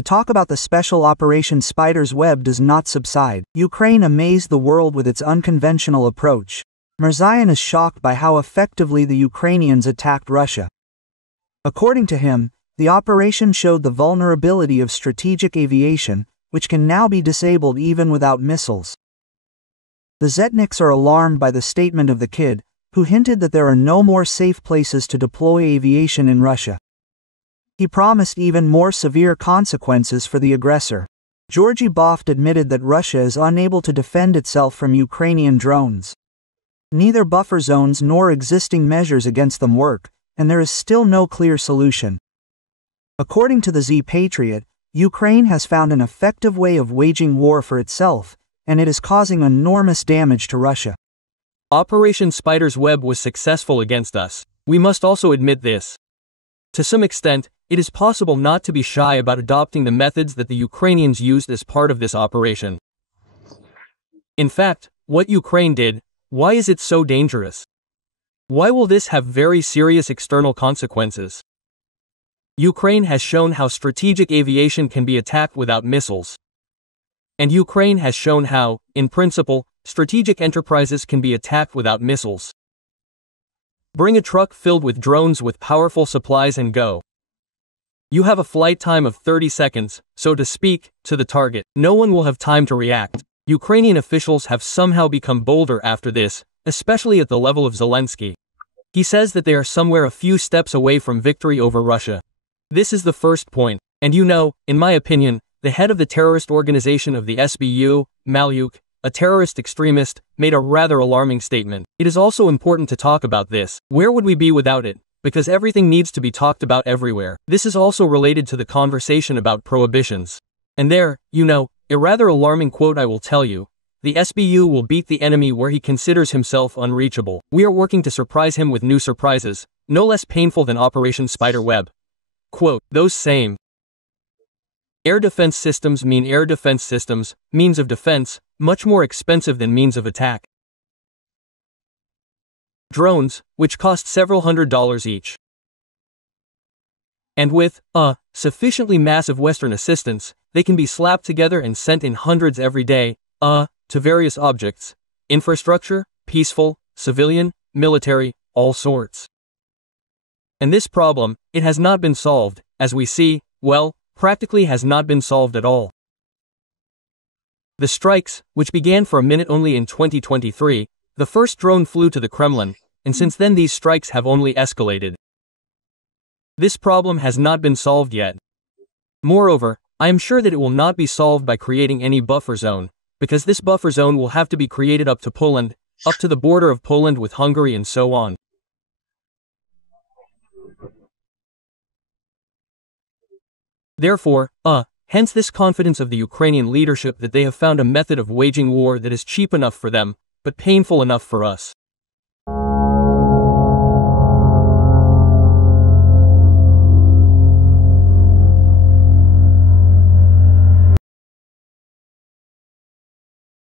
The talk about the special Operation Spider's Web does not subside. Ukraine amazed the world with its unconventional approach. Mirzian is shocked by how effectively the Ukrainians attacked Russia. According to him, the operation showed the vulnerability of strategic aviation, which can now be disabled even without missiles. The Zetniks are alarmed by the statement of the kid, who hinted that there are no more safe places to deploy aviation in Russia. He promised even more severe consequences for the aggressor. Georgy Boft admitted that Russia is unable to defend itself from Ukrainian drones. Neither buffer zones nor existing measures against them work, and there is still no clear solution. According to the Z Patriot, Ukraine has found an effective way of waging war for itself, and it is causing enormous damage to Russia. Operation Spider's Web was successful against us. We must also admit this. To some extent, it is possible not to be shy about adopting the methods that the Ukrainians used as part of this operation. In fact, what Ukraine did, why is it so dangerous? Why will this have very serious external consequences? Ukraine has shown how strategic aviation can be attacked without missiles. And Ukraine has shown how, in principle, strategic enterprises can be attacked without missiles. Bring a truck filled with drones with powerful supplies and go. You have a flight time of 30 seconds, so to speak, to the target. No one will have time to react. Ukrainian officials have somehow become bolder after this, especially at the level of Zelensky. He says that they are somewhere a few steps away from victory over Russia. This is the first point, and in my opinion, the head of the terrorist organization of the SBU, Malyuk, a terrorist extremist, made a rather alarming statement. It is also important to talk about this. Where would we be without it? Because everything needs to be talked about everywhere. This is also related to the conversation about prohibitions. And there, a rather alarming quote I will tell you. The SBU will beat the enemy where he considers himself unreachable. We are working to surprise him with new surprises, no less painful than Operation Spider Web. Quote, those same air defense systems mean air defense systems, means of defense, much more expensive than means of attack. Drones, which cost several $100s each. And with, sufficiently massive Western assistance, they can be slapped together and sent in hundreds every day, to various objects, infrastructure, peaceful, civilian, military, all sorts. And this problem, it has not been solved, as we see, practically has not been solved at all. The strikes, which began for a minute only in 2023, the first drone flew to the Kremlin, and since then these strikes have only escalated. This problem has not been solved yet. Moreover, I am sure that it will not be solved by creating any buffer zone, because this buffer zone will have to be created up to Poland, up to the border of Poland with Hungary and so on. Therefore, hence this confidence of the Ukrainian leadership that they have found a method of waging war that is cheap enough for them, but painful enough for us.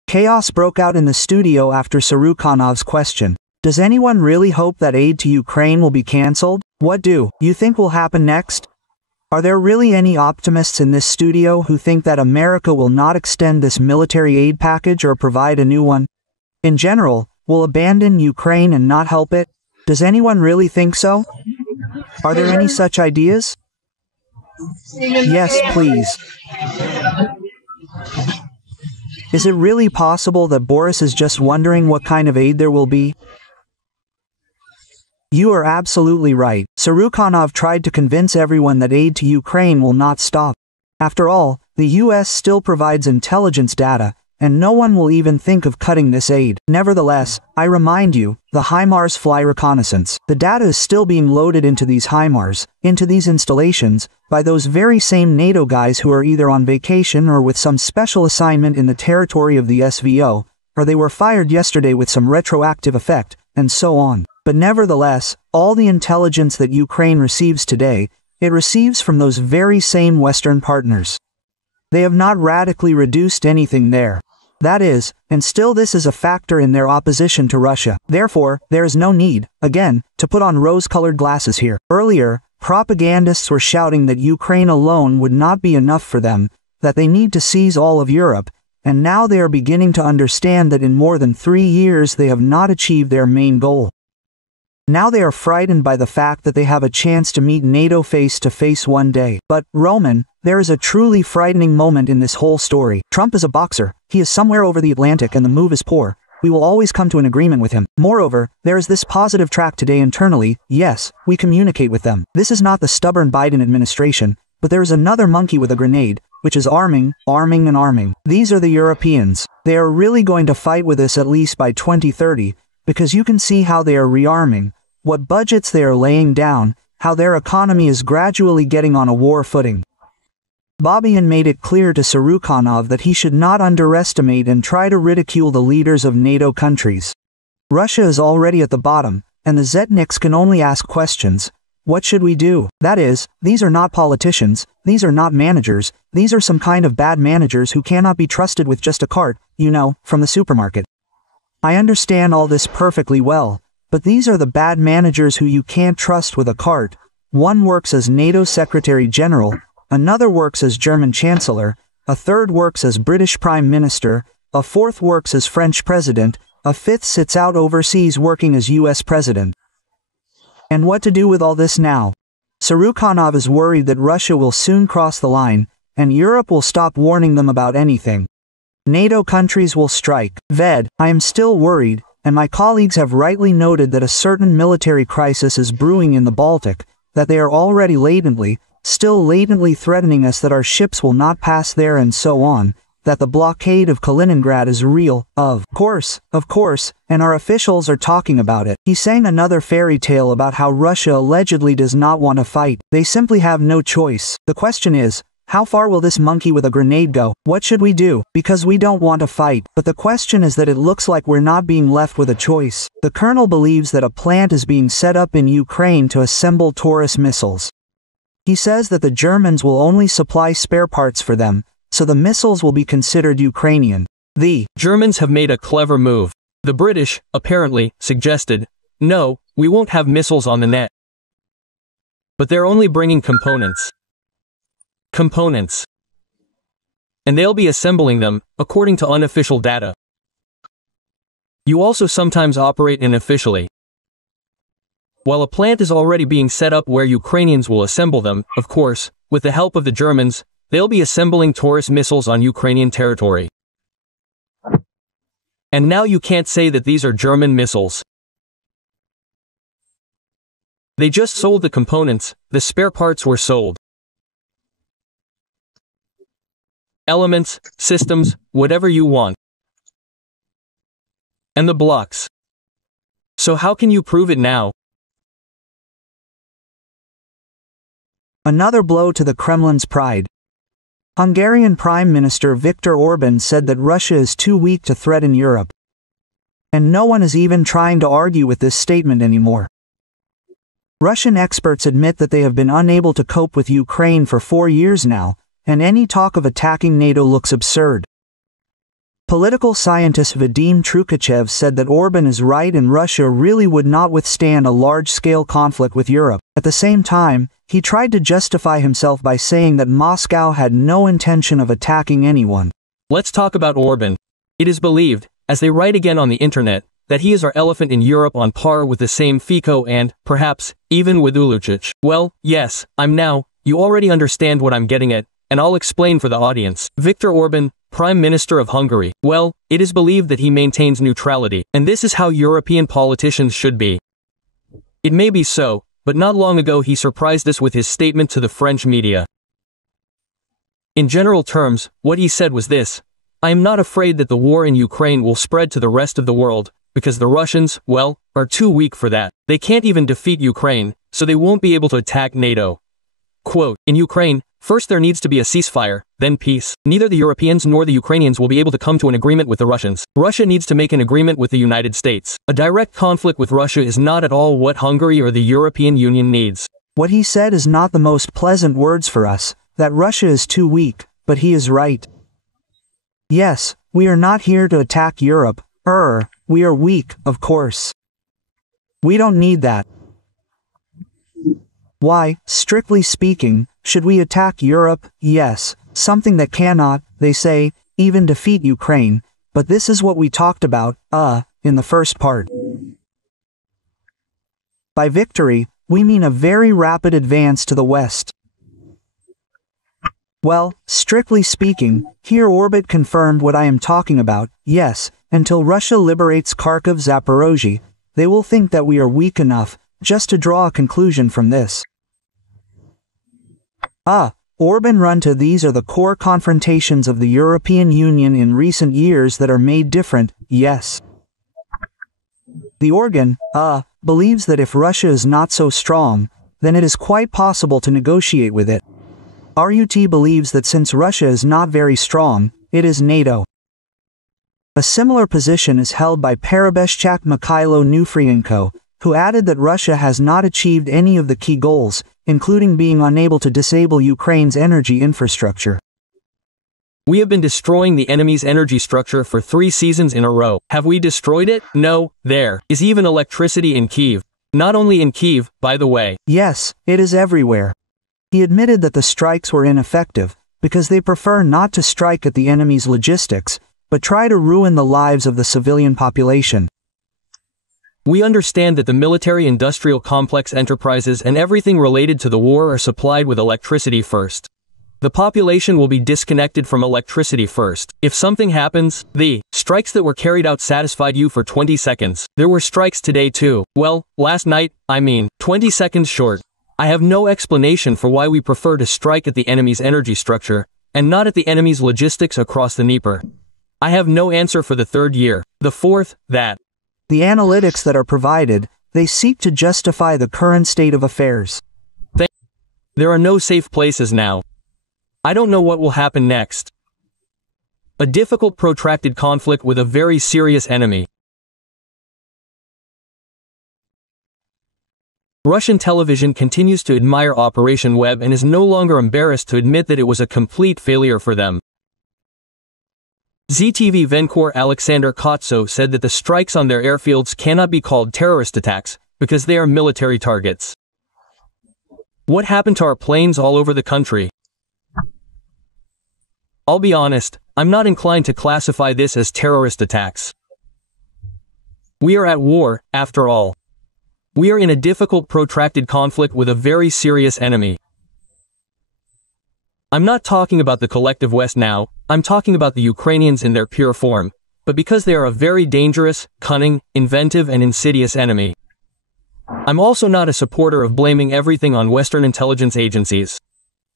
Chaos broke out in the studio after Sarukhanov's question. Does anyone really hope that aid to Ukraine will be cancelled? What do you think will happen next? Are there really any optimists in this studio who think that America will not extend this military aid package or provide a new one? In general, will abandon Ukraine and not help it? Does anyone really think so? Are there any such ideas? Yes, please. Is it really possible that Boris is just wondering what kind of aid there will be? You are absolutely right. Sarukhanov tried to convince everyone that aid to Ukraine will not stop. After all, the US still provides intelligence data, and no one will even think of cutting this aid. Nevertheless, I remind you, the HIMARS fly reconnaissance. The data is still being loaded into these HIMARS, into these installations, by those very same NATO guys who are either on vacation or with some special assignment in the territory of the SVO, or they were fired yesterday with some retroactive effect, and so on. But nevertheless, all the intelligence that Ukraine receives today, it receives from those very same Western partners. They have not radically reduced anything there. That is, and still this is a factor in their opposition to Russia. Therefore, there is no need, again, to put on rose-colored glasses here. Earlier, Propagandists were shouting that Ukraine alone would not be enough for them, that they need to seize all of Europe, and now they are beginning to understand that in more than 3 years they have not achieved their main goal. Now they are frightened by the fact that they have a chance to meet NATO face to face one day. But, Roman, there is a truly frightening moment in this whole story. Trump is a boxer. He is somewhere over the Atlantic and the move is poor. We will always come to an agreement with him. Moreover, there is this positive track today internally. Yes, we communicate with them. This is not the stubborn Biden administration, but there is another monkey with a grenade, which is arming, arming and arming. These are the Europeans. They are really going to fight with us at least by 2030, because you can see how they are rearming, what budgets they are laying down, how their economy is gradually getting on a war footing. Babian made it clear to Surukhanov that he should not underestimate and try to ridicule the leaders of NATO countries. Russia is already at the bottom, and the Zetniks can only ask questions. What should we do? That is, these are not politicians, these are not managers, these are some kind of bad managers who cannot be trusted with just a cart, you know, from the supermarket. I understand all this perfectly well, but these are the bad managers who you can't trust with a cart. One works as NATO Secretary General, another works as German Chancellor, a third works as British Prime Minister, a fourth works as French President, a fifth sits out overseas working as US President. And what to do with all this now? Surukhanov is worried that Russia will soon cross the line, and Europe will stop warning them about anything. NATO countries will strike. Ved, I am still worried, and my colleagues have rightly noted that a certain military crisis is brewing in the Baltic, that they are already still latently threatening us that our ships will not pass there and so on, that the blockade of Kaliningrad is real, of course, and our officials are talking about it. He sang another fairy tale about how Russia allegedly does not want to fight. They simply have no choice. The question is, how far will this monkey with a grenade go? What should we do? Because we don't want to fight. But the question is that it looks like we're not being left with a choice. The colonel believes that a plant is being set up in Ukraine to assemble Taurus missiles. He says that the Germans will only supply spare parts for them, so the missiles will be considered Ukrainian. The Germans have made a clever move. The British, apparently, suggested, no, we won't have missiles on the net. But they're only bringing components. And they'll be assembling them, according to unofficial data. You also sometimes operate unofficially. While a plant is already being set up where Ukrainians will assemble them, of course, with the help of the Germans, they'll be assembling Taurus missiles on Ukrainian territory. And now you can't say that these are German missiles. They just sold the components, the spare parts were sold. Elements, systems, whatever you want. And the blocks. So how can you prove it now? Another blow to the Kremlin's pride. Hungarian Prime Minister Viktor Orban said that Russia is too weak to threaten Europe. And no one is even trying to argue with this statement anymore. Russian experts admit that they have been unable to cope with Ukraine for 4 years now, and any talk of attacking NATO looks absurd. Political scientist Vadim Trukachev said that Orban is right and Russia really would not withstand a large-scale conflict with Europe. At the same time, he tried to justify himself by saying that Moscow had no intention of attacking anyone. Let's talk about Orban. It is believed, as they write again on the internet, that he is our elephant in Europe on par with the same Fico and, perhaps, even with Ulucic. Well, yes, you already understand what I'm getting at, and I'll explain for the audience. Viktor Orban, Prime Minister of Hungary. Well, it is believed that he maintains neutrality, and this is how European politicians should be. It may be so, but not long ago he surprised us with his statement to the French media. In general terms, what he said was this: I am not afraid that the war in Ukraine will spread to the rest of the world, because the Russians, well, are too weak for that. They can't even defeat Ukraine, so they won't be able to attack NATO. Quote, in Ukraine, first there needs to be a ceasefire, then peace. Neither the Europeans nor the Ukrainians will be able to come to an agreement with the Russians. Russia needs to make an agreement with the United States. A direct conflict with Russia is not at all what Hungary or the European Union needs. What he said is not the most pleasant words for us, that Russia is too weak, but he is right. Yes, we are not here to attack Europe. We are weak, of course. We don't need that. Why, strictly speaking, should we attack Europe? Yes, something that cannot, they say, even defeat Ukraine, but this is what we talked about, in the first part. By victory, we mean a very rapid advance to the west. Well, strictly speaking, here Orbit confirmed what I am talking about. Yes, until Russia liberates Kharkiv, Zaporozhye, they will think that we are weak enough, just to draw a conclusion from this. Orban Runta, these are the core confrontations of the European Union in recent years that are made different, yes. The organ, believes that if Russia is not so strong, then it is quite possible to negotiate with it. RUT believes that since Russia is not very strong, it is NATO. A similar position is held by Perebeshchak Mikhailo Nufrienko, who added that Russia has not achieved any of the key goals, including being unable to disable Ukraine's energy infrastructure. We have been destroying the enemy's energy structure for 3 seasons in a row. Have we destroyed it? No, there is even electricity in Kyiv. Not only in Kyiv, by the way. Yes, it is everywhere. He admitted that the strikes were ineffective, because they prefer not to strike at the enemy's logistics, but try to ruin the lives of the civilian population. We understand that the military-industrial complex enterprises and everything related to the war are supplied with electricity first. The population will be disconnected from electricity first. If something happens, the strikes that were carried out satisfied you for 20 seconds. There were strikes today too. Well, last night, 20 seconds short. I have no explanation for why we prefer to strike at the enemy's energy structure, and not at the enemy's logistics across the Dnieper. I have no answer for the third year. The fourth, that the analytics that are provided, they seek to justify the current state of affairs. There are no safe places now. I don't know what will happen next. A difficult protracted conflict with a very serious enemy. Russian television continues to admire Operation Web and is no longer embarrassed to admit that it was a complete failure for them. ZTV Venkor Alexander Kotso said that the strikes on their airfields cannot be called terrorist attacks, because they are military targets. What happened to our planes all over the country? I'll be honest, I'm not inclined to classify this as terrorist attacks. We are at war, after all. We are in a difficult protracted conflict with a very serious enemy. I'm not talking about the collective West now, I'm talking about the Ukrainians in their pure form, but because they are a very dangerous, cunning, inventive and insidious enemy. I'm also not a supporter of blaming everything on Western intelligence agencies.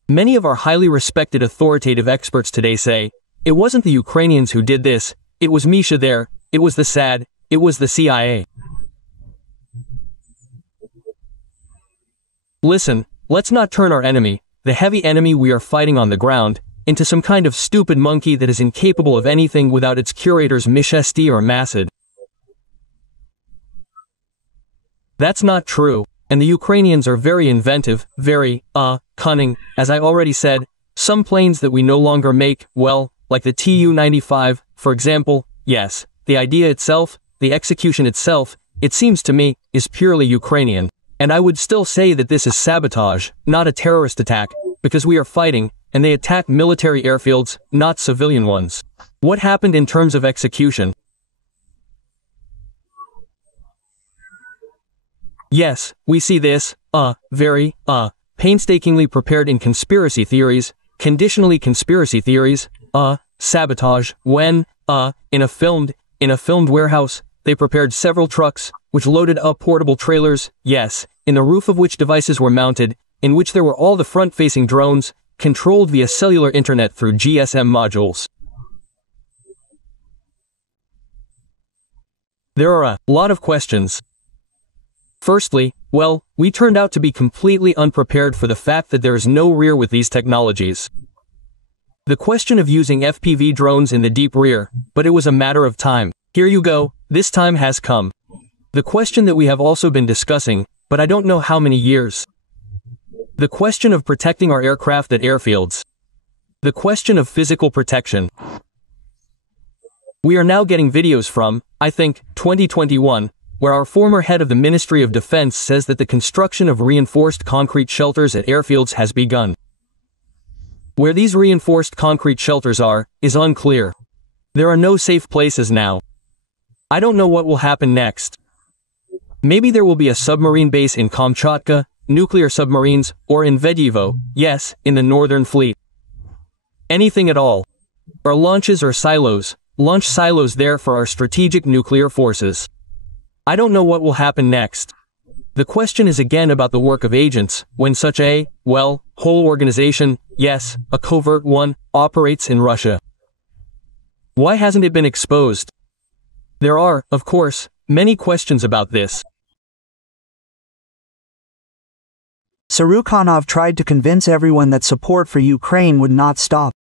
Many of our highly respected authoritative experts today say, it wasn't the Ukrainians who did this, it was Misha there, it was the SAD, it was the CIA. Listen, let's not turn our enemy, the heavy enemy we are fighting on the ground, into some kind of stupid monkey that is incapable of anything without its curators Mishesti or Masad. That's not true, and the Ukrainians are very inventive, very, cunning, as I already said. Some planes that we no longer make, well, like the Tu-95, for example, yes, the idea itself, the execution itself, it seems to me, is purely Ukrainian. And I would still say that this is sabotage, not a terrorist attack, because we are fighting, and they attack military airfields, not civilian ones. What happened in terms of execution? Yes, we see this, very, painstakingly prepared in conspiracy theories, conditionally conspiracy theories, sabotage, when, in a filmed warehouse, they prepared several trucks, which loaded up portable trailers, yes, in the roof of which devices were mounted, in which there were all the front-facing drones, controlled via cellular internet through GSM modules. There are a lot of questions. Firstly, well, we turned out to be completely unprepared for the fact that there is no rear with these technologies. The question of using FPV drones in the deep rear, but it was a matter of time. Here you go, this time has come. The question that we have also been discussing, but I don't know how many years. The question of protecting our aircraft at airfields. The question of physical protection. We are now getting videos from, I think, 2021, where our former head of the Ministry of Defense says that the construction of reinforced concrete shelters at airfields has begun. Where these reinforced concrete shelters are, is unclear. There are no safe places now. I don't know what will happen next. Maybe there will be a submarine base in Kamchatka, nuclear submarines, or in Vedevo, yes, in the Northern Fleet. Anything at all. Or launch silos there for our strategic nuclear forces. I don't know what will happen next. The question is again about the work of agents, when such a, whole organization, yes, a covert one, operates in Russia. Why hasn't it been exposed? There are, of course, many questions about this. Surukhanov tried to convince everyone that support for Ukraine would not stop.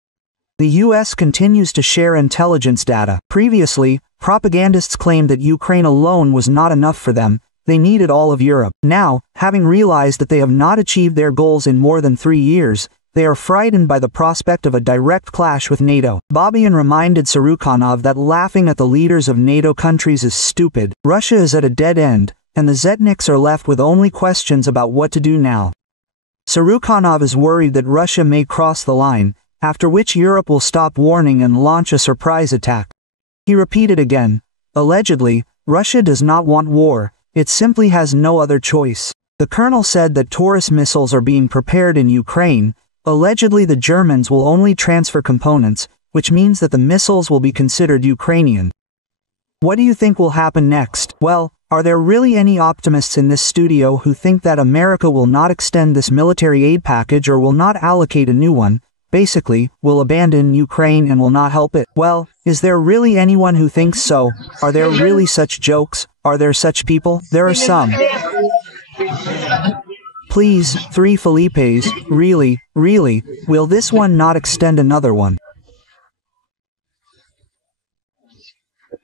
The US continues to share intelligence data. Previously, propagandists claimed that Ukraine alone was not enough for them, they needed all of Europe. Now, having realized that they have not achieved their goals in more than 3 years, they are frightened by the prospect of a direct clash with NATO. Babian reminded Surukhanov that laughing at the leaders of NATO countries is stupid. Russia is at a dead end, and the Zetniks are left with only questions about what to do now. Surukhanov is worried that Russia may cross the line, after which Europe will stop warning and launch a surprise attack. He repeated again, allegedly, Russia does not want war, it simply has no other choice. The colonel said that Taurus missiles are being prepared in Ukraine. Allegedly the Germans will only transfer components, which means that the missiles will be considered Ukrainian. What do you think will happen next? Well, are there really any optimists in this studio who think that America will not extend this military aid package or will not allocate a new one? Basically, will abandon Ukraine and will not help it? Well, is there really anyone who thinks so? Are there really such jokes? Are there such people? There are some. Please, 3 Felipes, really, will this one not extend another one?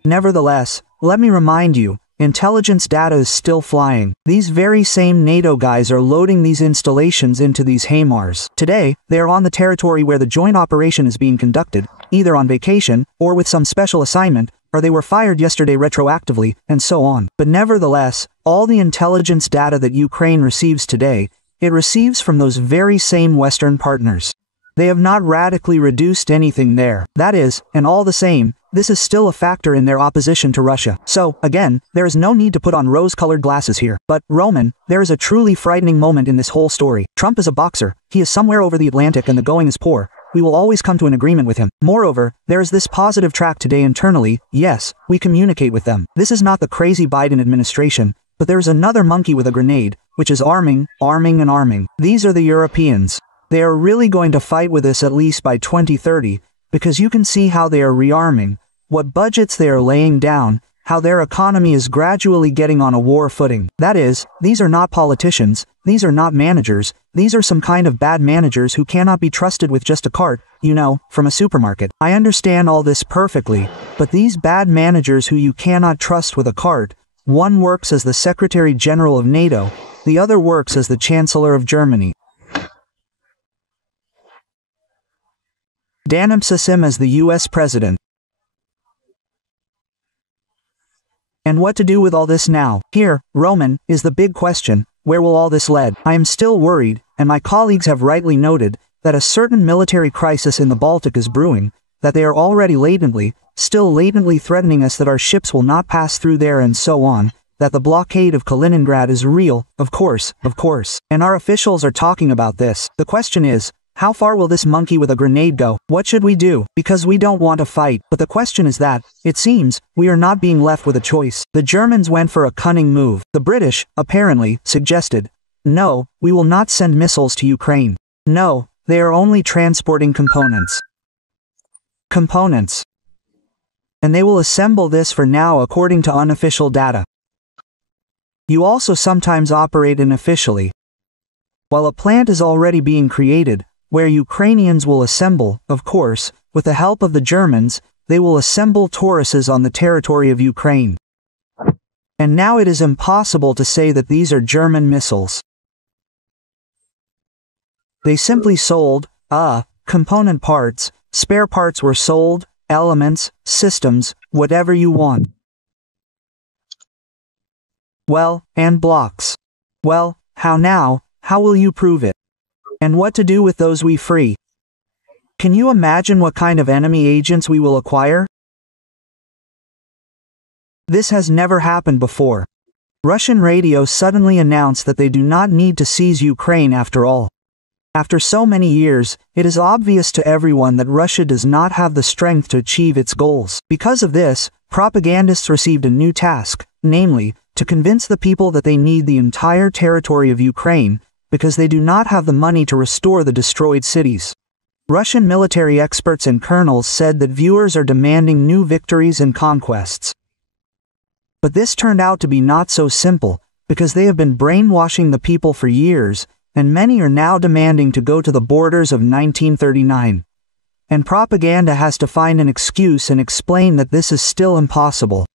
Nevertheless, let me remind you, intelligence data is still flying. These very same NATO guys are loading these installations into these HIMARS. Today, they are on the territory where the joint operation is being conducted, either on vacation, or with some special assignment, or they were fired yesterday retroactively, and so on. But nevertheless, all the intelligence data that Ukraine receives today, it receives from those very same Western partners. They have not radically reduced anything there. That is, and all the same, this is still a factor in their opposition to Russia. So, again, there is no need to put on rose-colored glasses here. But, Roman, there is a truly frightening moment in this whole story. Trump is a boxer, he is somewhere over the Atlantic and the going is poor. We will always come to an agreement with him. Moreover, there is this positive track today internally, yes, we communicate with them. This is not the crazy Biden administration, but there is another monkey with a grenade, which is arming, and arming. These are the Europeans. They are really going to fight with us at least by 2030, because you can see how they are rearming, what budgets they are laying down, how their economy is gradually getting on a war footing. That is, these are not politicians, these are not managers, these are some kind of bad managers who cannot be trusted with just a cart, you know, from a supermarket. I understand all this perfectly, but these bad managers who you cannot trust with a cart, one works as the Secretary General of NATO, the other works as the Chancellor of Germany. Danimsa him as the US President. And what to do with all this now? Here, Roman, is the big question, where will all this lead? I am still worried, and my colleagues have rightly noted, that a certain military crisis in the Baltic is brewing, that they are already still latently threatening us that our ships will not pass through there and so on, that the blockade of Kaliningrad is real, of course, and our officials are talking about this. The question is, how far will this monkey with a grenade go? What should we do? Because we don't want to fight, but the question is that, it seems, we are not being left with a choice. The Germans went for a cunning move. The British, apparently, suggested, no, we will not send missiles to Ukraine. No, they are only transporting components. And they will assemble this for now according to unofficial data. You also sometimes operate unofficially. While a plant is already being created, where Ukrainians will assemble, of course, with the help of the Germans, they will assemble Tauruses on the territory of Ukraine. And now it is impossible to say that these are German missiles. They simply sold, component parts, spare parts were sold, elements, systems, whatever you want. Well, and blocks. Well, how now, how will you prove it? And what to do with those we free? Can you imagine what kind of enemy agents we will acquire? This has never happened before. Russian radio suddenly announced that they do not need to seize Ukraine after all. After so many years, it is obvious to everyone that Russia does not have the strength to achieve its goals. Because of this, propagandists received a new task, namely, to convince the people that they need the entire territory of Ukraine, because they do not have the money to restore the destroyed cities. Russian military experts and colonels said that viewers are demanding new victories and conquests. But this turned out to be not so simple, because they have been brainwashing the people for years, and many are now demanding to go to the borders of 1939. And propaganda has to find an excuse and explain that this is still impossible.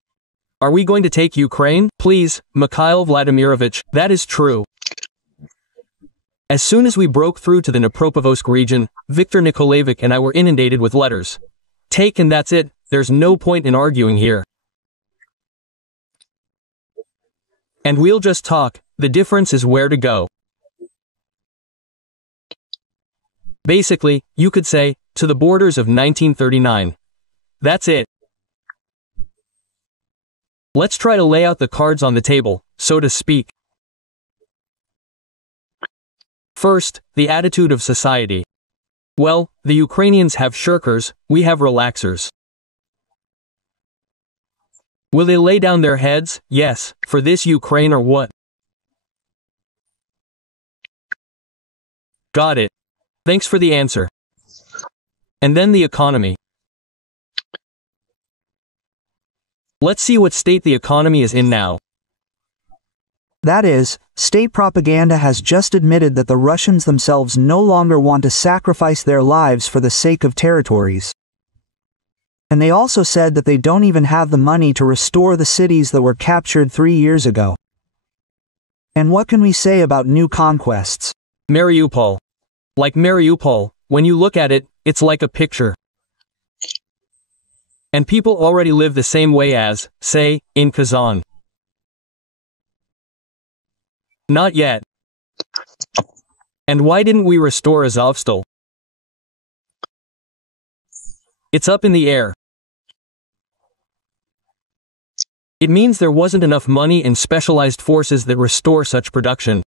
Are we going to take Ukraine? Please, Mikhail Vladimirovich, that is true. As soon as we broke through to the Dnipropetrovsk region, Viktor Nikolaevich and I were inundated with letters. Take and that's it, there's no point in arguing here. And we'll just talk, the difference is where to go. Basically, you could say, to the borders of 1939. That's it. Let's try to lay out the cards on the table, so to speak. First, the attitude of society. Well, the Ukrainians have shirkers, we have relaxers. Will they lay down their heads, yes, for this Ukraine or what? Got it. Thanks for the answer. And then the economy. Let's see what state the economy is in now. That is, state propaganda has just admitted that the Russians themselves no longer want to sacrifice their lives for the sake of territories. And they also said that they don't even have the money to restore the cities that were captured 3 years ago. And what can we say about new conquests? Mariupol. Like Mariupol, when you look at it, it's like a picture. And people already live the same way as, say, in Kazan. Not yet. And why didn't we restore Azovstal? It's up in the air. It means there wasn't enough money and specialized forces that restore such production.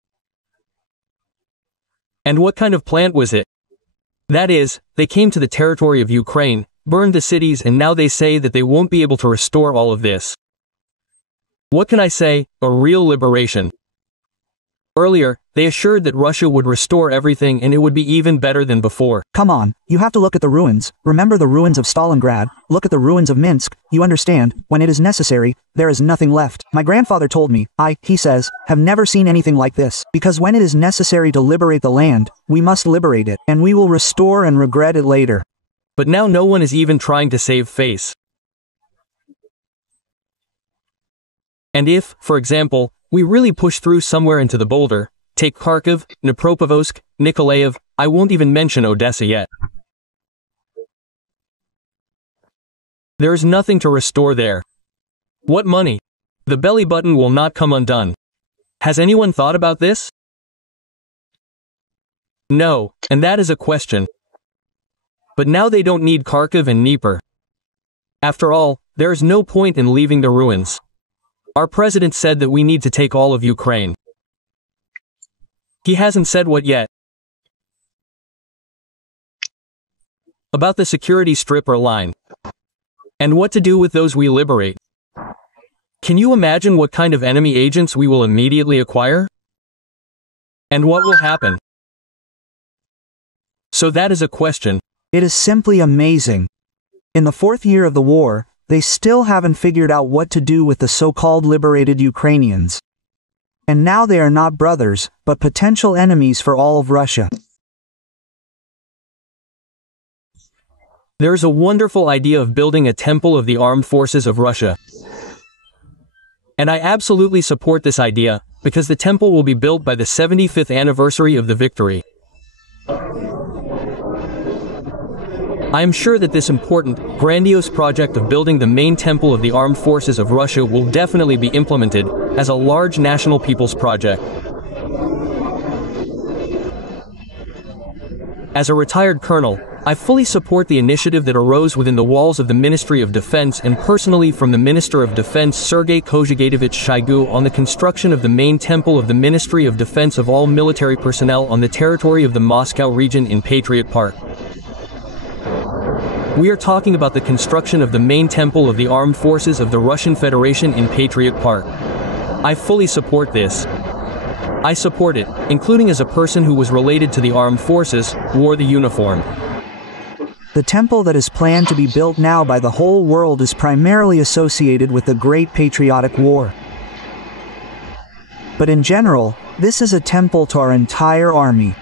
And what kind of plant was it? That is, they came to the territory of Ukraine, burned the cities, and now they say that they won't be able to restore all of this. What can I say? A real liberation. Earlier, they assured that Russia would restore everything and it would be even better than before. Come on, you have to look at the ruins. Remember the ruins of Stalingrad, look at the ruins of Minsk, you understand, when it is necessary, there is nothing left. My grandfather told me, he says, have never seen anything like this, because when it is necessary to liberate the land, we must liberate it, and we will restore and regret it later. But now no one is even trying to save face. And if, for example, we really push through somewhere into the boulder, take Kharkiv, Dnipropetrovsk, Nikolaev, I won't even mention Odessa yet. There is nothing to restore there. What money? The belly button will not come undone. Has anyone thought about this? No, and that is a question. But now they don't need Kharkiv and Dnieper. After all, there is no point in leaving the ruins. Our president said that we need to take all of Ukraine. He hasn't said what yet. About the security strip or line. And what to do with those we liberate. Can you imagine what kind of enemy agents we will immediately acquire? And what will happen? So that is a question. It is simply amazing. In the 4th year of the war, they still haven't figured out what to do with the so-called liberated Ukrainians. And now they are not brothers, but potential enemies for all of Russia. There is a wonderful idea of building a temple of the armed forces of Russia. And I absolutely support this idea, because the temple will be built by the 75th anniversary of the victory. I am sure that this important, grandiose project of building the main temple of the armed forces of Russia will definitely be implemented as a large national people's project. As a retired colonel, I fully support the initiative that arose within the walls of the Ministry of Defense and personally from the Minister of Defense Sergei Kozhegayevich Shoigu on the construction of the main temple of the Ministry of Defense of all military personnel on the territory of the Moscow region in Patriot Park. We are talking about the construction of the main temple of the armed forces of the Russian Federation in Patriot Park. I fully support this. I support it, including as a person who was related to the armed forces, wore the uniform. The temple that is planned to be built now by the whole world is primarily associated with the Great Patriotic War. But in general, this is a temple to our entire army.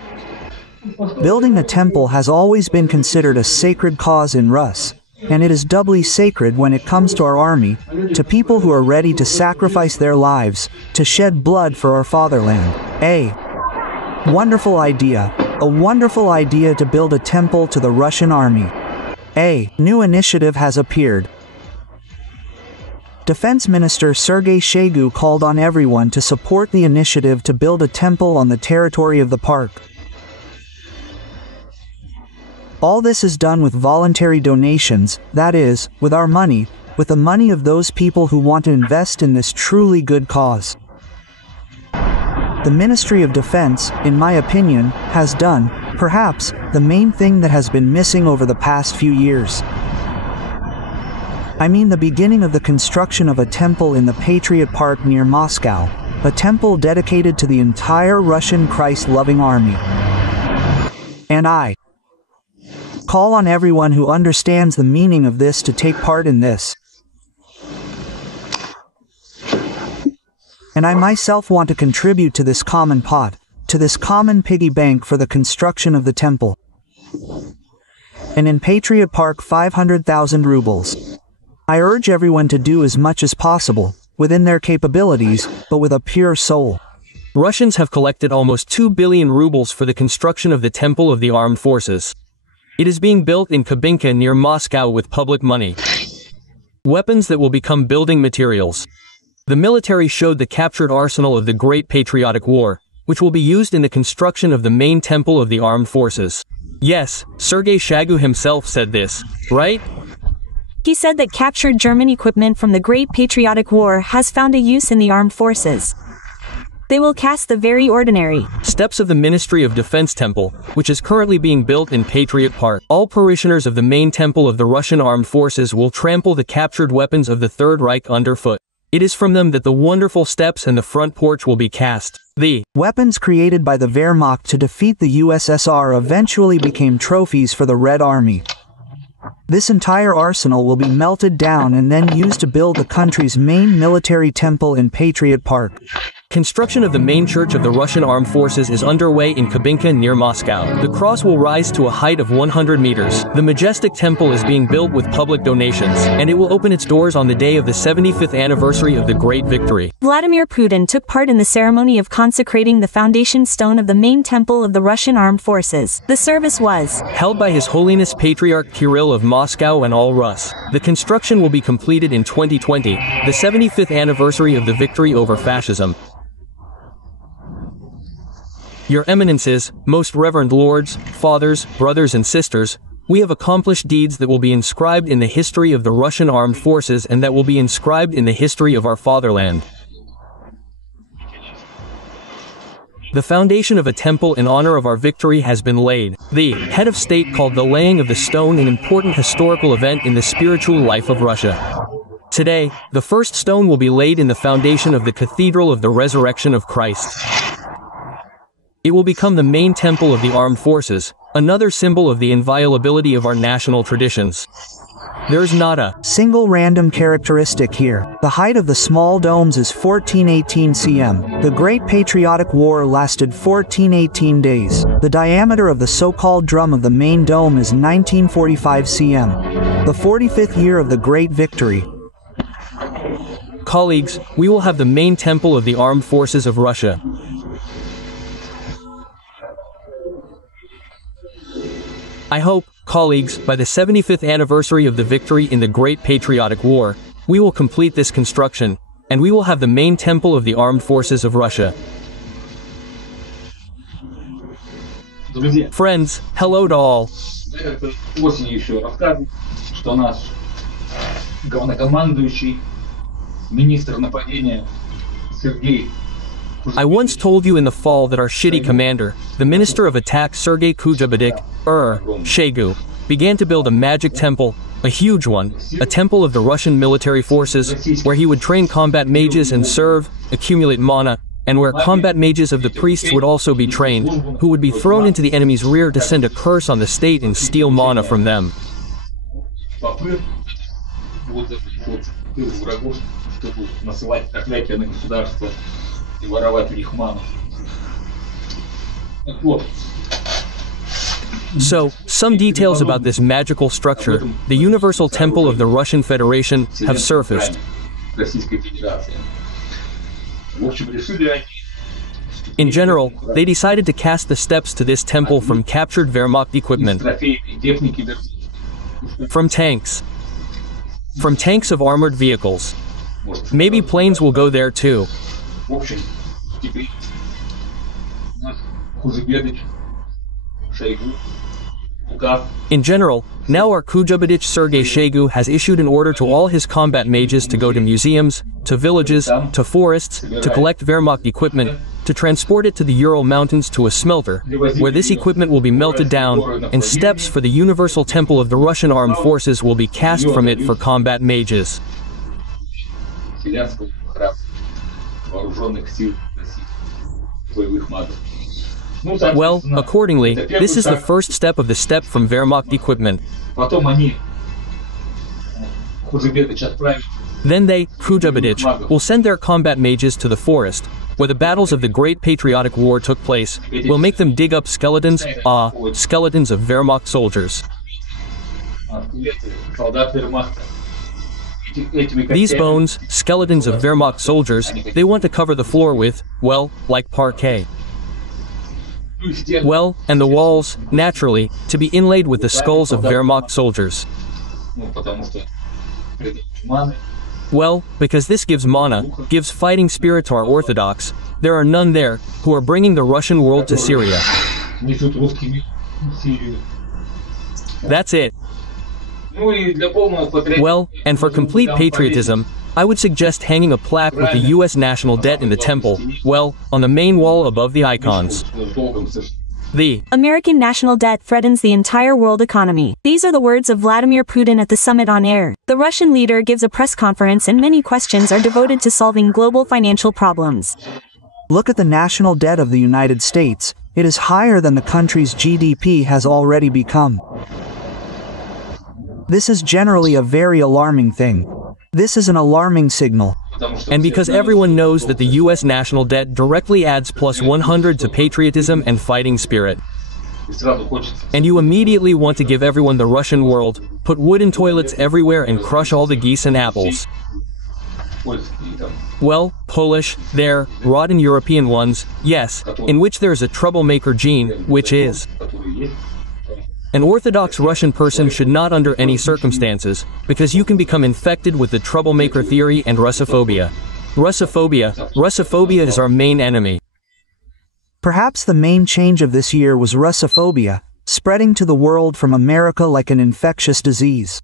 Building a temple has always been considered a sacred cause in Rus, and it is doubly sacred when it comes to our army, to people who are ready to sacrifice their lives, to shed blood for our fatherland. A wonderful idea to build a temple to the Russian army. A new initiative has appeared. Defense Minister Sergei Shoigu called on everyone to support the initiative to build a temple on the territory of the park. All this is done with voluntary donations, that is, with our money, with the money of those people who want to invest in this truly good cause. The Ministry of Defense, in my opinion, has done, perhaps, the main thing that has been missing over the past few years. I mean the beginning of the construction of a temple in the Patriot Park near Moscow, a temple dedicated to the entire Russian Christ-loving army. And I call on everyone who understands the meaning of this to take part in this. And I myself want to contribute to this common pot, to this common piggy bank for the construction of the temple. And in Patriot Park 500,000 rubles. I urge everyone to do as much as possible, within their capabilities, but with a pure soul. Russians have collected almost 2 billion rubles for the construction of the Temple of the Armed Forces. It is being built in Kubinka near Moscow with public money. Weapons that will become building materials. The military showed the captured arsenal of the Great Patriotic War, which will be used in the construction of the main temple of the armed forces. Yes, Sergei Shoigu himself said this, right? He said that captured German equipment from the Great Patriotic War has found a use in the armed forces. They will cast the very ordinary steps of the Ministry of Defense temple, which is currently being built in Patriot Park. All parishioners of the main temple of the Russian armed forces will trample the captured weapons of the Third Reich underfoot. It is from them that the wonderful steps and the front porch will be cast. The weapons created by the Wehrmacht to defeat the USSR eventually became trophies for the Red Army. This entire arsenal will be melted down and then used to build the country's main military temple in Patriot Park. Construction of the main church of the Russian armed forces is underway in Kubinka near Moscow. The cross will rise to a height of 100 meters. The majestic temple is being built with public donations, and it will open its doors on the day of the 75th anniversary of the Great Victory. Vladimir Putin took part in the ceremony of consecrating the foundation stone of the main temple of the Russian armed forces. The service was held by His Holiness Patriarch Kirill of Moscow and all Rus. The construction will be completed in 2020, the 75th anniversary of the victory over fascism. Your Eminences, most reverend lords, fathers, brothers and sisters, we have accomplished deeds that will be inscribed in the history of the Russian armed forces and that will be inscribed in the history of our fatherland. The foundation of a temple in honor of our victory has been laid. The head of state called the laying of the stone an important historical event in the spiritual life of Russia. Today, the first stone will be laid in the foundation of the Cathedral of the Resurrection of Christ. It will become the main temple of the armed forces, another symbol of the inviolability of our national traditions. There's not a single random characteristic here. The height of the small domes is 1418 cm. The Great Patriotic War lasted 1418 days. The diameter of the so-called drum of the main dome is 1945 cm. The 45th year of the Great Victory. Colleagues, we will have the main temple of the armed forces of Russia. I hope, colleagues, by the 75th anniversary of the victory in the Great Patriotic War, we will complete this construction, and we will have the main temple of the armed forces of Russia. Friends, hello to all. Осенью еще рассказывал, что наш главнокомандующий, министр нападения Сергей. I once told you in the fall that our shitty commander, the Minister of Attack Sergei Kujabadik, Shoigu, began to build a magic temple, a huge one, a temple of the Russian military forces, where he would train combat mages and serve, accumulate mana, and where combat mages of the priests would also be trained, who would be thrown into the enemy's rear to send a curse on the state and steal mana from them. So, some details about this magical structure, the Universal Temple of the Russian Federation, have surfaced. In general, they decided to cast the steps to this temple from captured Wehrmacht equipment. From tanks. From tanks of armored vehicles. Maybe planes will go there too. In general, now our Kujabadich Sergei Shoigu has issued an order to all his combat mages to go to museums, to villages, to forests, to collect Wehrmacht equipment, to transport it to the Ural Mountains to a smelter, where this equipment will be melted down, and steps for the Universal Temple of the Russian Armed Forces will be cast from it for combat mages. Well, accordingly, this is the first step of the step from Wehrmacht equipment. Then they, Kujabadich, will send their combat mages to the forest, where the battles of the Great Patriotic War took place, will make them dig up skeletons, skeletons of Wehrmacht soldiers. These bones, skeletons of Wehrmacht soldiers, they want to cover the floor with, well, like parquet. Well, and the walls, naturally, to be inlaid with the skulls of Wehrmacht soldiers. Well, because this gives mana, gives fighting spirit to our Orthodox, there are none there, who are bringing the Russian world to Syria. That's it. Well, and for complete patriotism, I would suggest hanging a plaque with the US national debt in the temple, well, on the main wall above the icons. The American national debt threatens the entire world economy. These are the words of Vladimir Putin at the summit on air. The Russian leader gives a press conference and many questions are devoted to solving global financial problems. Look at the national debt of the United States. It is higher than the country's GDP has already become. This is generally a very alarming thing. This is an alarming signal. And because everyone knows that the US national debt directly adds plus 100 to patriotism and fighting spirit. And you immediately want to give everyone the Russian world, put wooden toilets everywhere and crush all the geese and apples. Well, Polish, there, rotten European ones, yes, in which there is a troublemaker gene, which is. An Orthodox Russian person should not under any circumstances, because you can become infected with the troublemaker theory and Russophobia. Russophobia is our main enemy. Perhaps the main change of this year was Russophobia, spreading to the world from America like an infectious disease.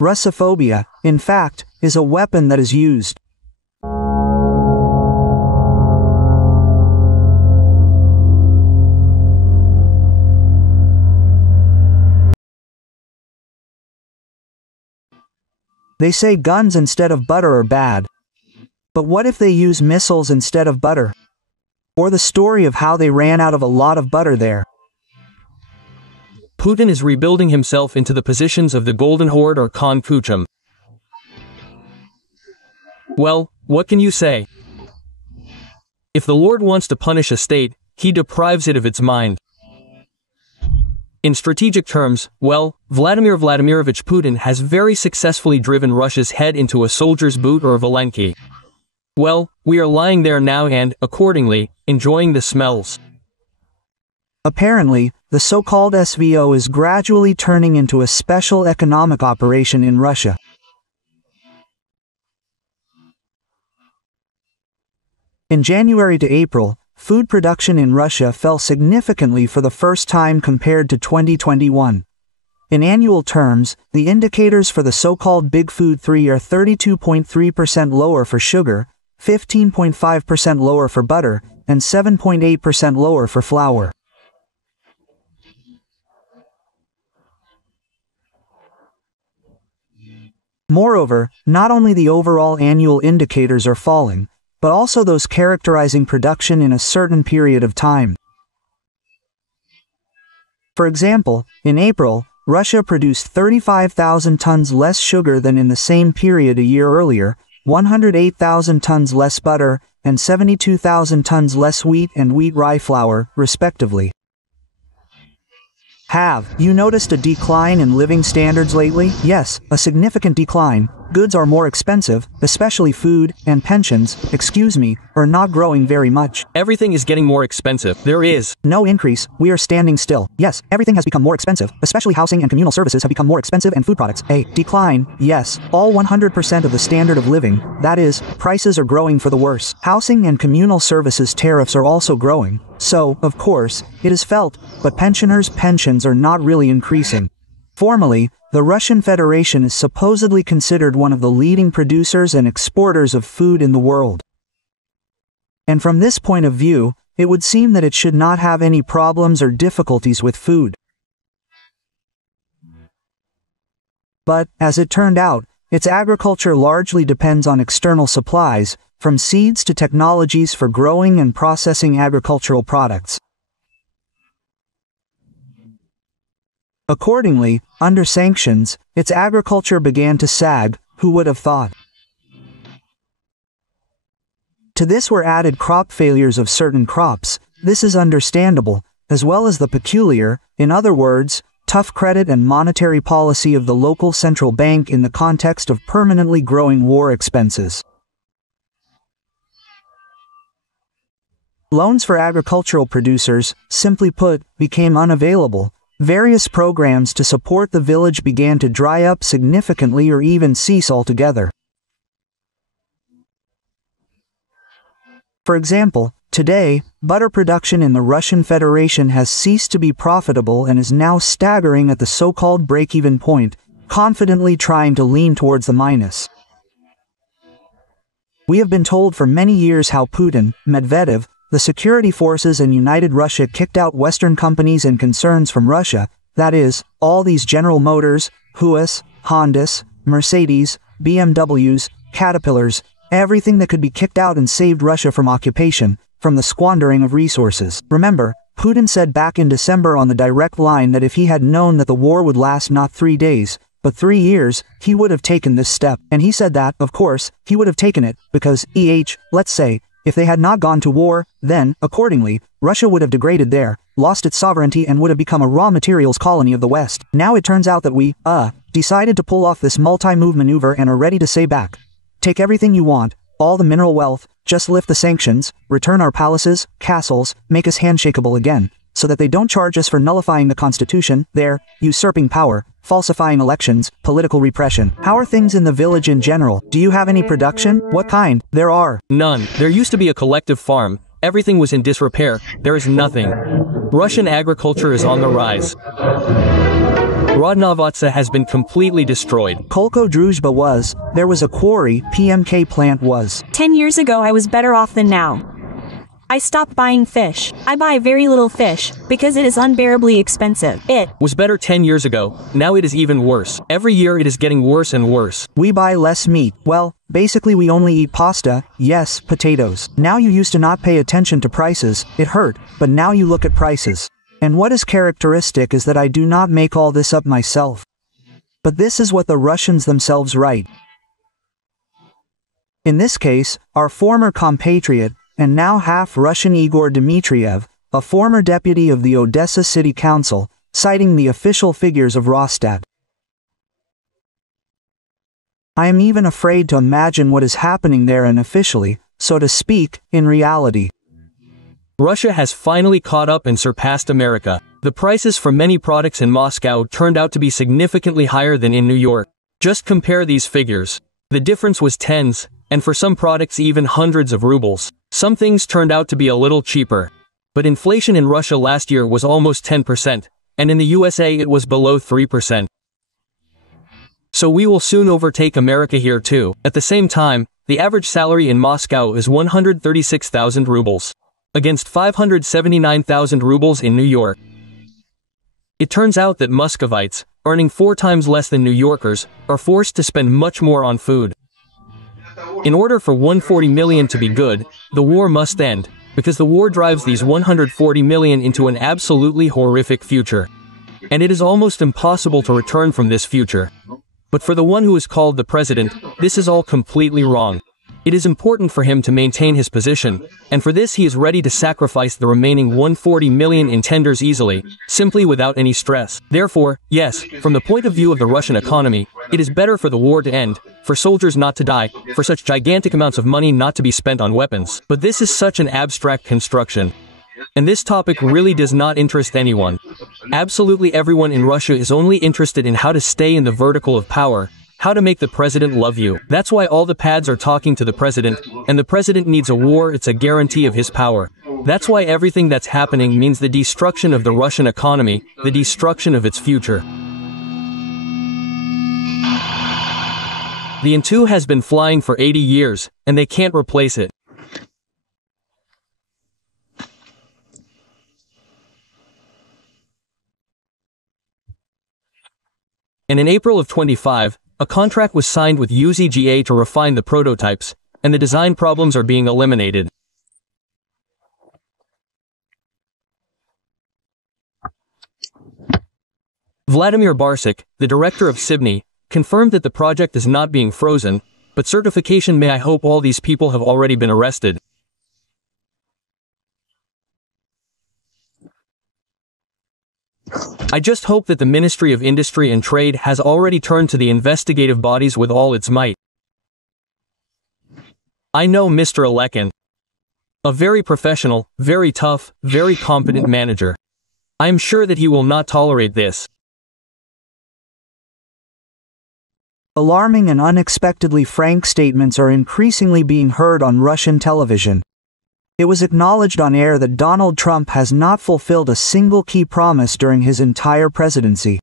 Russophobia, in fact, is a weapon that is used. They say guns instead of butter are bad. But what if they use missiles instead of butter? Or the story of how they ran out of a lot of butter there. Putin is rebuilding himself into the positions of the Golden Horde or Khan Kuchum. Well, what can you say? If the Lord wants to punish a state, he deprives it of its mind. In strategic terms, well, Vladimir Vladimirovich Putin has very successfully driven Russia's head into a soldier's boot or a Valenki. Well, we are lying there now and, accordingly, enjoying the smells. Apparently, the so-called SVO is gradually turning into a special economic operation in Russia. In January to April, food production in Russia fell significantly for the first time compared to 2021. In annual terms, the indicators for the so-called Big Food 3 are 32.3% lower for sugar, 15.5% lower for butter, and 7.8% lower for flour. Moreover, not only the overall annual indicators are falling, but also those characterizing production in a certain period of time. For example, in April, Russia produced 35,000 tons less sugar than in the same period a year earlier, 108,000 tons less butter, and 72,000 tons less wheat and wheat rye flour, respectively. Have you noticed a decline in living standards lately? Yes, a significant decline. Goods are more expensive, especially food, and pensions, are not growing very much. Everything is getting more expensive. There is no increase, we are standing still. Yes, everything has become more expensive, especially housing and communal services have become more expensive and food products. A decline, yes, all 100% of the standard of living, that is, prices are growing for the worse. Housing and communal services tariffs are also growing. So, of course, it is felt, but pensioners' pensions are not really increasing. Formally, the Russian Federation is supposedly considered one of the leading producers and exporters of food in the world. And from this point of view, it would seem that it should not have any problems or difficulties with food. But, as it turned out, its agriculture largely depends on external supplies, from seeds to technologies for growing and processing agricultural products. Accordingly, under sanctions, its agriculture began to sag, who would have thought? To this were added crop failures of certain crops. This is understandable, as well as the peculiar, in other words, tough credit and monetary policy of the local central bank in the context of permanently growing war expenses. Loans for agricultural producers, simply put, became unavailable. Various programs to support the village began to dry up significantly or even cease altogether. For example, today, butter production in the Russian Federation has ceased to be profitable and is now staggering at the so-called break-even point, confidently trying to lean towards the minus. We have been told for many years how Putin, Medvedev, the security forces and United Russia kicked out Western companies and concerns from Russia, that is, all these General Motors, Huas, Hondas, Mercedes, BMWs, Caterpillars, everything that could be kicked out and saved Russia from occupation, from the squandering of resources. Remember, Putin said back in December on the direct line that if he had known that the war would last not 3 days, but 3 years, he would have taken this step. And he said that, of course, he would have taken it, because, let's say, if they had not gone to war, then, accordingly, Russia would have degraded there, lost its sovereignty and would have become a raw materials colony of the West. Now it turns out that we, decided to pull off this multi-move maneuver and are ready to say back. Take everything you want, all the mineral wealth, just lift the sanctions, return our palaces, castles, make us handshakeable again, so that they don't charge us for nullifying the Constitution, there, usurping power, falsifying elections, political repression. How are things in the village in general? Do you have any production? What kind? There are none. There used to be a collective farm. Everything was in disrepair. There is nothing. Russian agriculture is on the rise. Rodnovatsa has been completely destroyed. Kolko Druzhba was. There was a quarry. PMK plant was. 10 years ago I was better off than now. I stopped buying fish. I buy very little fish, because it is unbearably expensive. It was better 10 years ago. Now it is even worse. Every year it is getting worse and worse. We buy less meat. Well, basically we only eat pasta, yes, potatoes. Now you used to not pay attention to prices, it hurt, but now you look at prices. And what is characteristic is that I do not make all this up myself. But this is what the Russians themselves write. In this case, our former compatriot, and now half-Russian Igor Dmitriev, a former deputy of the Odessa City Council, citing the official figures of Rosstat. I am even afraid to imagine what is happening there unofficially, so to speak, in reality. Russia has finally caught up and surpassed America. The prices for many products in Moscow turned out to be significantly higher than in New York. Just compare these figures. The difference was tens, and for some products even hundreds of rubles. Some things turned out to be a little cheaper. But inflation in Russia last year was almost 10%, and in the USA it was below 3%. So we will soon overtake America here too. At the same time, the average salary in Moscow is 136,000 rubles. Against 579,000 rubles in New York. It turns out that Muscovites, earning 4 times less than New Yorkers, are forced to spend much more on food. In order for 140 million to be good, the war must end, because the war drives these 140 million into an absolutely horrific future. And it is almost impossible to return from this future. But for the one who is called the president, this is all completely wrong. It is important for him to maintain his position, and for this he is ready to sacrifice the remaining 140 million in tenders easily, simply without any stress. Therefore, yes, from the point of view of the Russian economy, it is better for the war to end, for soldiers not to die, for such gigantic amounts of money not to be spent on weapons. But this is such an abstract construction. And this topic really does not interest anyone. Absolutely everyone in Russia is only interested in how to stay in the vertical of power, how to make the president love you. That's why all the pads are talking to the president, and the president needs a war. It's a guarantee of his power. That's why everything that's happening means the destruction of the Russian economy, the destruction of its future. The N2 has been flying for 80 years, and they can't replace it. And in April of 25, a contract was signed with UZGA to refine the prototypes, and the design problems are being eliminated. Vladimir Barsik, the director of Sibny, confirmed that the project is not being frozen, but certification may. I hope all these people have already been arrested. I just hope that the Ministry of Industry and Trade has already turned to the investigative bodies with all its might. I know Mr. Alekin. A very professional, very tough, very competent manager. I am sure that he will not tolerate this. Alarming and unexpectedly frank statements are increasingly being heard on Russian television. It was acknowledged on air that Donald Trump has not fulfilled a single key promise during his entire presidency.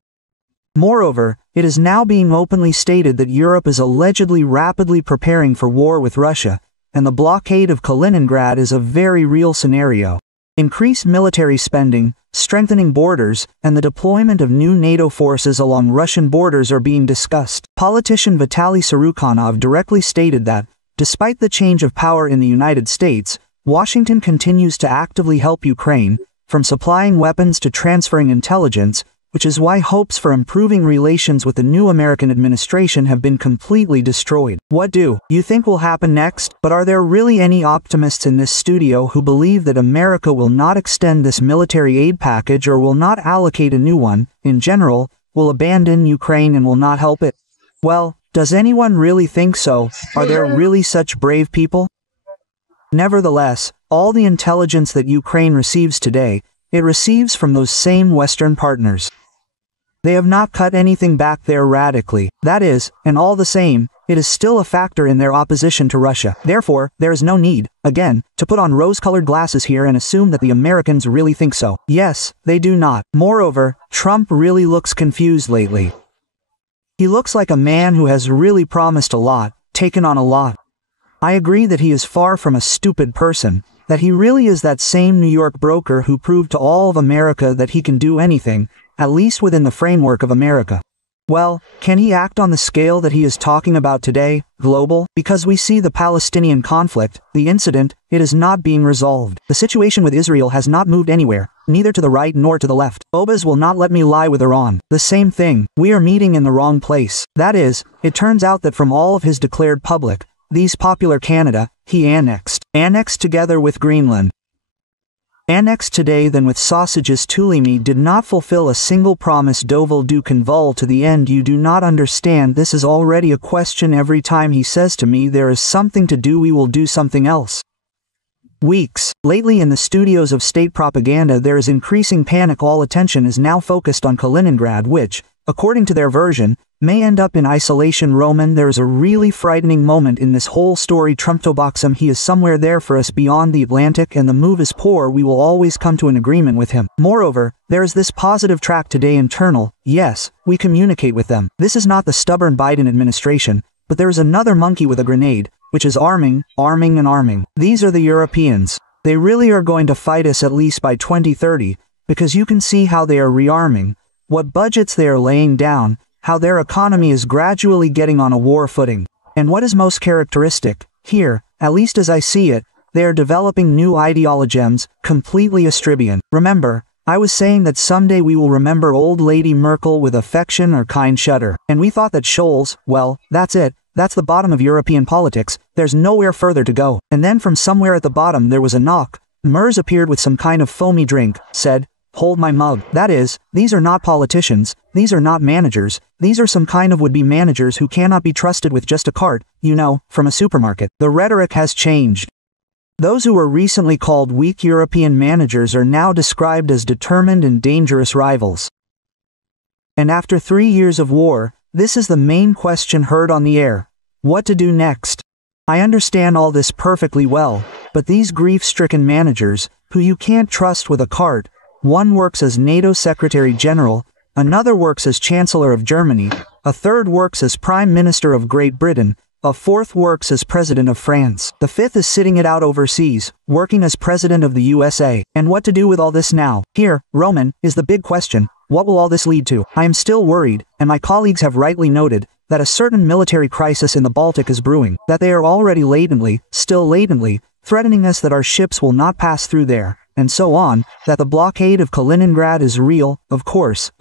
Moreover, it is now being openly stated that Europe is allegedly rapidly preparing for war with Russia, and the blockade of Kaliningrad is a very real scenario. Increased military spending, strengthening borders, and the deployment of new NATO forces along Russian borders are being discussed. Politician Vitaly Sarukhanov directly stated that, despite the change of power in the United States, Washington continues to actively help Ukraine, from supplying weapons to transferring intelligence, which is why hopes for improving relations with the new American administration have been completely destroyed. What do you think will happen next? But are there really any optimists in this studio who believe that America will not extend this military aid package or will not allocate a new one, in general, will abandon Ukraine and will not help it? Well, does anyone really think so? Are there really such brave people? Nevertheless, all the intelligence that Ukraine receives today, it receives from those same Western partners. They have not cut anything back there radically. That is, and all the same, it is still a factor in their opposition to Russia. Therefore, there is no need, again, to put on rose-colored glasses here and assume that the Americans really think so. Yes, they do not. Moreover, Trump really looks confused lately. He looks like a man who has really promised a lot, taken on a lot. I agree that he is far from a stupid person, that he really is that same New York broker who proved to all of America that he can do anything, at least within the framework of America. Well, can he act on the scale that he is talking about today, global? Because we see the Palestinian conflict, the incident, it is not being resolved. The situation with Israel has not moved anywhere, neither to the right nor to the left. Obas will not let me lie with Iran. The same thing, we are meeting in the wrong place. That is, it turns out that from all of his declared public, these popular Canada, he annexed together with Greenland. Annexed today then with sausages. Tulimi did not fulfill a single promise. Dovel du convol to the end. You do not understand. This is already a question every time he says to me there is something to do we will do something else. weeks. Lately in the studios of state propaganda there is increasing panic. All attention is now focused on Kaliningrad, which, according to their version, may end up in isolation. Roman, there is a really frightening moment in this whole story. Trumptoboxum, he is somewhere there for us beyond the Atlantic, and the move is poor. We will always come to an agreement with him. Moreover, there is this positive track today internal. Yes, we communicate with them. This is not the stubborn Biden administration, but there is another monkey with a grenade, which is arming, arming and arming. These are the Europeans. They really are going to fight us at least by 2030, because you can see how they are rearming, what budgets they are laying down, how their economy is gradually getting on a war footing. And what is most characteristic, here, at least as I see it, they are developing new ideologems, completely Astribian. Remember, I was saying that someday we will remember old Lady Merkel with affection or kind shudder. And we thought that Scholz, well, that's it, that's the bottom of European politics, there's nowhere further to go. And then from somewhere at the bottom there was a knock. Mers appeared with some kind of foamy drink, said, "Hold my mug." That is, these are not politicians, these are not managers, these are some kind of would-be managers who cannot be trusted with just a cart, you know, from a supermarket. The rhetoric has changed. Those who were recently called weak European managers are now described as determined and dangerous rivals. And after 3 years of war, this is the main question heard on the air. What to do next? I understand all this perfectly well, but these grief-stricken managers, who you can't trust with a cart, one works as NATO Secretary General, another works as Chancellor of Germany, a third works as Prime Minister of Great Britain, a fourth works as President of France, the fifth is sitting it out overseas, working as President of the USA. And what to do with all this now? Here, Roman, is the big question. What will all this lead to? I am still worried, and my colleagues have rightly noted, that a certain military crisis in the Baltic is brewing, that they are already still latently, threatening us that our ships will not pass through there, and so on, that the blockade of Kaliningrad is real, of course,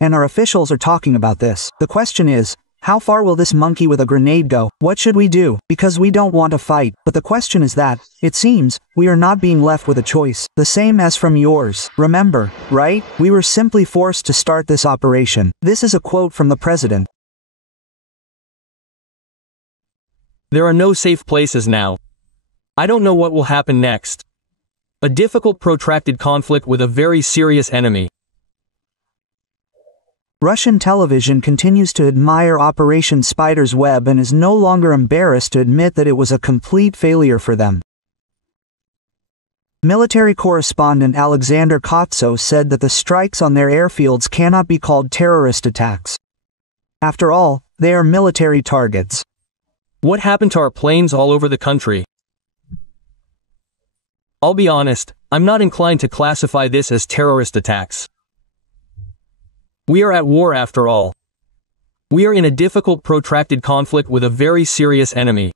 and our officials are talking about this. The question is, how far will this monkey with a grenade go? What should we do? Because we don't want to fight, but the question is that, it seems, we are not being left with a choice. The same as from yours. Remember, right? We were simply forced to start this operation. This is a quote from the president. There are no safe places now. I don't know what will happen next. A difficult protracted conflict with a very serious enemy. Russian television continues to admire Operation Spider's Web and is no longer embarrassed to admit that it was a complete failure for them. Military correspondent Alexander Kotso said that the strikes on their airfields cannot be called terrorist attacks. After all, they are military targets. What happened to our planes all over the country? I'll be honest, I'm not inclined to classify this as terrorist attacks. We are at war after all. We are in a difficult protracted conflict with a very serious enemy.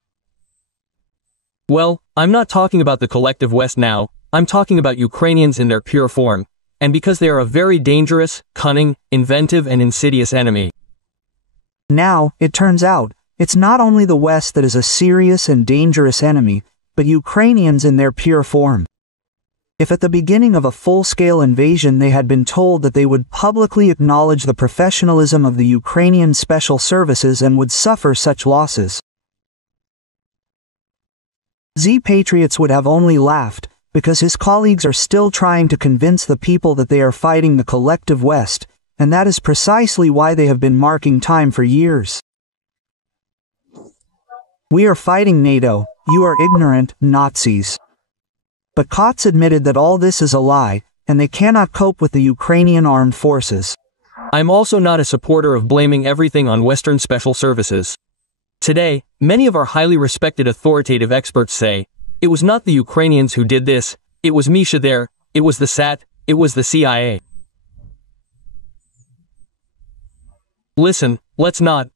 Well, I'm not talking about the collective West now, I'm talking about Ukrainians in their pure form, and because they are a very dangerous, cunning, inventive and insidious enemy. Now, it turns out, it's not only the West that is a serious and dangerous enemy, but Ukrainians in their pure form. If at the beginning of a full-scale invasion they had been told that they would publicly acknowledge the professionalism of the Ukrainian special services and would suffer such losses, Z-Patriots would have only laughed, because his colleagues are still trying to convince the people that they are fighting the collective West, and that is precisely why they have been marking time for years. We are fighting NATO, you are ignorant, Nazis. But Kotz admitted that all this is a lie, and they cannot cope with the Ukrainian armed forces. I'm also not a supporter of blaming everything on Western special services. Today, many of our highly respected authoritative experts say, it was not the Ukrainians who did this, it was Misha there, it was the SAT, it was the CIA. Listen, let's not,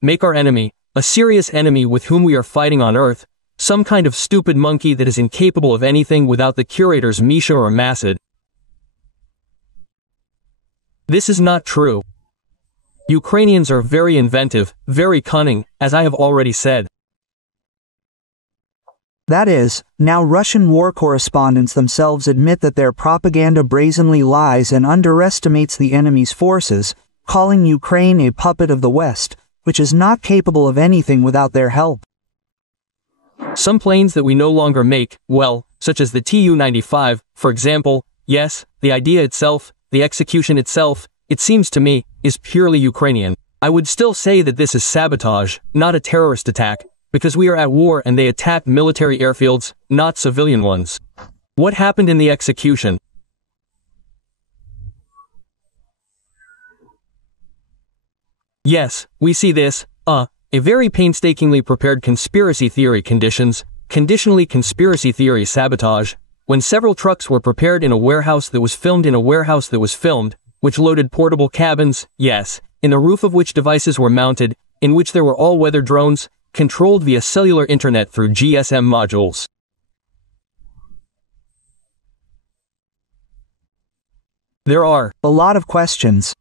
make our enemy, a serious enemy with whom we are fighting on Earth, some kind of stupid monkey that is incapable of anything without the curators Misha or Masad. This is not true. Ukrainians are very inventive, very cunning, as I have already said. That is, now Russian war correspondents themselves admit that their propaganda brazenly lies and underestimates the enemy's forces, calling Ukraine a puppet of the West, which is not capable of anything without their help. Some planes that we no longer make, well, such as the Tu-95, for example, yes, the idea itself, the execution itself, it seems to me, is purely Ukrainian. I would still say that this is sabotage, not a terrorist attack, because we are at war and they attacked military airfields, not civilian ones. What happened in the execution? Yes, we see this, a very painstakingly prepared conspiracy theory conditionally conspiracy theory sabotage, when several trucks were prepared in a warehouse that was filmed, which loaded portable cabins, yes, in the roof of which devices were mounted, in which there were all-weather drones, controlled via cellular internet through GSM modules. There are a lot of questions.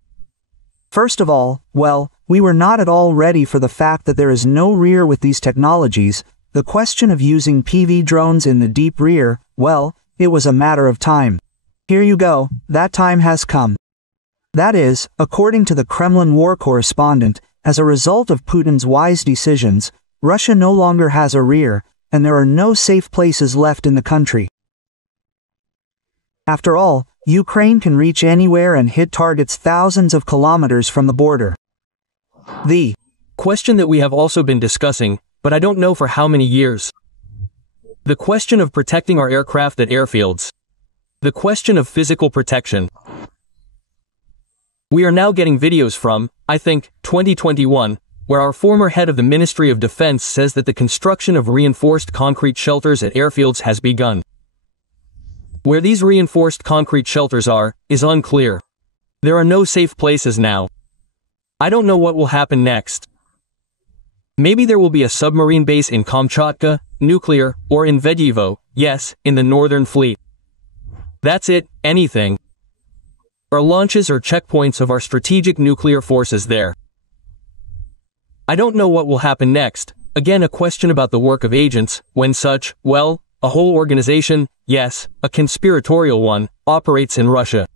First of all, well, we were not at all ready for the fact that there is no rear with these technologies. The question of using PV drones in the deep rear, well, it was a matter of time. Here you go, that time has come. That is, according to the Kremlin war correspondent, as a result of Putin's wise decisions, Russia no longer has a rear, and there are no safe places left in the country. After all, Ukraine can reach anywhere and hit targets thousands of kilometers from the border. The question that we have also been discussing, but I don't know for how many years. The question of protecting our aircraft at airfields. The question of physical protection. We are now getting videos from, I think, 2021, where our former head of the Ministry of Defense says that the construction of reinforced concrete shelters at airfields has begun. Where these reinforced concrete shelters are, is unclear. There are no safe places now. I don't know what will happen next. Maybe there will be a submarine base in Kamchatka, nuclear, or in Vedyevo, yes, in the Northern Fleet. That's it, anything. Or launches or checkpoints of our strategic nuclear forces there. I don't know what will happen next, again a question about the work of agents, when such, well, a whole organization, yes, a conspiratorial one, operates in Russia.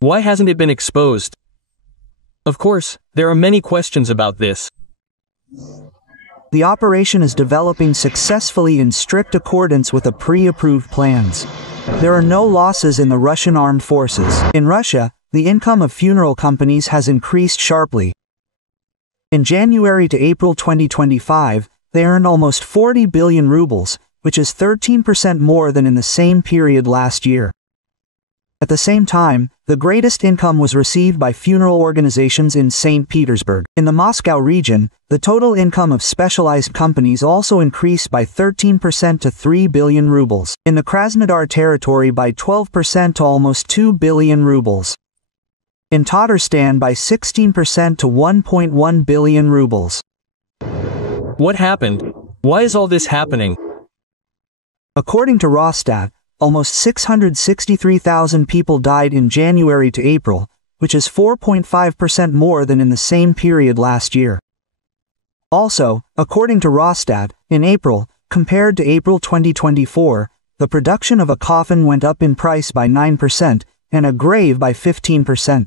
Why hasn't it been exposed? Of course, there are many questions about this. The operation is developing successfully in strict accordance with the pre-approved plans. There are no losses in the Russian armed forces. In Russia, the income of funeral companies has increased sharply. In January to April 2025, they earned almost 40 billion rubles, which is 13% more than in the same period last year. At the same time, the greatest income was received by funeral organizations in St. Petersburg. In the Moscow region, the total income of specialized companies also increased by 13% to 3 billion rubles. In the Krasnodar territory by 12% to almost 2 billion rubles. In Tatarstan by 16% to 1.1 billion rubles. What happened? Why is all this happening? According to Rostat, almost 663,000 people died in January to April, which is 4.5% more than in the same period last year. Also, according to Rostat, in April, compared to April 2024, the production of a coffin went up in price by 9%, and a grave by 15%.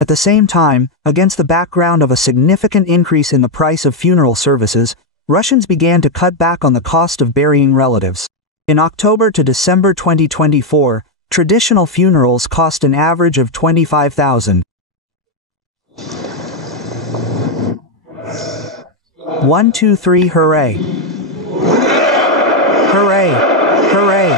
At the same time, against the background of a significant increase in the price of funeral services, Russians began to cut back on the cost of burying relatives. In October to December 2024, traditional funerals cost an average of 25,000. 1, 2, 3, hooray! Hooray! Hooray!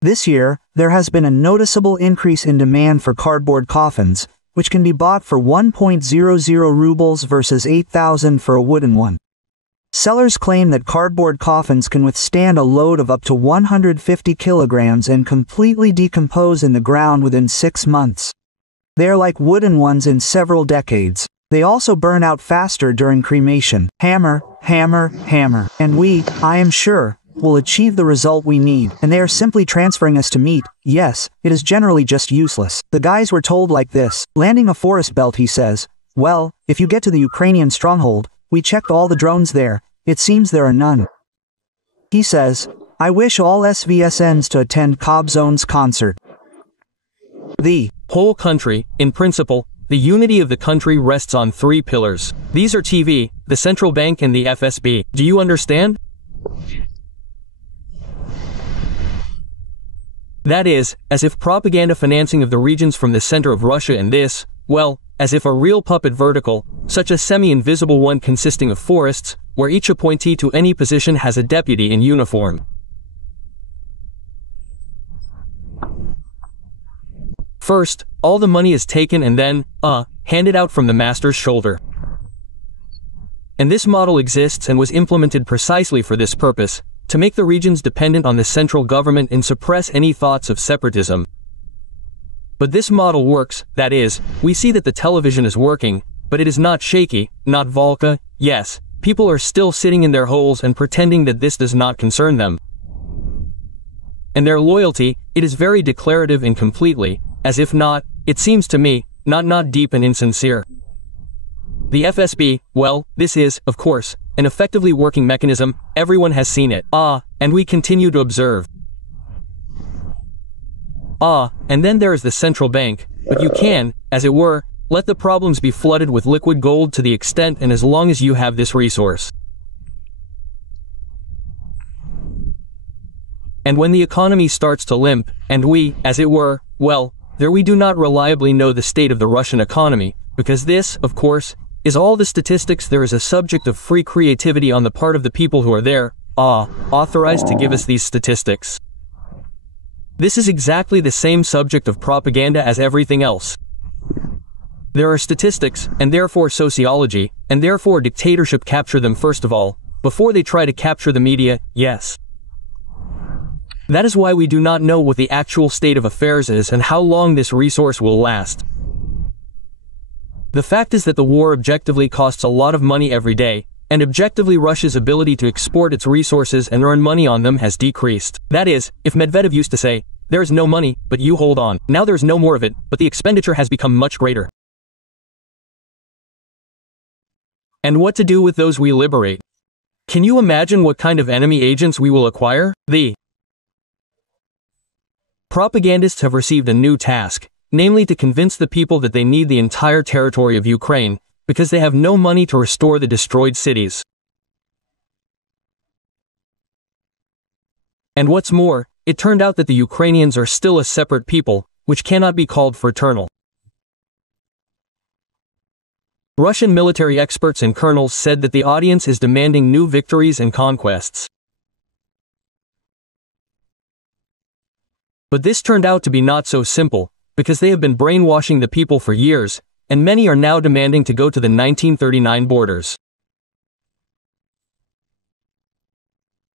This year, there has been a noticeable increase in demand for cardboard coffins, which can be bought for 1.00 rubles versus 8,000 for a wooden one. Sellers claim that cardboard coffins can withstand a load of up to 150 kilograms and completely decompose in the ground within 6 months. They are like wooden ones in several decades. They also burn out faster during cremation. Hammer, hammer, hammer. And we, I am sure, will achieve the result we need. And they are simply transferring us to meat. Yes, it is generally just useless. The guys were told like this. Landing a forest belt, he says. Well, if you get to the Ukrainian stronghold, we checked all the drones there. It seems there are none. He says, I wish all SVSNs to attend Kobzone's concert. The whole country, in principle, the unity of the country rests on three pillars. These are TV, the central bank and the FSB. Do you understand? That is, as if propaganda financing of the regions from the center of Russia and this, well, as if a real puppet vertical, such a semi-invisible one consisting of forests, where each appointee to any position has a deputy in uniform. First, all the money is taken and then, handed out from the master's shoulder. And this model exists and was implemented precisely for this purpose, to make the regions dependent on the central government and suppress any thoughts of separatism. But this model works, that is, we see that the television is working, but it is not shaky, not Volca, yes, people are still sitting in their holes and pretending that this does not concern them. And their loyalty, it is very declarative and completely, as if not, it seems to me, not deep and insincere. The FSB, well, this is, of course, an effectively working mechanism, everyone has seen it, and we continue to observe. And then there is the central bank, but you can, as it were, let the problems be flooded with liquid gold to the extent and as long as you have this resource. And when the economy starts to limp, and we, as it were, well, there we do not reliably know the state of the Russian economy, because this, of course, is all the statistics. There is a subject of free creativity on the part of the people who are there, authorized to give us these statistics. This is exactly the same subject of propaganda as everything else. There are statistics, and therefore sociology, and therefore dictatorship capture them first of all, before they try to capture the media, yes. That is why we do not know what the actual state of affairs is and how long this resource will last. The fact is that the war objectively costs a lot of money every day, and objectively Russia's ability to export its resources and earn money on them has decreased. That is, if Medvedev used to say, "There is no money, but you hold on," now there is no more of it, but the expenditure has become much greater. And what to do with those we liberate? Can you imagine what kind of enemy agents we will acquire? The propagandists have received a new task, namely to convince the people that they need the entire territory of Ukraine, because they have no money to restore the destroyed cities. And what's more, it turned out that the Ukrainians are still a separate people, which cannot be called fraternal. Russian military experts and colonels said that the audience is demanding new victories and conquests. But this turned out to be not so simple, because they have been brainwashing the people for years, and many are now demanding to go to the 1939 borders.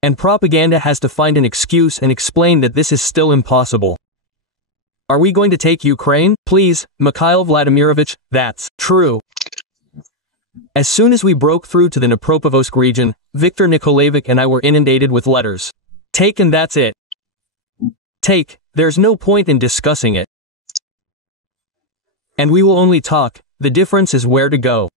And propaganda has to find an excuse and explain that this is still impossible. Are we going to take Ukraine? Please, Mikhail Vladimirovich, that's true. As soon as we broke through to the Dnipropetrovsk region, Viktor Nikolaevich and I were inundated with letters. Take and that's it. Take, there's no point in discussing it. And we will only talk, the difference is where to go.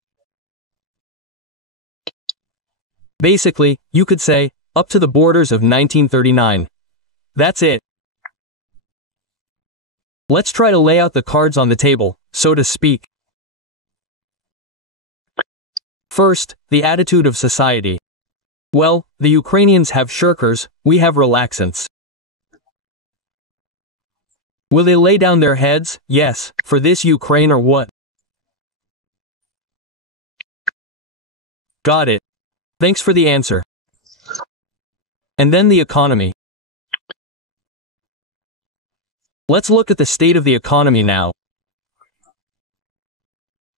Basically, you could say, up to the borders of 1939. That's it. Let's try to lay out the cards on the table, so to speak. First, the attitude of society. Well, the Ukrainians have shirkers, we have relaxants. Will they lay down their heads, yes, for this Ukraine or what? Got it. Thanks for the answer. And then the economy. Let's look at the state of the economy now.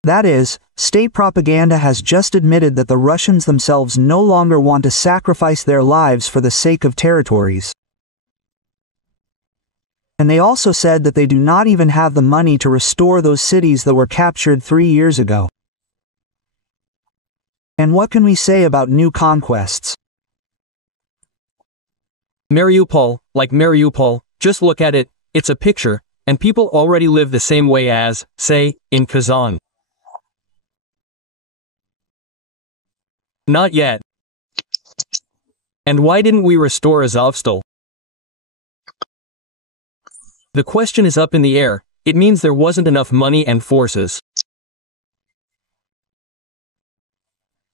That is, state propaganda has just admitted that the Russians themselves no longer want to sacrifice their lives for the sake of territories. And they also said that they do not even have the money to restore those cities that were captured 3 years ago. And what can we say about new conquests? Mariupol, like Mariupol, just look at it, it's a picture, and people already live the same way as, say, in Kazan. Not yet. And why didn't we restore Azovstal? The question is up in the air, it means there wasn't enough money and forces.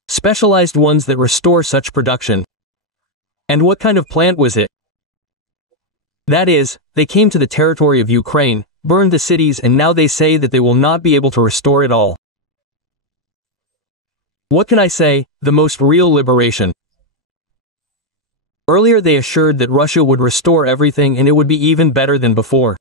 Specialized ones that restore such production. And what kind of plant was it? That is, they came to the territory of Ukraine, burned the cities, and now they say that they will not be able to restore it all. What can I say? The most real liberation. Earlier they assured that Russia would restore everything and it would be even better than before.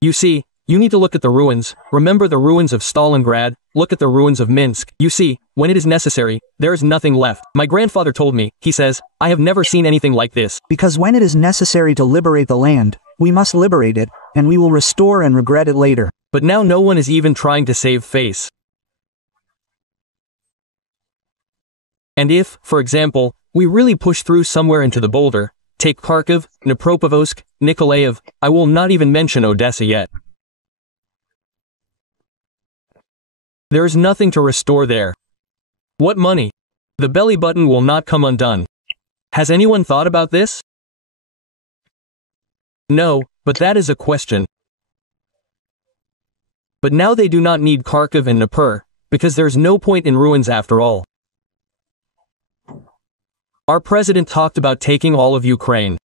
You see, you need to look at the ruins, remember the ruins of Stalingrad, look at the ruins of Minsk. You see, when it is necessary, there is nothing left. My grandfather told me, he says, I have never seen anything like this. Because when it is necessary to liberate the land, we must liberate it, and we will restore and regret it later. But now no one is even trying to save face. And if, for example, we really push through somewhere into the boulder, take Kharkiv, Dnipropetrovsk, Nikolaev, I will not even mention Odessa yet. There is nothing to restore there. What money? The belly button will not come undone. Has anyone thought about this? No, but that is a question. But now they do not need Kharkiv and Dnipro, because there is no point in ruins after all. Our president talked about taking all of Ukraine.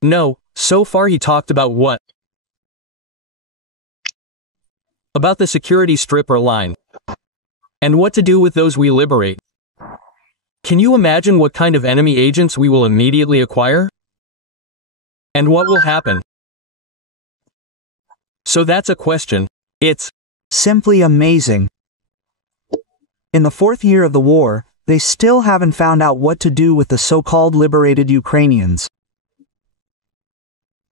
No, so far he talked about what? About the security strip or line. And what to do with those we liberate. Can you imagine what kind of enemy agents we will immediately acquire? And what will happen? So that's a question. It's simply amazing. In the 4th year of the war, they still haven't found out what to do with the so-called liberated Ukrainians.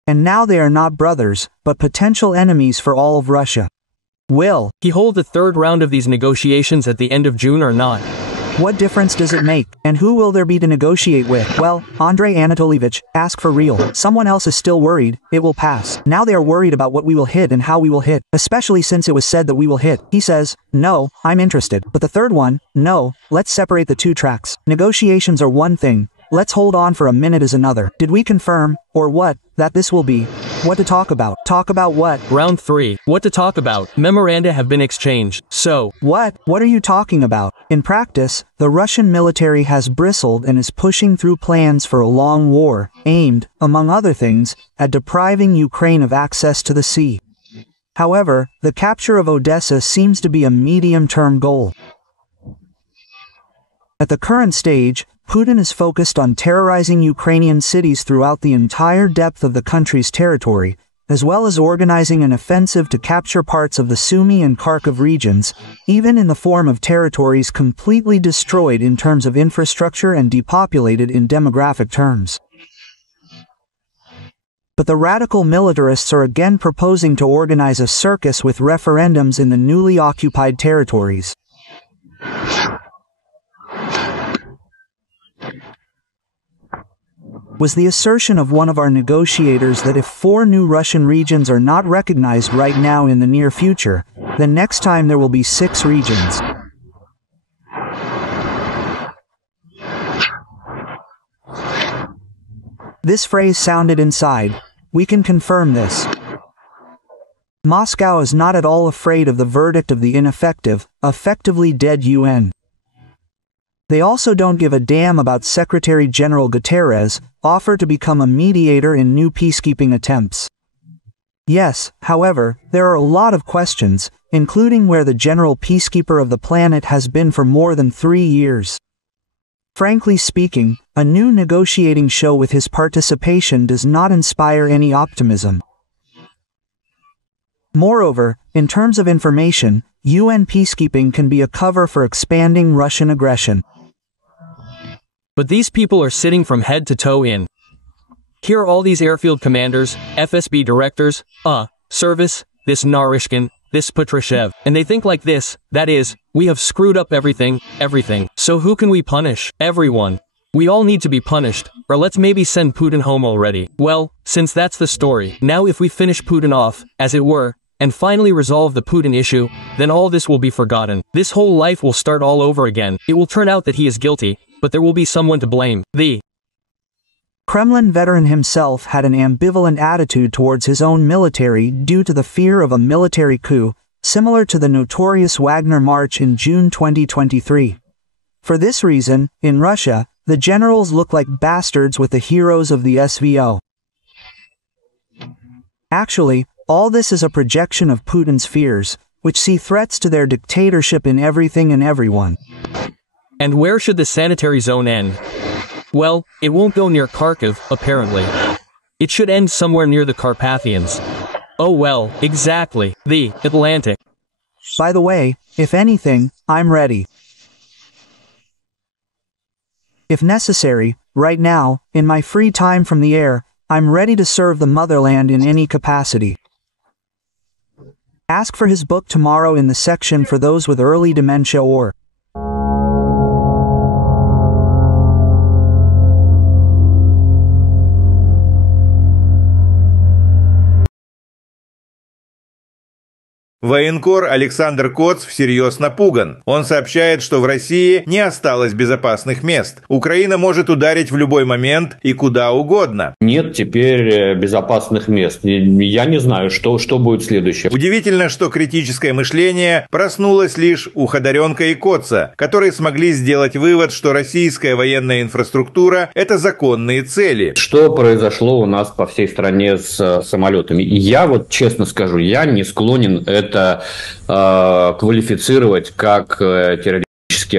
And now they are not brothers, but potential enemies for all of Russia. Will he hold the 3rd round of these negotiations at the end of June or not? What difference does it make? And who will there be to negotiate with? Well, Andrei Anatolievich, ask for real. Someone else is still worried, it will pass. Now they are worried about what we will hit and how we will hit, especially since it was said that we will hit. He says, no, I'm interested. But the third one, no, let's separate the two tracks. Negotiations are one thing, let's hold on for a minute is another. Did we confirm, or what, that this will be? What to talk about? Talk about what? Round 3. What to talk about? Memoranda have been exchanged. So, what? What are you talking about? In practice, the Russian military has bristled and is pushing through plans for a long war, aimed, among other things, at depriving Ukraine of access to the sea. However, the capture of Odessa seems to be a medium-term goal. At the current stage, Putin is focused on terrorizing Ukrainian cities throughout the entire depth of the country's territory, as well as organizing an offensive to capture parts of the Sumy and Kharkiv regions, even in the form of territories completely destroyed in terms of infrastructure and depopulated in demographic terms. But the radical militarists are again proposing to organize a circus with referendums in the newly occupied territories. Was the assertion of one of our negotiators that if 4 new Russian regions are not recognized right now in the near future, then next time there will be 6 regions. This phrase sounded inside. We can confirm this. Moscow is not at all afraid of the verdict of the ineffective, effectively dead UN. They also don't give a damn about Secretary General Guterres' offer to become a mediator in new peacekeeping attempts. Yes, however, there are a lot of questions, including where the general peacekeeper of the planet has been for more than 3 years. Frankly speaking, a new negotiating show with his participation does not inspire any optimism. Moreover, in terms of information, UN peacekeeping can be a cover for expanding Russian aggression. But these people are sitting from head to toe in. Here are all these airfield commanders, FSB directors, service, this Narishkin, this Patrushev, and they think like this, that is, we have screwed up everything. So who can we punish? Everyone. We all need to be punished, or let's maybe send Putin home already. Well, since that's the story, now if we finish Putin off, as it were, and finally resolve the Putin issue, then all this will be forgotten. This whole life will start all over again. It will turn out that he is guilty, but there will be someone to blame. The Kremlin veteran himself had an ambivalent attitude towards his own military due to the fear of a military coup, similar to the notorious Wagner March in June 2023. For this reason, in Russia, the generals look like bastards with the heroes of the SVO. Actually, all this is a projection of Putin's fears, which see threats to their dictatorship in everything and everyone. And where should the sanitary zone end? Well, it won't go near Kharkiv, apparently. It should end somewhere near the Carpathians. Oh well, exactly, the Atlantic. By the way, if anything, I'm ready. If necessary, right now, in my free time from the air, I'm ready to serve the motherland in any capacity. Ask for his book tomorrow in the section for those with early dementia or Военкор Александр Коц всерьез напуган. Он сообщает, что в России не осталось безопасных мест. Украина может ударить в любой момент и куда угодно. Нет теперь безопасных мест. Я не знаю, что будет следующее. Удивительно, что критическое мышление проснулось лишь у Ходоренка и Коца, которые смогли сделать вывод, что российская военная инфраструктура – это законные цели. Что произошло у нас по всей стране с самолетами? Я вот честно скажу, я не склонен это квалифицировать как террористические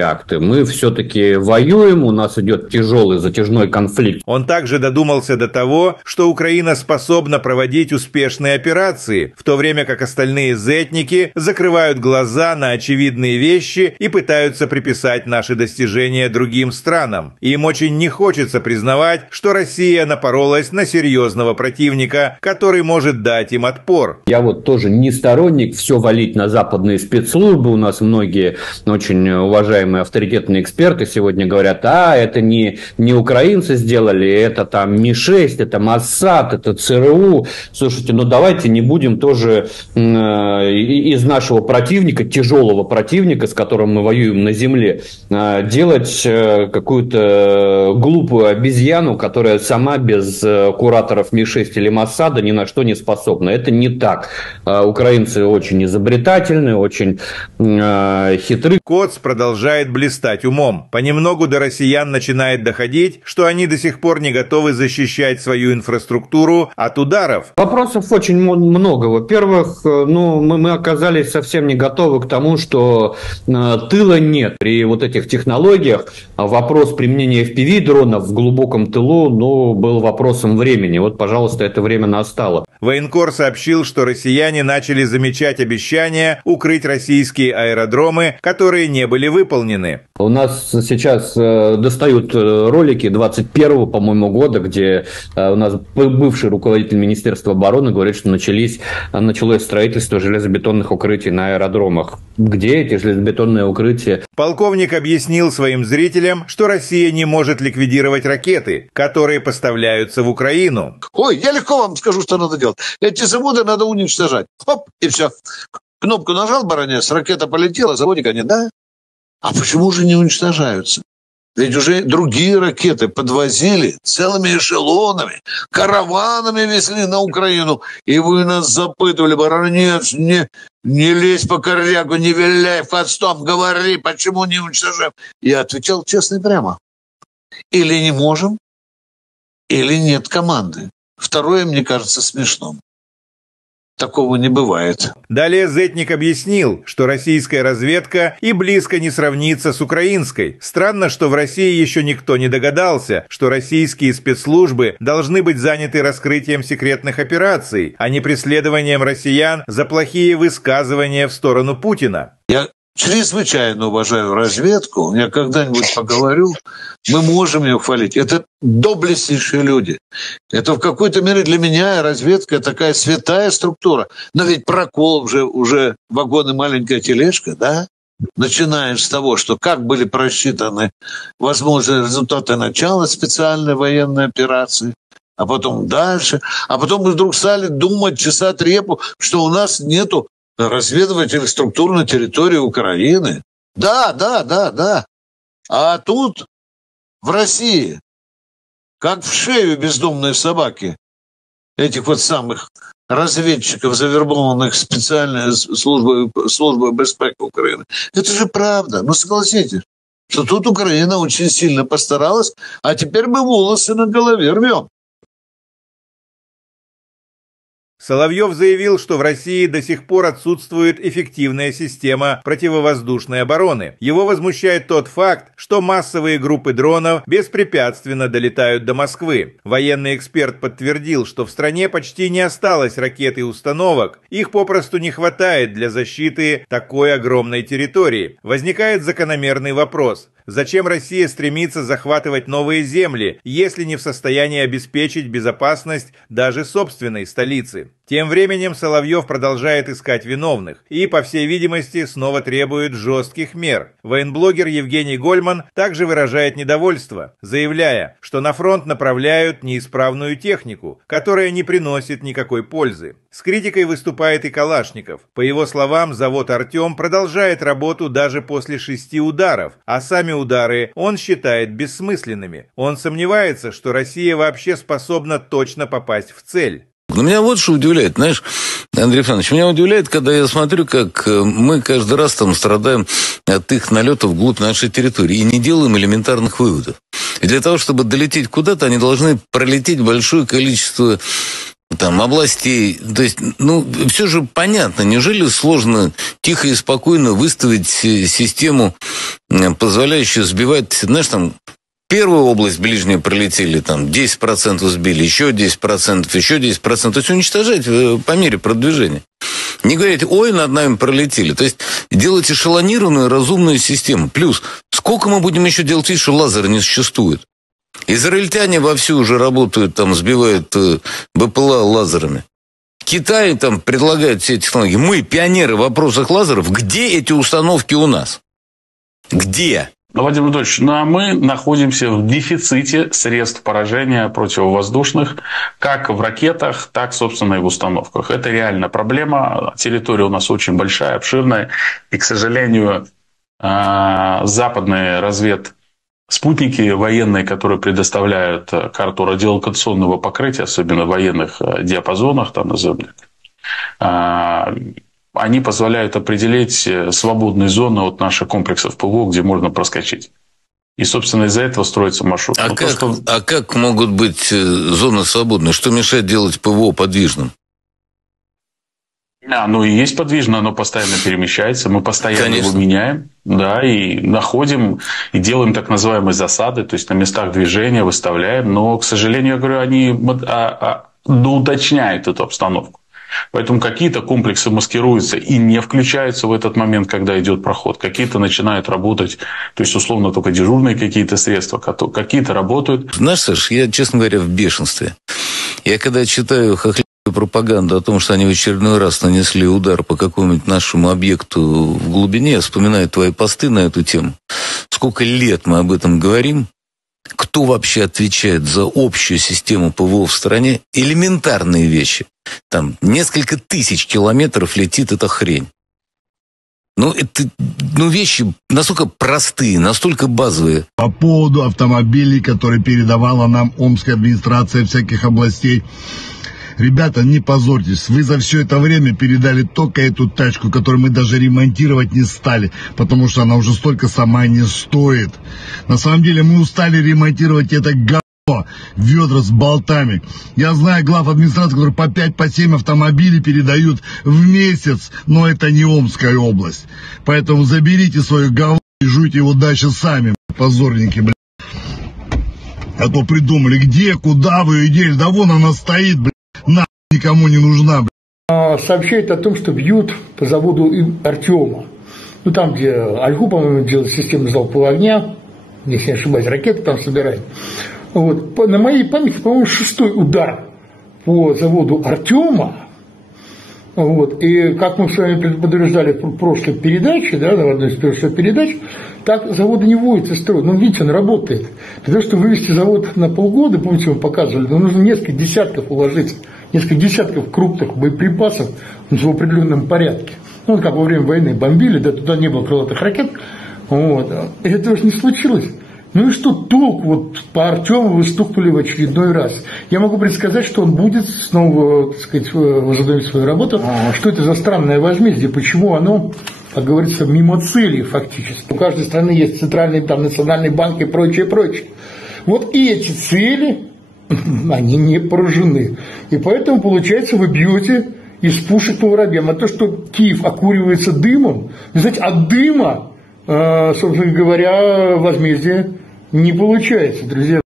акты. Мы все-таки воюем, у нас идет тяжелый затяжной конфликт. Он также додумался до того, что Украина способна проводить успешные операции, в то время как остальные зетники закрывают глаза на очевидные вещи и пытаются приписать наши достижения другим странам. И им очень не хочется признавать, что Россия напоролась на серьезного противника, который может дать им отпор. Я вот тоже не сторонник все валить на западные спецслужбы. У нас многие очень уважаемые авторитетные эксперты сегодня говорят, это не украинцы сделали, это там Ми-6, это Моссад, это ЦРУ. Слушайте, давайте не будем тоже из нашего противника, тяжелого противника, с которым мы воюем на земле, делать какую-то глупую обезьяну, которая сама без кураторов Ми-6 или Моссада ни на что не способна. Это не так. Украинцы очень изобретательны, очень хитры. Коц продолжает блистать умом. Понемногу до россиян начинает доходить, что они до сих пор не готовы защищать свою инфраструктуру от ударов. Вопросов очень много. Во-первых, мы оказались совсем не готовы к тому, что тыла нет. При вот этих технологиях вопрос применения FPV-дронов в глубоком тылу был вопросом времени. Вот, пожалуйста, это время настало. Военкор сообщил, что россияне начали замечать обещания укрыть российские аэродромы, которые не были выполнены. У нас сейчас достают ролики 21-го, по-моему, года, где у нас бывший руководитель Министерства обороны говорит, что началось строительство железобетонных укрытий на аэродромах. Где эти железобетонные укрытия? Полковник объяснил своим зрителям, что Россия не может ликвидировать ракеты, которые поставляются в Украину. Ой, я легко вам скажу, что надо делать. Эти заводы надо уничтожать. Хоп, и все. Кнопку нажал, баронец, ракета полетела, заводика нет, да? А почему же не уничтожаются? Ведь уже другие ракеты подвозили целыми эшелонами, караванами везли на Украину. И вы нас запытывали, баронец, не лезь по корягу, не виляй хвостом, говори, почему не уничтожаем. Я отвечал честно и прямо. Или не можем, или нет команды. Второе, мне кажется, смешным. Такого не бывает. Далее зетник объяснил, что российская разведка и близко не сравнится с украинской. Странно, что в России еще никто не догадался, что российские спецслужбы должны быть заняты раскрытием секретных операций, а не преследованием россиян за плохие высказывания в сторону Путина. Я чрезвычайно уважаю разведку. Я когда-нибудь поговорю, мы можем ее хвалить. Это доблестнейшие люди. Это в какой-то мере для меня разведка такая святая структура. Но ведь прокол уже вагон и маленькая тележка, да? Начинаешь с того, что как были просчитаны возможные результаты начала специальной военной операции, а потом дальше. А потом мы вдруг стали думать, чесать репу, что у нас нету разведывателей структур на территории Украины. Да. А тут в России как в шею бездомной собаки этих вот самых разведчиков, завербованных специальной службой безпеки Украины. Это же правда. Ну, согласитесь, что тут Украина очень сильно постаралась, а теперь мы волосы на голове рвем. Соловьев заявил, что в России до сих пор отсутствует эффективная система противовоздушной обороны. Его возмущает тот факт, что массовые группы дронов беспрепятственно долетают до Москвы. Военный эксперт подтвердил, что в стране почти не осталось ракет и установок. Их попросту не хватает для защиты такой огромной территории. Возникает закономерный вопрос. Зачем Россия стремится захватывать новые земли, если не в состоянии обеспечить безопасность даже собственной столицы? Тем временем Соловьев продолжает искать виновных и, по всей видимости, снова требует жестких мер. Военблогер Евгений Гольман также выражает недовольство, заявляя, что на фронт направляют неисправную технику, которая не приносит никакой пользы. С критикой выступает и Калашников. По его словам, завод «Артем» продолжает работу даже после 6 ударов, а сами удары он считает бессмысленными. Он сомневается, что Россия вообще способна точно попасть в цель. Но меня вот что удивляет, знаешь, Андрей Александрович, меня удивляет, когда я смотрю, как мы каждый раз там страдаем от их налетов вглубь нашей территории и не делаем элементарных выводов. И для того, чтобы долететь куда-то, они должны пролететь большое количество там областей. То есть, ну, все же понятно. Неужели сложно тихо и спокойно выставить систему, позволяющую сбивать, знаешь, там, первую область ближнюю пролетели, там, 10% сбили, еще 10%, еще 10%. То есть, уничтожать по мере продвижения. Не говорите, ой, над нами пролетели. То есть, делать эшелонированную, разумную систему. Плюс, сколько мы будем еще делать вид, что лазера не существует? Израильтяне вовсю уже работают, там, сбивают БПЛА лазерами. Китай там предлагает все эти технологии. Мы, пионеры в вопросах лазеров, где эти установки у нас? Где? Владимир Владимирович, ну а мы находимся в дефиците средств поражения противовоздушных, как в ракетах, так, собственно, и в установках. Это реальная проблема. Территория у нас очень большая, обширная. И, к сожалению, западные спутники военные, которые предоставляют карту радиолокационного покрытия, особенно в военных диапазонах, там назовем, они позволяют определить свободные зоны от наших комплексов ПВО, где можно проскочить. И, собственно, из-за этого строится маршрут. А как могут быть зоны свободные? Что мешает делать ПВО подвижным? Оно и есть подвижно, оно постоянно перемещается, мы постоянно Конечно. его меняем, да, и находим, и делаем так называемые засады, то есть на местах движения выставляем, но, к сожалению, я говорю, они доуточняют эту обстановку. Поэтому какие-то комплексы маскируются и не включаются в этот момент, когда идет проход. Какие-то начинают работать, то есть, условно, только дежурные какие-то средства, какие-то работают. Знаешь, Саш, я, честно говоря, в бешенстве. Я когда читаю хохлядскую пропаганду о том, что они в очередной раз нанесли удар по какому-нибудь нашему объекту в глубине, я вспоминаю твои посты на эту тему. Сколько лет мы об этом говорим? Кто вообще отвечает за общую систему ПВО в стране? Элементарные вещи. Там несколько тысяч километров летит эта хрень. Это вещи настолько простые, настолько базовые. По поводу автомобилей, которые передавала нам Омская администрация всяких областей. Ребята, не позорьтесь, вы за все это время передали только эту тачку, которую мы даже ремонтировать не стали, потому что она уже столько сама не стоит. На самом деле мы устали ремонтировать это говно, ведра с болтами. Я знаю глав администрации, которые по 5-7 автомобилей передают в месяц, но это не Омская область. Поэтому заберите свое говно и жуйте его дальше сами, позорники, блядь. А то придумали, где, куда вы ее дели, да вон она стоит, блядь. На, никому не нужна. Сообщает о том, что бьют по заводу Артема. Там, где Альгу, по-моему, делает систему залпового огня, если не ошибаюсь, ракеты там собирают. На моей памяти, по-моему, 6-й удар по заводу Артема. И как мы с вами предупреждали в прошлой передаче, да, в одной из прошлых передач, так заводы не вводятся в строй. Видите, он работает. Для того, чтобы вывести завод на полгода, помните, мы показывали, нужно несколько десятков уложить, несколько десятков крупных боеприпасов в определенном порядке. Как во время войны бомбили, да, туда не было крылатых ракет. И этого же не случилось. Ну и что толк? Вот по Артему вы стукнули в очередной раз. Я могу предсказать, что он будет снова, так сказать, возобновить свою работу. Что это за странное возмездие? Почему оно, как говорится, мимо цели фактически? У каждой страны есть центральный, там, национальный банк и прочее, прочее. Вот эти цели, они не поражены. И поэтому, получается, вы бьете из пушек по воробьям. А то, что Киев окуривается дымом, знаете, от дыма, собственно говоря, возмездие не получается, друзья.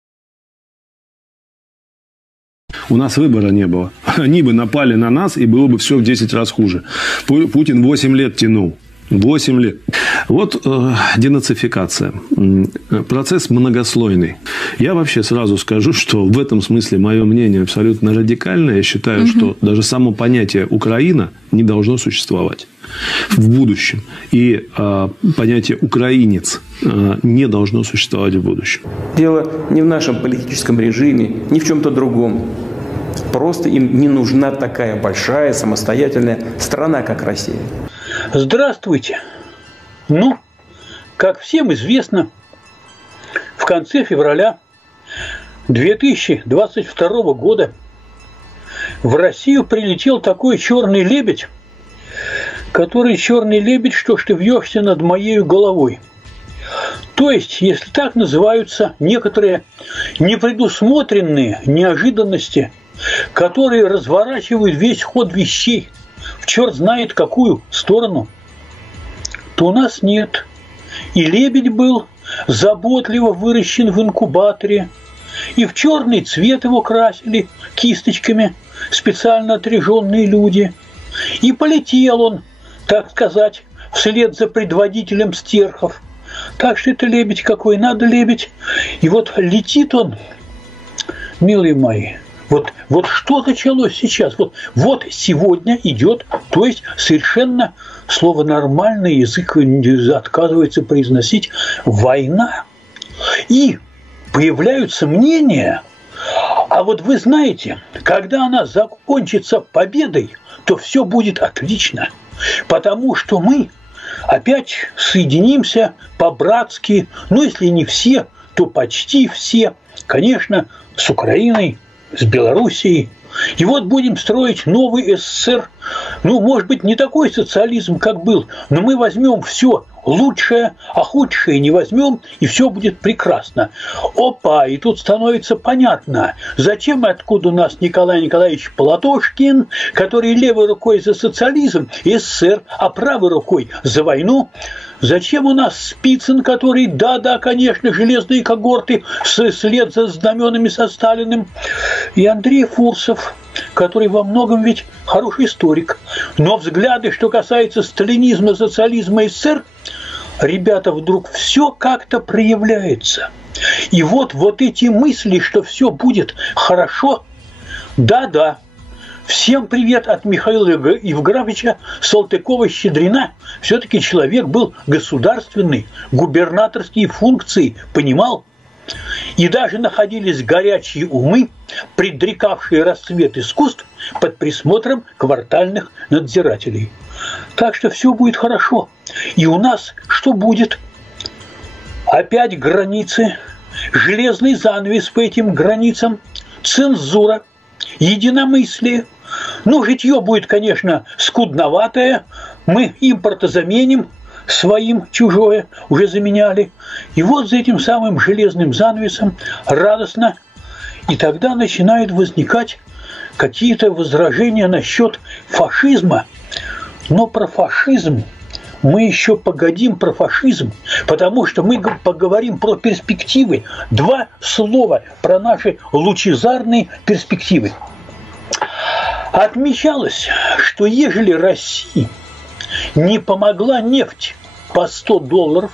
У нас выбора не было. Они бы напали на нас, и было бы все в 10 раз хуже. Путин 8 лет тянул. 8 лет. Вот денацификация. Процесс многослойный. Я вообще сразу скажу, что в этом смысле мое мнение абсолютно радикальное. Я считаю, что даже само понятие «Украина» не должно существовать в будущем. И понятие «украинец» не должно существовать в будущем. Дело не в нашем политическом режиме, ни в чем-то другом. Просто им не нужна такая большая самостоятельная страна, как Россия. Здравствуйте. Ну, как всем известно, в конце февраля 2022 года в Россию прилетел такой черный лебедь, который черный лебедь, что ж ты вьешься над моей головой. То есть, если так называются некоторые непредусмотренные неожиданности, которые разворачивают весь ход вещей в черт знает какую сторону, то у нас нет. И лебедь был заботливо выращен в инкубаторе, и в черный цвет его красили кисточками специально отряженные люди. И полетел он, так сказать, вслед за предводителем стерхов. Так что это лебедь какой надо, лебедь. И вот летит он, милые мои. Вот что началось сейчас? Вот сегодня идет, то есть совершенно слово «нормальный» язык отказывается произносить «война». И появляются мнения, а вот вы знаете, когда она закончится победой, то все будет отлично, потому что мы опять соединимся по-братски, ну если не все, то почти все, конечно, с Украиной, с Белоруссией. И вот будем строить новый СССР. Ну, может быть, не такой социализм, как был, но мы возьмем все лучшее, а худшее не возьмем, и все будет прекрасно. Опа, и тут становится понятно, зачем и откуда у нас Николай Николаевич Платошкин, который левой рукой за социализм и СССР, а правой рукой за войну. Зачем у нас Спицын, который, да, конечно, железные когорты, вслед за знаменами со Сталиным, и Андрей Фурсов, который во многом ведь хороший историк. Но взгляды, что касается сталинизма, социализма и СССР, ребята, вдруг все как-то проявляется. И вот эти мысли, что все будет хорошо, да. Всем привет от Михаила Евграфовича Салтыкова-Щедрина. Все-таки человек был государственный, губернаторские функции понимал. И даже находились горячие умы, предрекавшие расцвет искусств под присмотром квартальных надзирателей. Так что все будет хорошо. И у нас что будет? Опять границы, железный занавес по этим границам, цензура, единомыслие. Ну, житье будет, конечно, скудноватое. Мы импорта заменим, своим чужое уже заменяли. И вот за этим самым железным занавесом радостно. И тогда начинают возникать какие-то возражения насчет фашизма. Но про фашизм мы еще погодим, про фашизм, потому что мы поговорим про перспективы. Два слова про наши лучезарные перспективы. Отмечалось, что ежели России не помогла нефть по $100,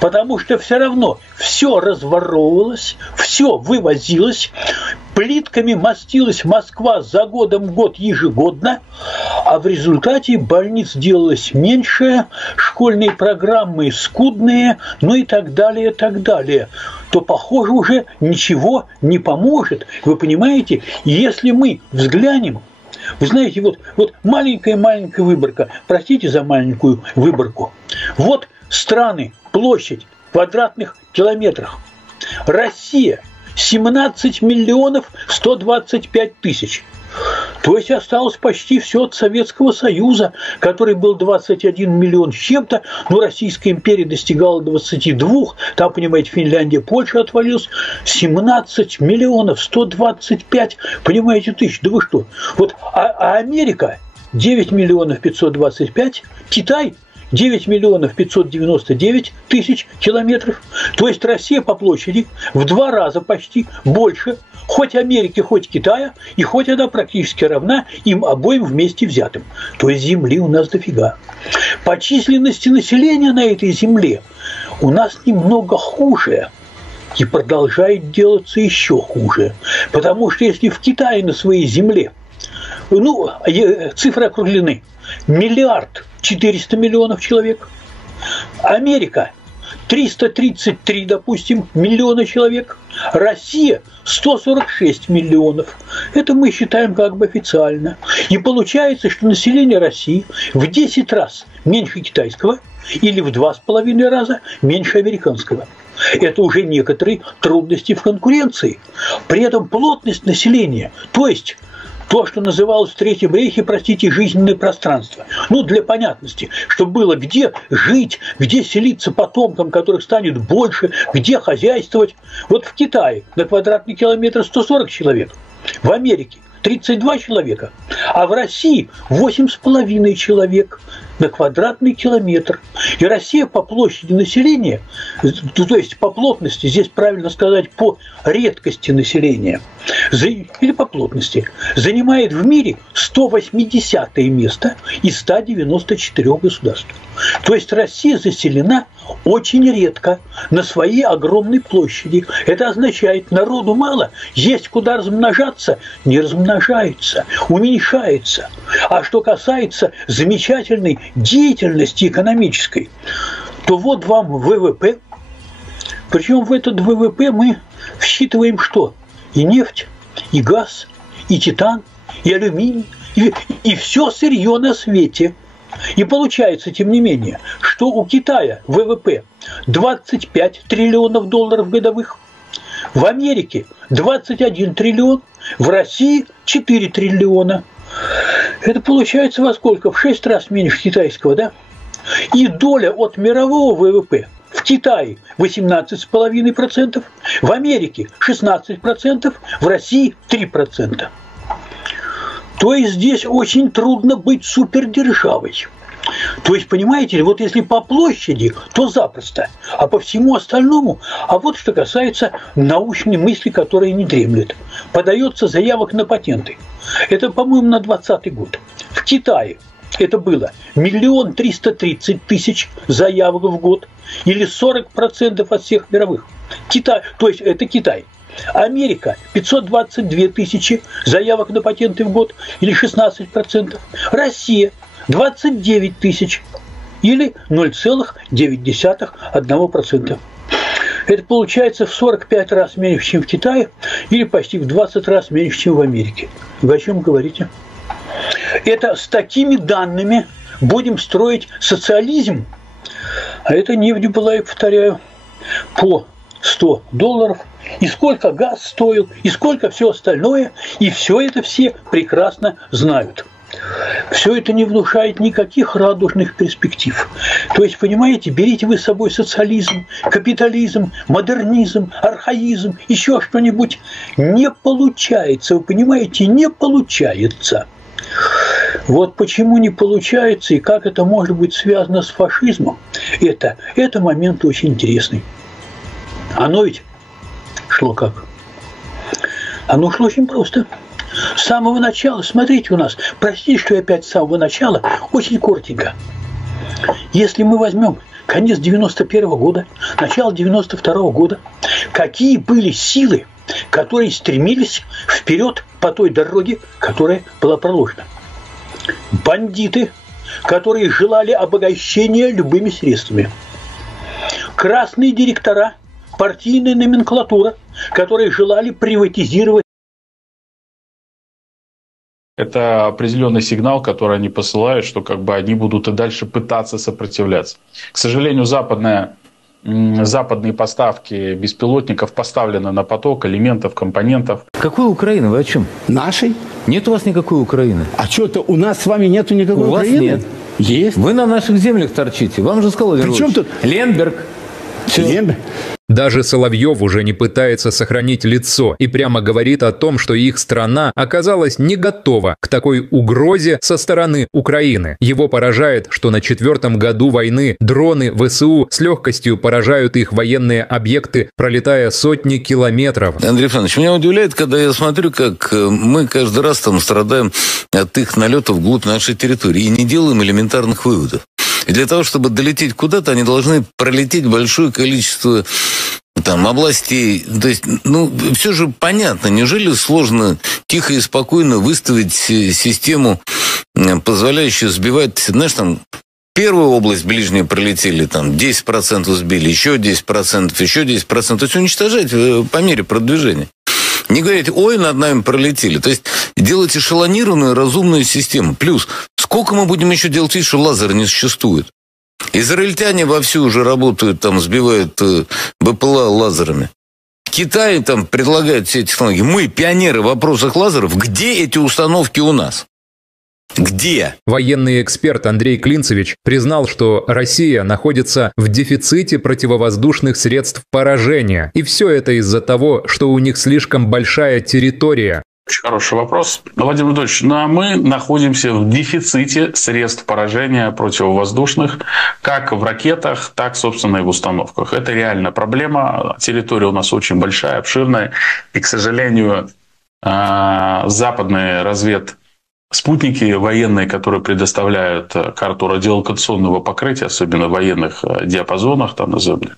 потому что все равно все разворовывалось, все вывозилось, плитками мастилась Москва за годом в год ежегодно, а в результате больниц делалось меньше, школьные программы скудные, ну и так далее, то, похоже, уже ничего не поможет. Вы понимаете, если мы взглянем, вы знаете, вот маленькая выборка, простите за маленькую выборку, вот страны, площадь в квадратных километрах, Россия 17 миллионов 125 тысяч. То есть осталось почти все от Советского Союза, который был 21 миллион с чем-то, но Российская империя достигала 22, там, понимаете, Финляндия, Польша отвалилась, 17 миллионов 125, понимаете, тысяч, да вы что? Вот, а Америка 9 миллионов 525, Китай 9 миллионов 599 тысяч километров. То есть Россия по площади в 2 раза почти больше хоть Америки, хоть Китая, и хоть она практически равна им обоим вместе взятым. То есть земли у нас дофига. По численности населения на этой земле у нас немного хуже. И продолжает делаться еще хуже. Потому что если в Китае на своей земле, ну, цифры округлены, 1 400 000 000 человек, Америка 333, допустим, миллиона человек, Россия 146 миллионов. Это мы считаем как бы официально. И получается, что население России в 10 раз меньше китайского или в 2,5 раза меньше американского. Это уже некоторые трудности в конкуренции. При этом плотность населения, то есть то, что называлось в Третьем рейхе, простите, жизненное пространство. Ну, для понятности, чтобы было где жить, где селиться потомкам, которых станет больше, где хозяйствовать. Вот в Китае на квадратный километр 140 человек, в Америке 32 человека, а в России 8,5 человек на квадратный километр. И Россия по площади населения, то есть по плотности, здесь правильно сказать, по редкости населения, или по плотности, занимает в мире 180-е место из 194 государств. То есть Россия заселена очень редко на своей огромной площади. Это означает, народу мало, есть куда размножаться, не размножается, уменьшается. А что касается замечательной деятельности экономической, то вот вам ВВП. Причем в этот ВВП мы всчитываем что? И нефть, и газ, и титан, и алюминий, и все сырье на свете. И получается, тем не менее, что у Китая ВВП 25 триллионов долларов годовых, в Америке 21 триллион, в России 4 триллиона. Это получается во сколько? В 6 раз меньше китайского, да? И доля от мирового ВВП в Китае 18,5%, в Америке 16%, в России 3%. То есть здесь очень трудно быть супердержавой. То есть, понимаете ли, вот если по площади, то запросто, а по всему остальному, а вот что касается научной мысли, которая не дремлет. Подается заявок на патенты. Это, по-моему, на 2020 год. В Китае это было 1 330 000 заявок в год, или 40% от всех мировых. Китай, то есть это Китай. Америка 522 000 заявок на патенты в год, или 16%. Россия 29 000, или 0,9%. Это получается в 45 раз меньше, чем в Китае, или почти в 20 раз меньше, чем в Америке. Вы о чем говорите? Это с такими данными будем строить социализм, а это нефть была, я повторяю, по $100, и сколько газ стоил, и сколько все остальное, и все это все прекрасно знают. Все это не внушает никаких радужных перспектив. То есть, понимаете, берите вы с собой социализм, капитализм, модернизм, архаизм, еще что-нибудь. Не получается, вы понимаете, не получается. Вот почему не получается и как это может быть связано с фашизмом, это момент очень интересный. Оно ведь шло как? Оно шло очень просто. С самого начала, смотрите у нас, простите, что я опять с самого начала, очень коротенько. Если мы возьмем конец 91 года, начало 92 года, какие были силы, которые стремились вперед по той дороге, которая была проложена? Бандиты, которые желали обогащения любыми средствами. Красные директора, партийная номенклатура, которые желали приватизировать. Это определенный сигнал, который они посылают, что как бы они будут и дальше пытаться сопротивляться. К сожалению, западная западные поставки беспилотников поставлены на поток элементов, компонентов. Какой Украины? Вы о чем? Нашей? Нет у вас никакой Украины. А что-то у нас с вами нету никакой Украины? У вас нет. Есть. Вы на наших землях торчите. Вам же сказал При чем тут? Ленберг. Ленберг. Даже Соловьев уже не пытается сохранить лицо и прямо говорит о том, что их страна оказалась не готова к такой угрозе со стороны Украины. Его поражает, что на 4-м году войны дроны ВСУ с легкостью поражают их военные объекты, пролетая сотни километров. Андрей Александрович, меня удивляет, когда я смотрю, как мы каждый раз там страдаем от их налетов вглубь нашей территории и не делаем элементарных выводов. И для того, чтобы долететь куда-то, они должны пролететь большое количество там областей. То есть, все же понятно. Неужели сложно тихо и спокойно выставить систему, позволяющую сбивать, знаешь, там, первую область ближнюю пролетели, там, 10% сбили, еще 10%, еще 10%. То есть, уничтожать по мере продвижения. Не говорите, ой, над нами пролетели. То есть, делать эшелонированную, разумную систему. Плюс, сколько мы будем еще делать вид, что лазера не существует? Израильтяне вовсю уже работают, там, сбивают БПЛА лазерами. Китай там предлагает все эти технологии. Мы, пионеры в вопросах лазеров, где эти установки у нас? Где? Военный эксперт Андрей Клинцевич признал, что Россия находится в дефиците противовоздушных средств поражения. И все это из-за того, что у них слишком большая территория. Очень хороший вопрос. Владимир Владимирович, мы находимся в дефиците средств поражения противовоздушных, как в ракетах, так, собственно, и в установках. Это реальная проблема. Территория у нас очень большая, обширная. И, к сожалению, западные спутники военные, которые предоставляют карту радиолокационного покрытия, особенно в военных диапазонах, там назовем,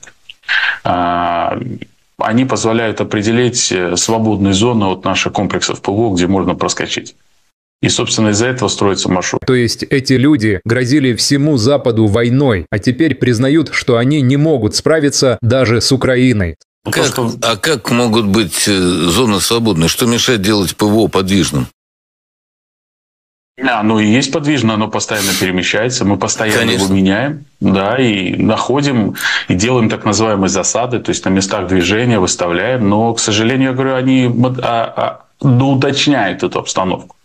они позволяют определить свободные зоны от наших комплексов ПВО, где можно проскочить. И, собственно, из-за этого строится маршрут. То есть эти люди грозили всему Западу войной, а теперь признают, что они не могут справиться даже с Украиной. А как могут быть зоны свободные? Что мешает делать ПВО подвижным? Оно и есть подвижно, оно постоянно перемещается, мы постоянно его меняем, да, и находим, и делаем так называемые засады, то есть на местах движения выставляем, но, к сожалению, я говорю, они доуточняют эту обстановку.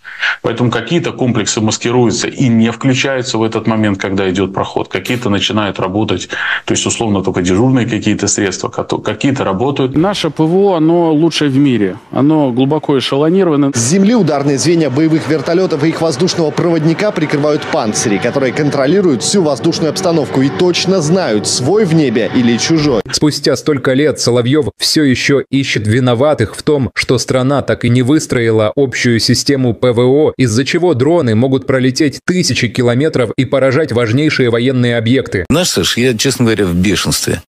Поэтому какие-то комплексы маскируются и не включаются в этот момент, когда идет проход. Какие-то начинают работать, то есть условно только дежурные какие-то средства, какие-то работают. Наше ПВО, оно лучшее в мире. Оно глубоко эшелонировано. С земли ударные звенья боевых вертолетов и их воздушного проводника прикрывают панцири, которые контролируют всю воздушную обстановку и точно знают, свой в небе или чужой. Спустя столько лет Соловьев все еще ищет виноватых в том, что страна так и не выстроила общую систему ПВО, из-за чего дроны могут пролететь тысячи километров и поражать важнейшие военные объекты. Знаешь, Саш, я, честно говоря, в бешенстве.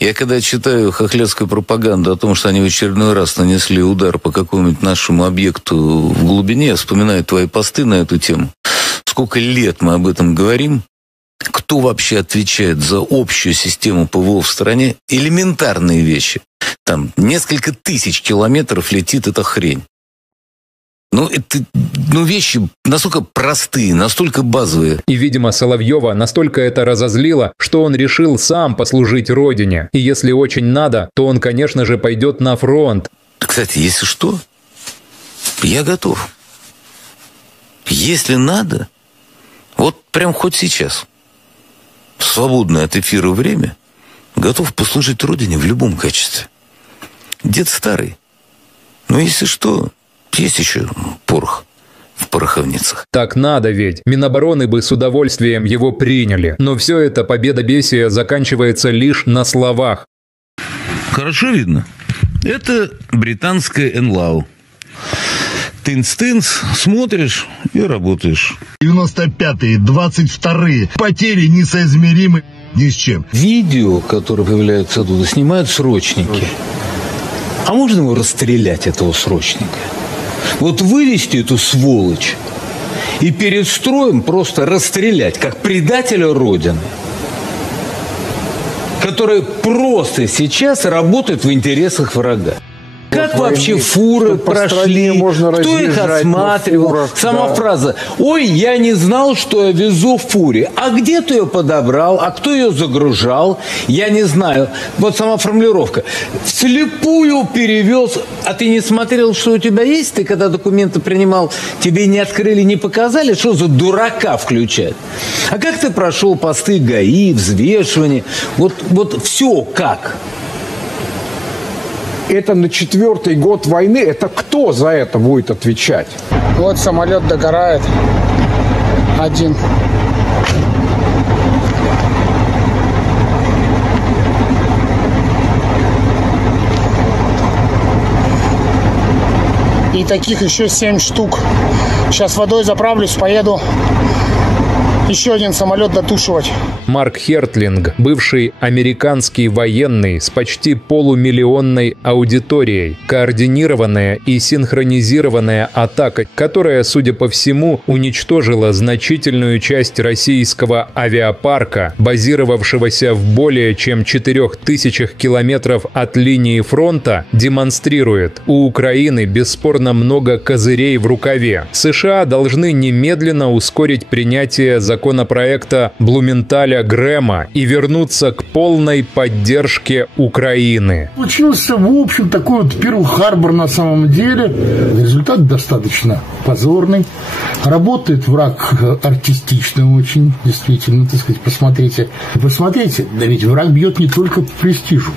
Я когда читаю хохлядскую пропаганду о том, что они в очередной раз нанесли удар по какому-нибудь нашему объекту в глубине, я вспоминаю твои посты на эту тему. Сколько лет мы об этом говорим? Кто вообще отвечает за общую систему ПВО в стране? Элементарные вещи. Там несколько тысяч километров летит эта хрень. Это вещи настолько простые, настолько базовые. И, видимо, Соловьева настолько это разозлило, что он решил сам послужить родине. И если очень надо, то он, конечно же, пойдет на фронт. Кстати, если что, я готов. Если надо, вот прям хоть сейчас, в свободное от эфира время, готов послужить родине в любом качестве. Дед старый. Но если что... Есть еще порох в пороховницах. Так надо ведь. Минобороны бы с удовольствием его приняли. Но все это победобесие заканчивается лишь на словах. Хорошо видно? Это британская НЛАУ. Тынц-тынц, смотришь и работаешь. 95-е, 22-е. Потери несоизмеримы ни с чем. Видео, которое появляется оттуда, снимают срочники. А можно его расстрелять, этого срочника? Вот вывести эту сволочь и перед строем просто расстрелять, как предателя Родины, который просто сейчас работает в интересах врага. Как вообще фуры прошли? Кто их осматривал? Сама фраза: «Ой, я не знал, что я везу в фуре». А где ты ее подобрал? А кто ее загружал? Я не знаю. Вот сама формулировка. Вслепую перевез. А ты не смотрел, что у тебя есть? Ты когда документы принимал, тебе не открыли, не показали? Что за дурака включать? А как ты прошел посты ГАИ, взвешивание? Вот все как? Это на 4-й год войны. Это кто за это будет отвечать? Вот самолет догорает. Один. И таких еще 7 штук. Сейчас водой заправлюсь, поеду еще один самолет дотушивать. Марк Хертлинг, бывший американский военный с почти полумиллионной аудиторией. Координированная и синхронизированная атака, которая, судя по всему, уничтожила значительную часть российского авиапарка, базировавшегося в более чем 4000 километров от линии фронта, демонстрирует: у Украины бесспорно много козырей в рукаве. США должны немедленно ускорить принятие законопроекта Блументаля Грэма и вернуться к полной поддержке Украины. Получился, в общем, такой вот Перл-Харбор на самом деле. Результат достаточно позорный. Работает враг артистично очень, действительно, так сказать, посмотрите. Да ведь враг бьет не только по престижу.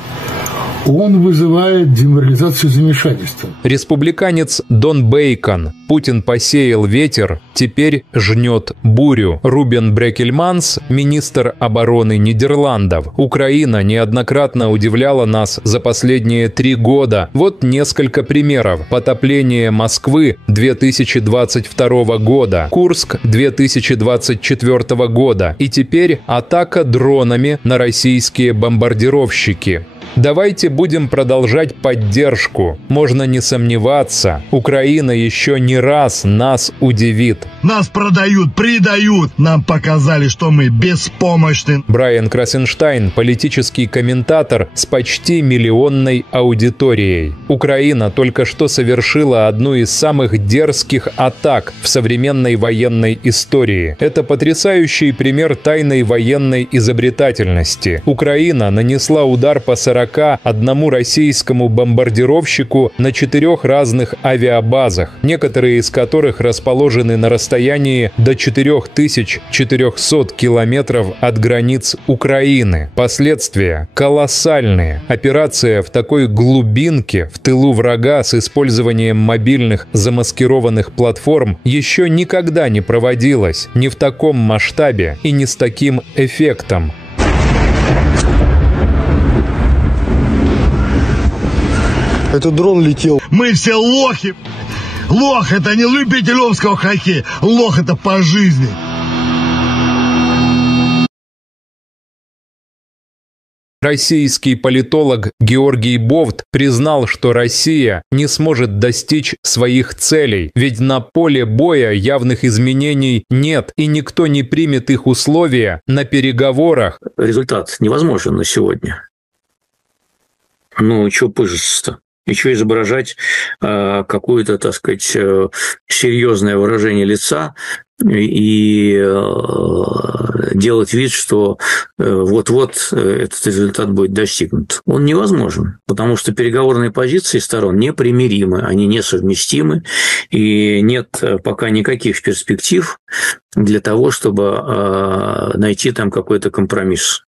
Он вызывает деморализацию, замешательства. Республиканец Дон Бейкон. Путин посеял ветер, теперь жнет бурю. Рубен Брекельманс, министр обороны Нидерландов. Украина неоднократно удивляла нас за последние 3 года. Вот несколько примеров. Потопление Москвы 2022 года, Курск 2024 года и теперь атака дронами на российские бомбардировщики. Давайте будем продолжать поддержку. Можно не сомневаться, Украина еще не раз нас удивит. Нас продают, предают. Нам показали, что мы беспомощны. Брайан Красенштайн, политический комментатор с почти миллионной аудиторией. Украина только что совершила одну из самых дерзких атак в современной военной истории. Это потрясающий пример тайной военной изобретательности. Украина нанесла удар по 41 российскому бомбардировщику на 4 разных авиабазах, некоторые из которых расположены на расстоянии до 4400 километров от границ Украины. Последствия колоссальные. Операция в такой глубинке в тылу врага с использованием мобильных замаскированных платформ еще никогда не проводилась, не в таком масштабе и не с таким эффектом. Это дрон летел. Мы все лохи. Лох — это не любителевского хоккея. Лох — это по жизни. Российский политолог Георгий Бовт признал, что Россия не сможет достичь своих целей, ведь на поле боя явных изменений нет, и никто не примет их условия на переговорах. Результат невозможен на сегодня. Ну, что пыжиться-то? Еще изображать какое-то, так сказать, серьезное выражение лица и делать вид, что вот-вот этот результат будет достигнут. Он невозможен, потому что переговорные позиции сторон непримиримы, они несовместимы, и нет пока никаких перспектив для того, чтобы найти там какой-то компромисс.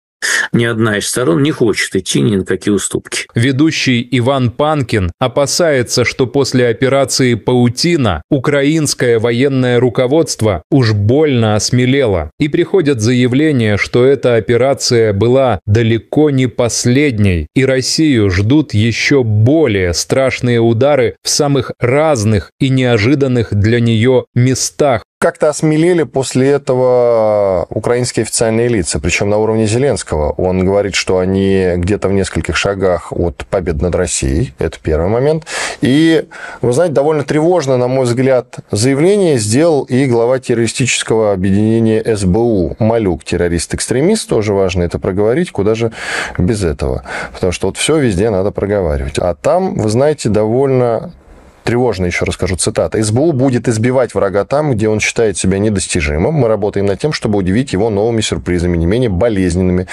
Ни одна из сторон не хочет идти ни на какие уступки. Ведущий Иван Панкин опасается, что после операции «Паутина» украинское военное руководство уж больно осмелело. И приходят заявления, что эта операция была далеко не последней, и Россию ждут еще более страшные удары в самых разных и неожиданных для нее местах. как-то осмелели после этого украинские официальные лица, причем на уровне Зеленского. Он говорит, что они где-то в нескольких шагах от победы над Россией. Это первый момент. И, вы знаете, довольно тревожно, на мой взгляд, заявление сделал и глава террористического объединения СБУ Малюк, террорист-экстремист. Тоже важно это проговорить, куда же без этого. Потому что вот все везде надо проговаривать. А там, вы знаете, довольно тревожно, еще расскажу, цитата. «СБУ будет избивать врага там, где он считает себя недостижимым. Мы работаем над тем, чтобы удивить его новыми сюрпризами, не менее болезненными,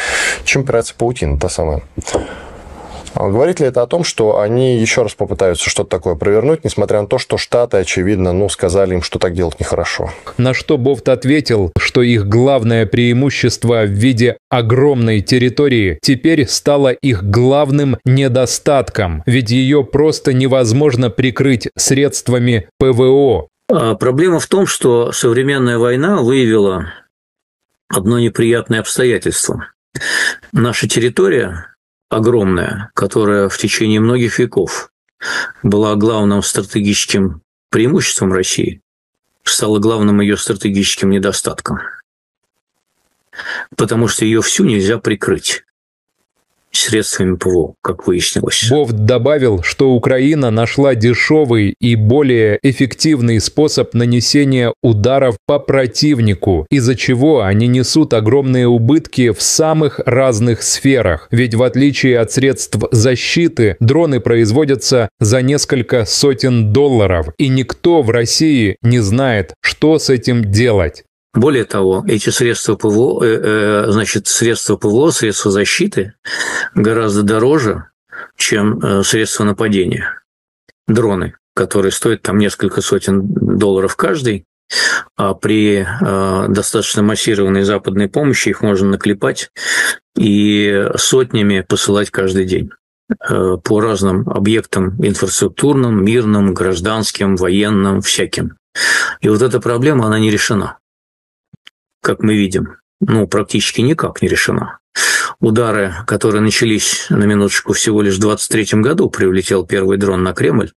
чем операция «Паутина», та самая». Говорит ли это о том, что они еще раз попытаются что-то такое провернуть, несмотря на то, что Штаты, очевидно, сказали им, что так делать нехорошо? На что Бофт ответил, что их главное преимущество в виде огромной территории теперь стало их главным недостатком, ведь ее просто невозможно прикрыть средствами ПВО. Проблема в том, что современная война выявила одно неприятное обстоятельство. Наша территория огромная, которая в течение многих веков была главным стратегическим преимуществом России, стала главным ее стратегическим недостатком. Потому что ее всю нельзя прикрыть средствами ПВО, как выяснилось. Бофт добавил, что Украина нашла дешевый и более эффективный способ нанесения ударов по противнику, из-за чего они несут огромные убытки в самых разных сферах. Ведь в отличие от средств защиты, дроны производятся за несколько сотен долларов, и никто в России не знает, что с этим делать. Более того, эти средства ПВО, средства защиты гораздо дороже, чем средства нападения. Дроны, которые стоят там несколько сотен долларов каждый, а при достаточно массированной западной помощи их можно наклепать и сотнями посылать каждый день по разным объектам инфраструктурным, мирным, гражданским, военным, всяким. И вот эта проблема, она не решена. Как мы видим, практически никак не решена. Удары, которые начались, на минуточку, всего лишь в 23 году, прилетел первый дрон на Кремль,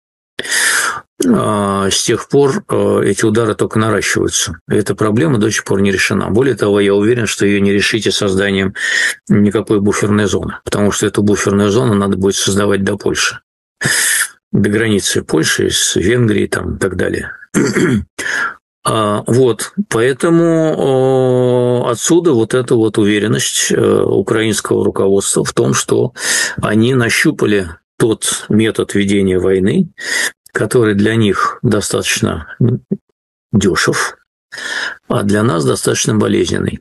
с тех пор эти удары только наращиваются. И эта проблема до сих пор не решена. Более того, я уверен, что ее не решите созданием никакой буферной зоны, потому что эту буферную зону надо будет создавать до Польши, до границы Польши, с Венгрией там, и так далее. Поэтому отсюда вот эта вот уверенность украинского руководства в том, что они нащупали тот метод ведения войны, который для них достаточно дешев, а для нас достаточно болезненный.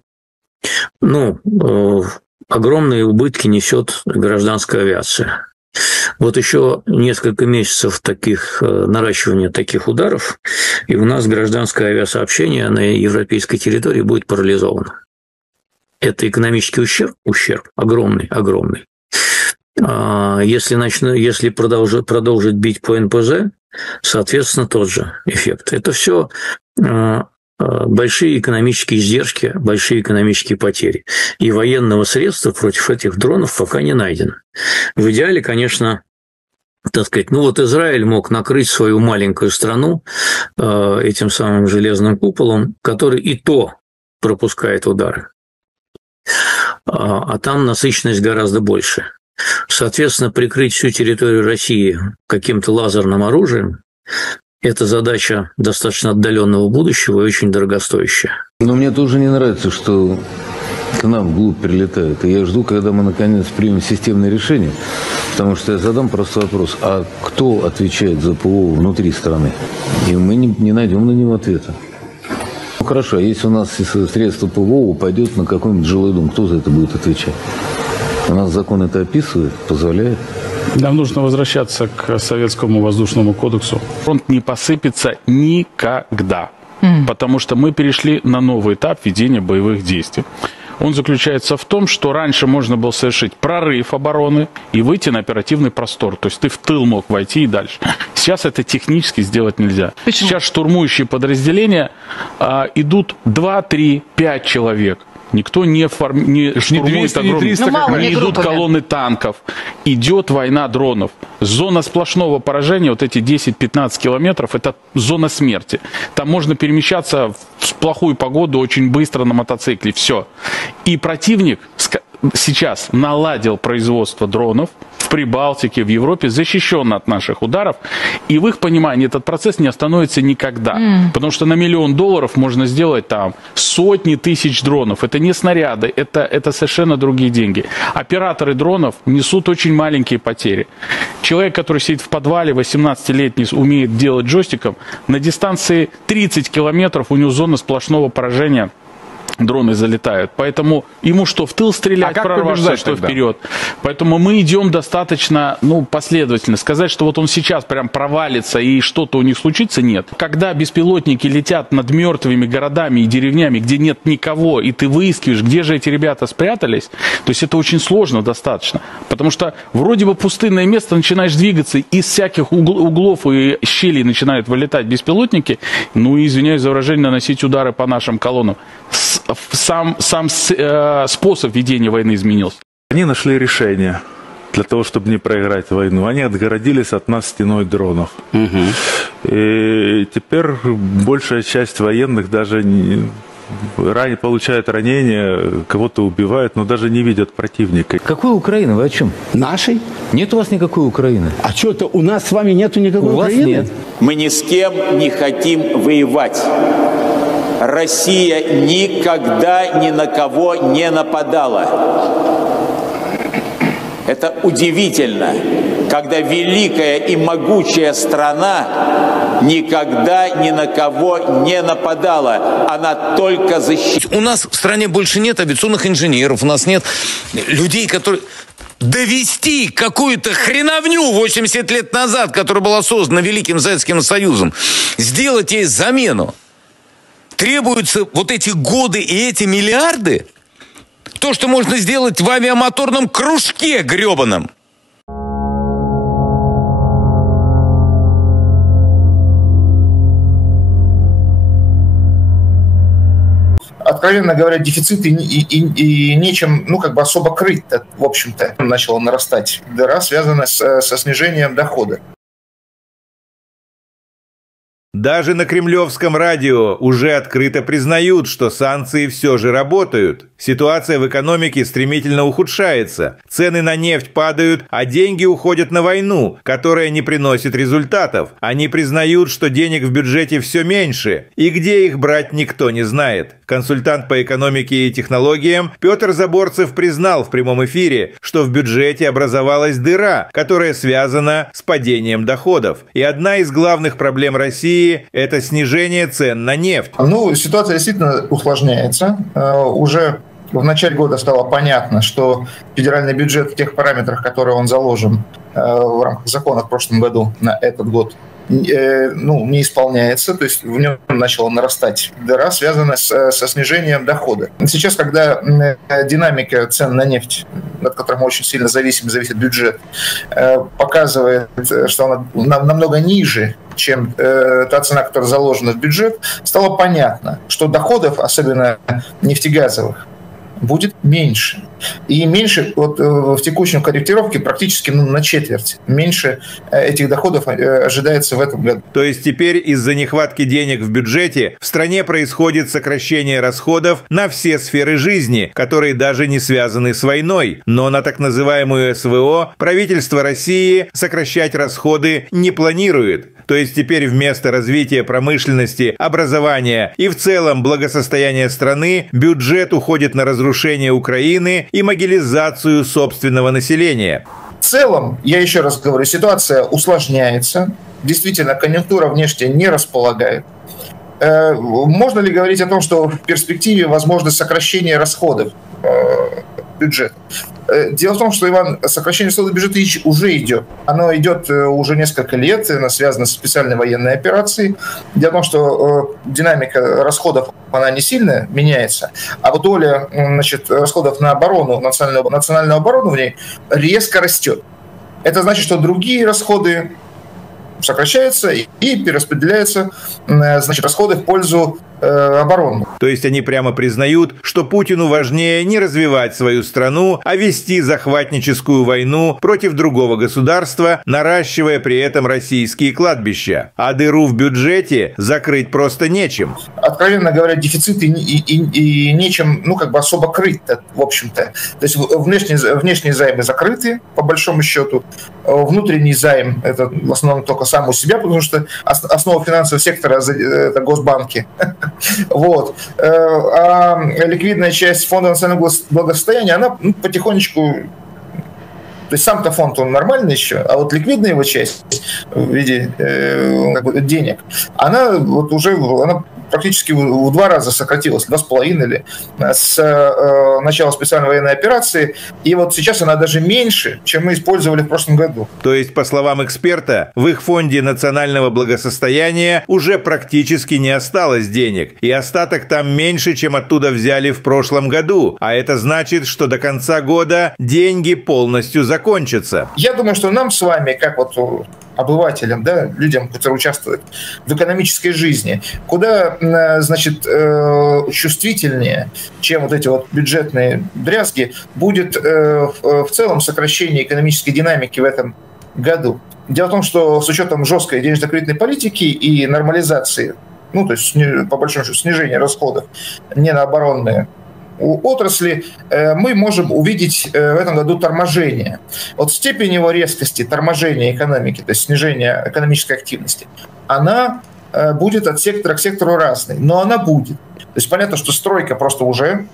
Огромные убытки несет гражданская авиация. Вот еще несколько месяцев наращивания таких ударов, и у нас гражданское авиасообщение на европейской территории будет парализовано. Это экономический ущерб огромный. Если продолжить бить по НПЗ, соответственно, тот же эффект. Это все большие экономические издержки, большие экономические потери. И военного средства против этих дронов пока не найдено. В идеале, конечно, Израиль мог накрыть свою маленькую страну этим самым железным куполом, который и то пропускает удары. А там насыщенность гораздо больше. Соответственно, прикрыть всю территорию России каким-то лазерным оружием – это задача достаточно отдаленного будущего и очень дорогостоящая. Но мне тоже не нравится, что к нам вглубь прилетают. И я жду, когда мы наконец примем системное решение. Потому что я задам простой вопрос. А кто отвечает за ПВО внутри страны? И мы не найдем на него ответа. Хорошо, а если у нас средства ПВО упадет на какой-нибудь жилой дом, кто за это будет отвечать? У нас закон это описывает, позволяет. Нам нужно возвращаться к Советскому воздушному кодексу. Фронт не посыпется никогда, потому что мы перешли на новый этап ведения боевых действий. Он заключается в том, что раньше можно было совершить прорыв обороны и выйти на оперативный простор. То есть ты в тыл мог войти и дальше. Сейчас это технически сделать нельзя. Почему? Сейчас штурмующие подразделения идут 2, 3, 5 человек. Никто не штурмует огромные, не идут колонны танков. Идет война дронов. Зона сплошного поражения, вот эти 10-15 километров, это зона смерти. Там можно перемещаться в плохую погоду очень быстро на мотоцикле. Все. И противник сейчас наладил производство дронов в Прибалтике, в Европе, защищенно от наших ударов. И в их понимании этот процесс не остановится никогда. Потому что на $1 миллион можно сделать там сотни тысяч дронов. Это не снаряды, это совершенно другие деньги. Операторы дронов несут очень маленькие потери. Человек, который сидит в подвале, 18-летний, умеет делать джойстиком, на дистанции 30 километров у него зона сплошного поражения. Дроны залетают. Поэтому ему что, в тыл стрелять, прорваться, что тогда вперед. Поэтому мы идем достаточно последовательно. Сказать, что вот он сейчас прям провалится и что-то у них случится, нет. Когда беспилотники летят над мертвыми городами и деревнями, где нет никого, и ты выискиваешь, где же эти ребята спрятались, то есть это очень сложно достаточно. Потому что вроде бы пустынное место, начинаешь двигаться, из всяких углов и щелей начинают вылетать беспилотники, и, извиняюсь за выражение, наносить удары по нашим колоннам. Сам способ ведения войны изменился. Они нашли решение для того, чтобы не проиграть войну. Они отгородились от нас стеной дронов. И теперь большая часть военных даже получают ранения, кого-то убивают, но даже не видят противника. Какой Украины? Вы о чем? Нашей? Нет у вас никакой Украины. А что это, у нас с вами нету никакой Украины? У вас нет. Мы ни с кем не хотим воевать. Россия никогда ни на кого не нападала. Это удивительно, когда великая и могучая страна никогда ни на кого не нападала. Она только защищала. У нас в стране больше нет авиационных инженеров, у нас нет людей, которые... Довести какую-то хреновню 80 лет назад, которая была создана Великим Советским Союзом, сделать ей замену. Требуются вот эти годы и эти миллиарды? То, что можно сделать в авиамоторном кружке гребаном. Откровенно говоря, дефицит и нечем, особо крыть, в общем-то. Начала нарастать дыра, связанная со снижением дохода. Даже на кремлевском радио уже открыто признают, что санкции все же работают. Ситуация в экономике стремительно ухудшается, цены на нефть падают, а деньги уходят на войну, которая не приносит результатов. Они признают, что денег в бюджете все меньше, и где их брать никто не знает. Консультант по экономике и технологиям Петр Заборцев признал в прямом эфире, что в бюджете образовалась дыра, которая связана с падением доходов. И одна из главных проблем России – это снижение цен на нефть. Ситуация действительно усложняется. Уже в начале года стало понятно, что федеральный бюджет в тех параметрах, которые он заложен в рамках закона в прошлом году на этот год, не исполняется, то есть в нем начала нарастать дыра, связанная со снижением дохода. Сейчас, когда динамика цен на нефть, от которой мы очень сильно зависит бюджет, показывает, что она намного ниже, чем та цена, которая заложена в бюджет, стало понятно, что доходов, особенно нефтегазовых, будет меньше. И меньше в текущем корректировке практически на четверть. Меньше этих доходов ожидается в этом году. То есть теперь из-за нехватки денег в бюджете в стране происходит сокращение расходов на все сферы жизни, которые даже не связаны с войной. Но на так называемую СВО правительство России сокращать расходы не планирует. То есть теперь вместо развития промышленности, образования и в целом благосостояния страны бюджет уходит на разрушение Украины и могилизацию собственного населения. В целом, я еще раз говорю, ситуация усложняется. Действительно, конъюнктура внешне не располагает. Можно ли говорить о том, что в перспективе возможно сокращение расходов бюджета? Дело в том, что, Иван, сокращение расходов бюджета уже идет. Оно идет уже несколько лет, оно связано с специальной военной операцией. Дело в том, что динамика расходов, она не сильно меняется, а вот доля расходов на оборону, национальную оборону в ней резко растет. Это значит, что другие расходы сокращается и перераспределяются, значит, расходы в пользу обороны. То есть они прямо признают, что Путину важнее не развивать свою страну, а вести захватническую войну против другого государства, наращивая при этом российские кладбища. А дыру в бюджете закрыть просто нечем. Откровенно говоря, дефицит и нечем, особо крыть-то, в общем-то. То есть внешние займы закрыты, по большому счету. Внутренний займ – это в основном только сам у себя, потому что основа финансового сектора – это госбанки. Вот. А ликвидная часть фонда национального благосостояния, она потихонечку... То есть сам-то фонд, он нормальный еще, а вот ликвидная его часть в виде денег, она уже практически в 2 раза сократилась, 2,5 или с начала специальной военной операции, и вот сейчас она даже меньше, чем мы использовали в прошлом году. То есть, по словам эксперта, в их фонде национального благосостояния уже практически не осталось денег, и остаток там меньше, чем оттуда взяли в прошлом году, а это значит, что до конца года деньги полностью закончатся. Я думаю, что нам с вами, как обывателям, людям, которые участвуют в экономической жизни, куда, значит, чувствительнее, чем эти бюджетные дрязги, будет в целом сокращение экономической динамики в этом году. Дело в том, что с учетом жесткой денежно-кредитной политики и нормализации, то есть, по большому счету, снижения расходов не на оборонные отрасли, мы можем увидеть в этом году торможение. Степень его резкости, торможения экономики, то есть снижения экономической активности, она будет от сектора к сектору разной, но она будет. То есть понятно, что стройка просто уже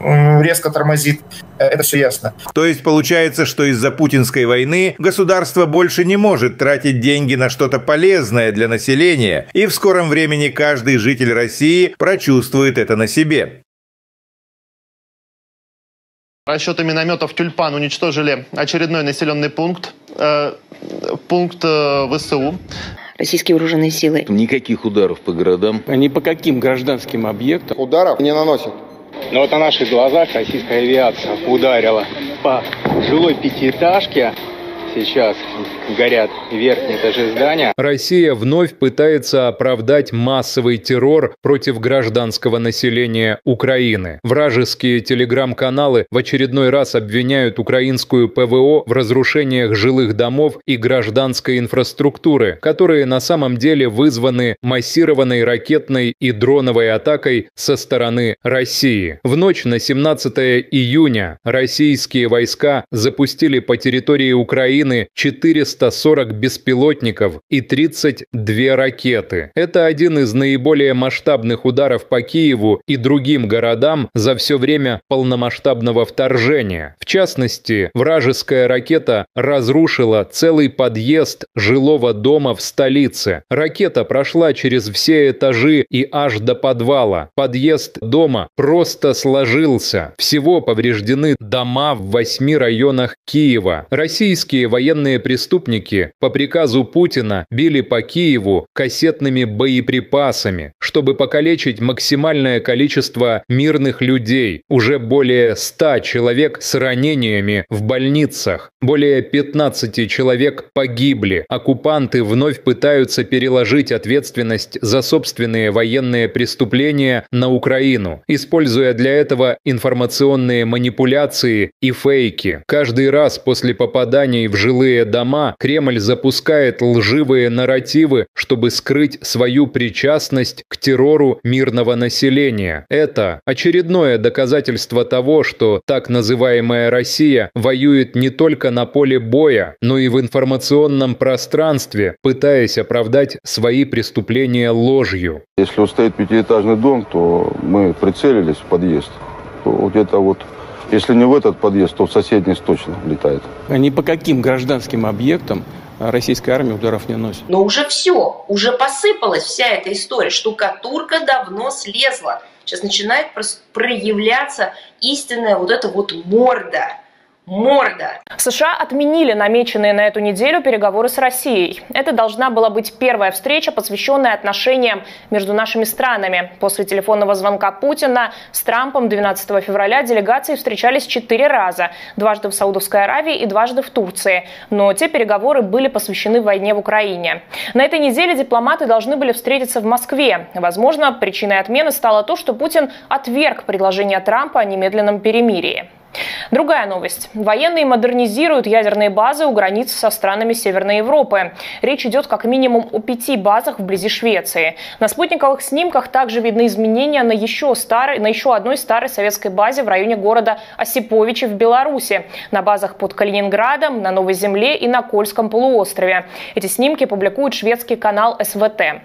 резко тормозит, это все ясно. То есть получается, что из-за путинской войны государство больше не может тратить деньги на что-то полезное для населения, и в скором времени каждый житель России прочувствует это на себе. Расчеты минометов «Тюльпан» уничтожили очередной населенный пункт, ВСУ. Российские вооруженные силы. Никаких ударов по городам. Ни по каким гражданским объектам. Ударов не наносят. Но на наших глазах российская авиация ударила по жилой пятиэтажке. Сейчас горят верхние этажи здания. Россия вновь пытается оправдать массовый террор против гражданского населения Украины. Вражеские телеграм-каналы в очередной раз обвиняют украинскую ПВО в разрушениях жилых домов и гражданской инфраструктуры, которые на самом деле вызваны массированной ракетной и дроновой атакой со стороны России. В ночь на 17 июня российские войска запустили по территории Украины 440 беспилотников и 32 ракеты. Это один из наиболее масштабных ударов по Киеву и другим городам за все время полномасштабного вторжения. В частности, вражеская ракета разрушила целый подъезд жилого дома в столице. Ракета прошла через все этажи и аж до подвала. Подъезд дома просто сложился. Всего повреждены дома в 8 районах Киева. Российские военные преступники по приказу Путина били по Киеву кассетными боеприпасами, чтобы покалечить максимальное количество мирных людей. Уже более 100 человек с ранениями в больницах. Более 15 человек погибли. Оккупанты вновь пытаются переложить ответственность за собственные военные преступления на Украину, используя для этого информационные манипуляции и фейки. Каждый раз после попаданий в жилые дома Кремль запускает лживые нарративы, чтобы скрыть свою причастность к террору мирного населения. Это очередное доказательство того, что так называемая Россия воюет не только на поле боя, но и в информационном пространстве, пытаясь оправдать свои преступления ложью. Если вот стоит 5-этажный дом, то мы прицелились в подъезд. Если не в этот подъезд, то в соседний точно летает. Ни по каким гражданским объектам российская армия ударов не наносит. Но уже все, уже посыпалась вся эта история. Штукатурка давно слезла. Сейчас начинает проявляться истинная морда морда. США отменили намеченные на эту неделю переговоры с Россией. Это должна была быть первая встреча, посвященная отношениям между нашими странами. После телефонного звонка Путина с Трампом 12 февраля делегации встречались 4 раза. Дважды в Саудовской Аравии и дважды в Турции. Но те переговоры были посвящены войне в Украине. На этой неделе дипломаты должны были встретиться в Москве. Возможно, причиной отмены стало то, что Путин отверг предложение Трампа о немедленном перемирии. Другая новость. Военные модернизируют ядерные базы у границ со странами Северной Европы. Речь идет как минимум о 5 базах вблизи Швеции. На спутниковых снимках также видны изменения на еще одной старой советской базе в районе города Осиповичи в Беларуси. На базах под Калининградом, на Новой Земле и на Кольском полуострове. Эти снимки публикует шведский канал СВТ.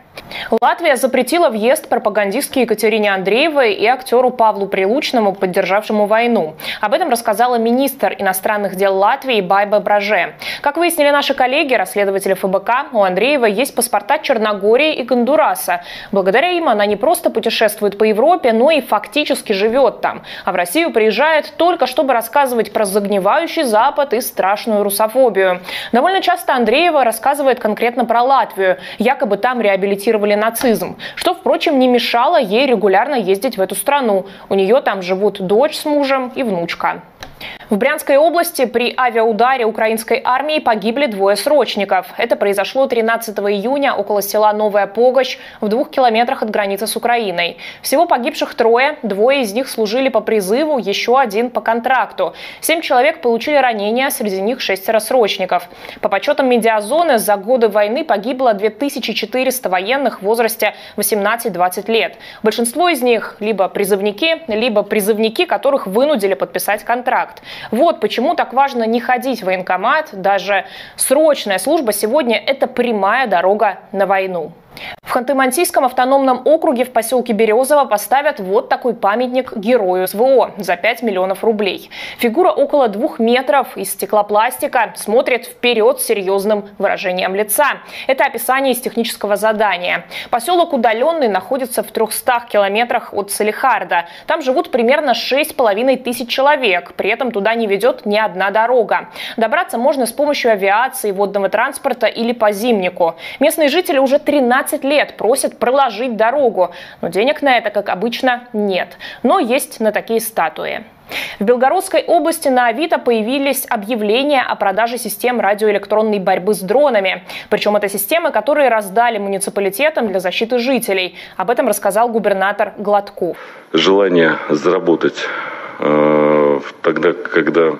Латвия запретила въезд пропагандистке Екатерине Андреевой и актеру Павлу Прилучному, поддержавшему войну. Об этом рассказала министр иностранных дел Латвии Байба Браже. Как выяснили наши коллеги, расследователи ФБК, у Андреевой есть паспорта Черногории и Гондураса. Благодаря им она не просто путешествует по Европе, но и фактически живет там. А в Россию приезжает только чтобы рассказывать про загнивающий Запад и страшную русофобию. Довольно часто Андреева рассказывает конкретно про Латвию. Якобы там реабилитировали нацизм. Что, впрочем, не мешало ей регулярно ездить в эту страну. У нее там живут дочь с мужем и внучка. В Брянской области при авиаударе украинской армии погибли 2 срочников. Это произошло 13 июня около села Новая Погощ в 2 километрах от границы с Украиной. Всего погибших 3, 2 из них служили по призыву, еще 1 по контракту. 7 человек получили ранения, среди них 6 срочников. По подсчетам медиазоны, за годы войны погибло 2400 военных в возрасте 18-20 лет. Большинство из них либо призывники, которых вынудили подписать контракт. Вот почему так важно не ходить в военкомат. Даже срочная служба сегодня – это прямая дорога на войну. В Ханты-Мансийском автономном округе в поселке Березово поставят вот такой памятник герою СВО за 5 миллионов рублей. Фигура около 2 метров из стеклопластика смотрит вперед с серьезным выражением лица. Это описание из технического задания. Поселок удаленный находится в 300 километрах от Салихарда. Там живут примерно 6500 человек. При этом туда не ведет ни одна дорога. Добраться можно с помощью авиации, водного транспорта или по зимнику. Местные жители уже 13 лет просят проложить дорогу, но денег на это, как обычно, нет. Но есть на такие статуи. В Белгородской области на Авито появились объявления о продаже систем радиоэлектронной борьбы с дронами. Причем это системы, которые раздали муниципалитетам для защиты жителей. Об этом рассказал губернатор Гладков. Желание заработать тогда, когда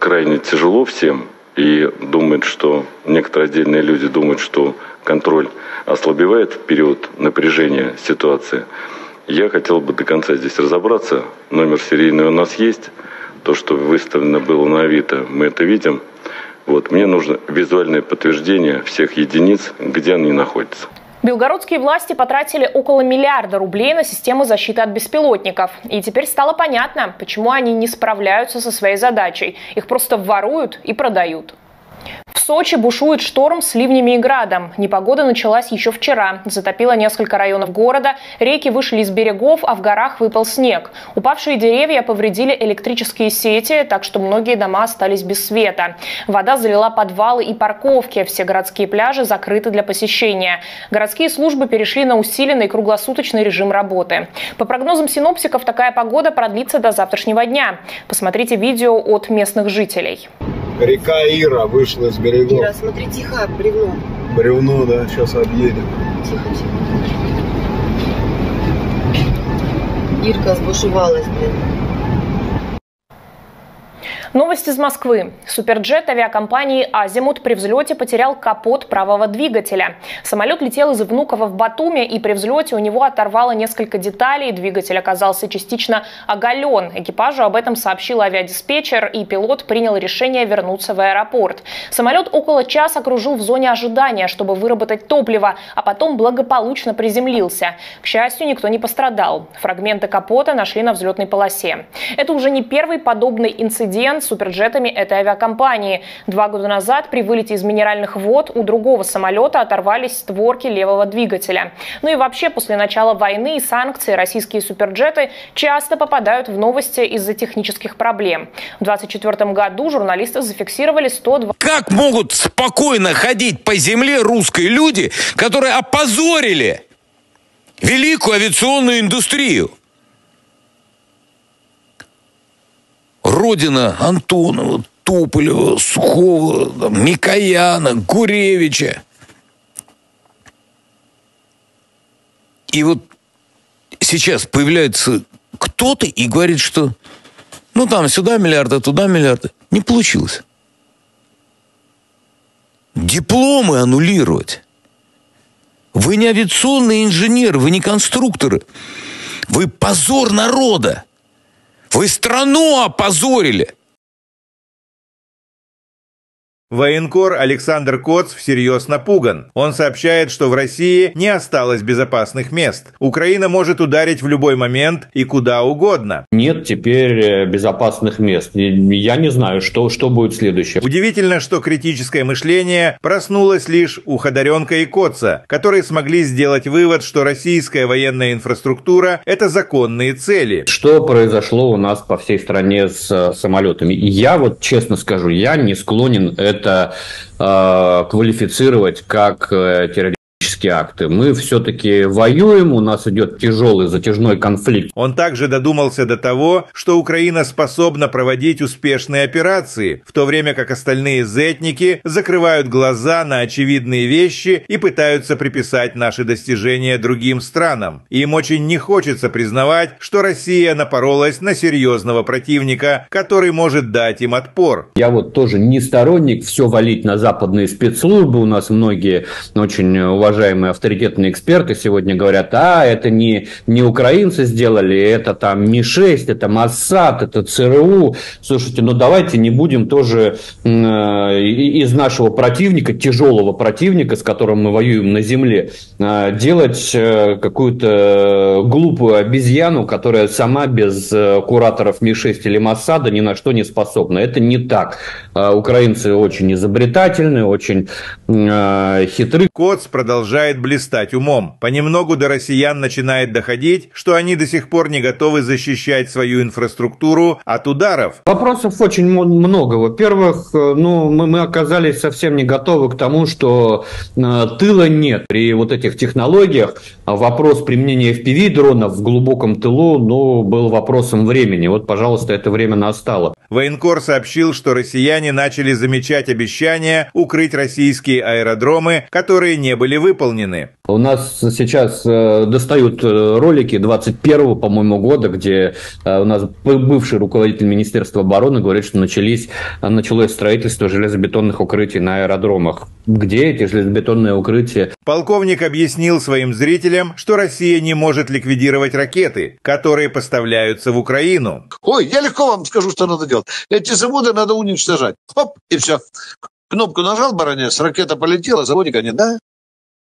крайне тяжело всем, и думают, что некоторые отдельные люди думают, что контроль ослабевает в период напряжения ситуации. Я хотел бы до конца здесь разобраться. Номер серийный у нас есть. То, что выставлено было на Авито, мы это видим. Вот, мне нужно визуальное подтверждение всех единиц, где они находятся. Белгородские власти потратили около миллиарда рублей на систему защиты от беспилотников. И теперь стало понятно, почему они не справляются со своей задачей. Их просто воруют и продают. В Сочи бушует шторм с ливнями и градом. Непогода началась еще вчера. Затопило несколько районов города, реки вышли из берегов, а в горах выпал снег. Упавшие деревья повредили электрические сети, так что многие дома остались без света. Вода залила подвалы и парковки. Все городские пляжи закрыты для посещения. Городские службы перешли на усиленный круглосуточный режим работы. По прогнозам синоптиков, такая погода продлится до завтрашнего дня. Посмотрите видео от местных жителей. Река Ира вышла из берегов. Ира, смотри, тихо, бревно. Бревно, да, сейчас объедем. Тихо, тихо. Ирка сбушевалась, блин. Новость из Москвы. Суперджет авиакомпании «Азимут» при взлете потерял капот правого двигателя. Самолет летел из Внуково в Батуми, и при взлете у него оторвало несколько деталей. Двигатель оказался частично оголен. Экипажу об этом сообщил авиадиспетчер, и пилот принял решение вернуться в аэропорт. Самолет около часа кружил в зоне ожидания, чтобы выработать топливо, а потом благополучно приземлился. К счастью, никто не пострадал. Фрагменты капота нашли на взлетной полосе. Это уже не первый подобный инцидент суперджетами этой авиакомпании. 2 года назад при вылете из Минеральных вод у другого самолета оторвались створки левого двигателя. Ну и вообще, после начала войны и санкций российские суперджеты часто попадают в новости из-за технических проблем. В 2024 году журналисты зафиксировали 102... Как могут спокойно ходить по земле русские люди, которые опозорили великую авиационную индустрию? Родина Антонова, Туполева, Сухого, Микояна, Гуревича. И вот сейчас появляется кто-то и говорит, что ну там сюда миллиарды, туда миллиарды. Не получилось. Дипломы аннулировать. Вы не авиационные инженеры, вы не конструкторы. Вы позор народа. Вы страну опозорили. Военкор Александр Коц всерьез напуган. Он сообщает, что в России не осталось безопасных мест. Украина может ударить в любой момент и куда угодно. Нет теперь безопасных мест. Я не знаю, что будет следующее. Удивительно, что критическое мышление проснулось лишь у Ходоренка и Коца, которые смогли сделать вывод, что российская военная инфраструктура – это законные цели. Что произошло у нас по всей стране с самолетами? Я вот честно скажу, я не склонен это квалифицировать как террористические акты. Мы все-таки воюем, у нас идет тяжелый затяжной конфликт. Он также додумался до того, что Украина способна проводить успешные операции, в то время как остальные зетники закрывают глаза на очевидные вещи и пытаются приписать наши достижения другим странам. Им очень не хочется признавать, что Россия напоролась на серьезного противника, который может дать им отпор. Я вот тоже не сторонник все валить на западные спецслужбы. У нас многие очень уважаемые авторитетные эксперты сегодня говорят, это не украинцы сделали, это там Ми-6, это Моссад, это ЦРУ. Слушайте, давайте не будем тоже из нашего противника, тяжелого противника, с которым мы воюем на земле, делать какую-то глупую обезьяну, которая сама без кураторов Ми-6 или Моссада ни на что не способна. Это не так. Украинцы очень изобретательны, очень хитры. Коц продолжает блистать умом. Понемногу до россиян начинает доходить, что они до сих пор не готовы защищать свою инфраструктуру от ударов. Вопросов очень много. Во-первых, мы оказались совсем не готовы к тому, что тыла нет. При вот этих технологиях вопрос применения FPV-дронов в глубоком тылу был вопросом времени. Вот, пожалуйста, это время настало. Военкор сообщил, что россияне начали замечать обещания укрыть российские аэродромы, которые не были выполнены. У нас сейчас достают ролики 21-го, по-моему, года, где у нас бывший руководитель Министерства обороны говорит, что началось строительство железобетонных укрытий на аэродромах. Где эти железобетонные укрытия? Полковник объяснил своим зрителям, что Россия не может ликвидировать ракеты, которые поставляются в Украину. Ой, я легко вам скажу, что надо делать. Эти заводы надо уничтожать. Хоп, и все. Кнопку нажал, баронец, ракета полетела, заводика нет, да?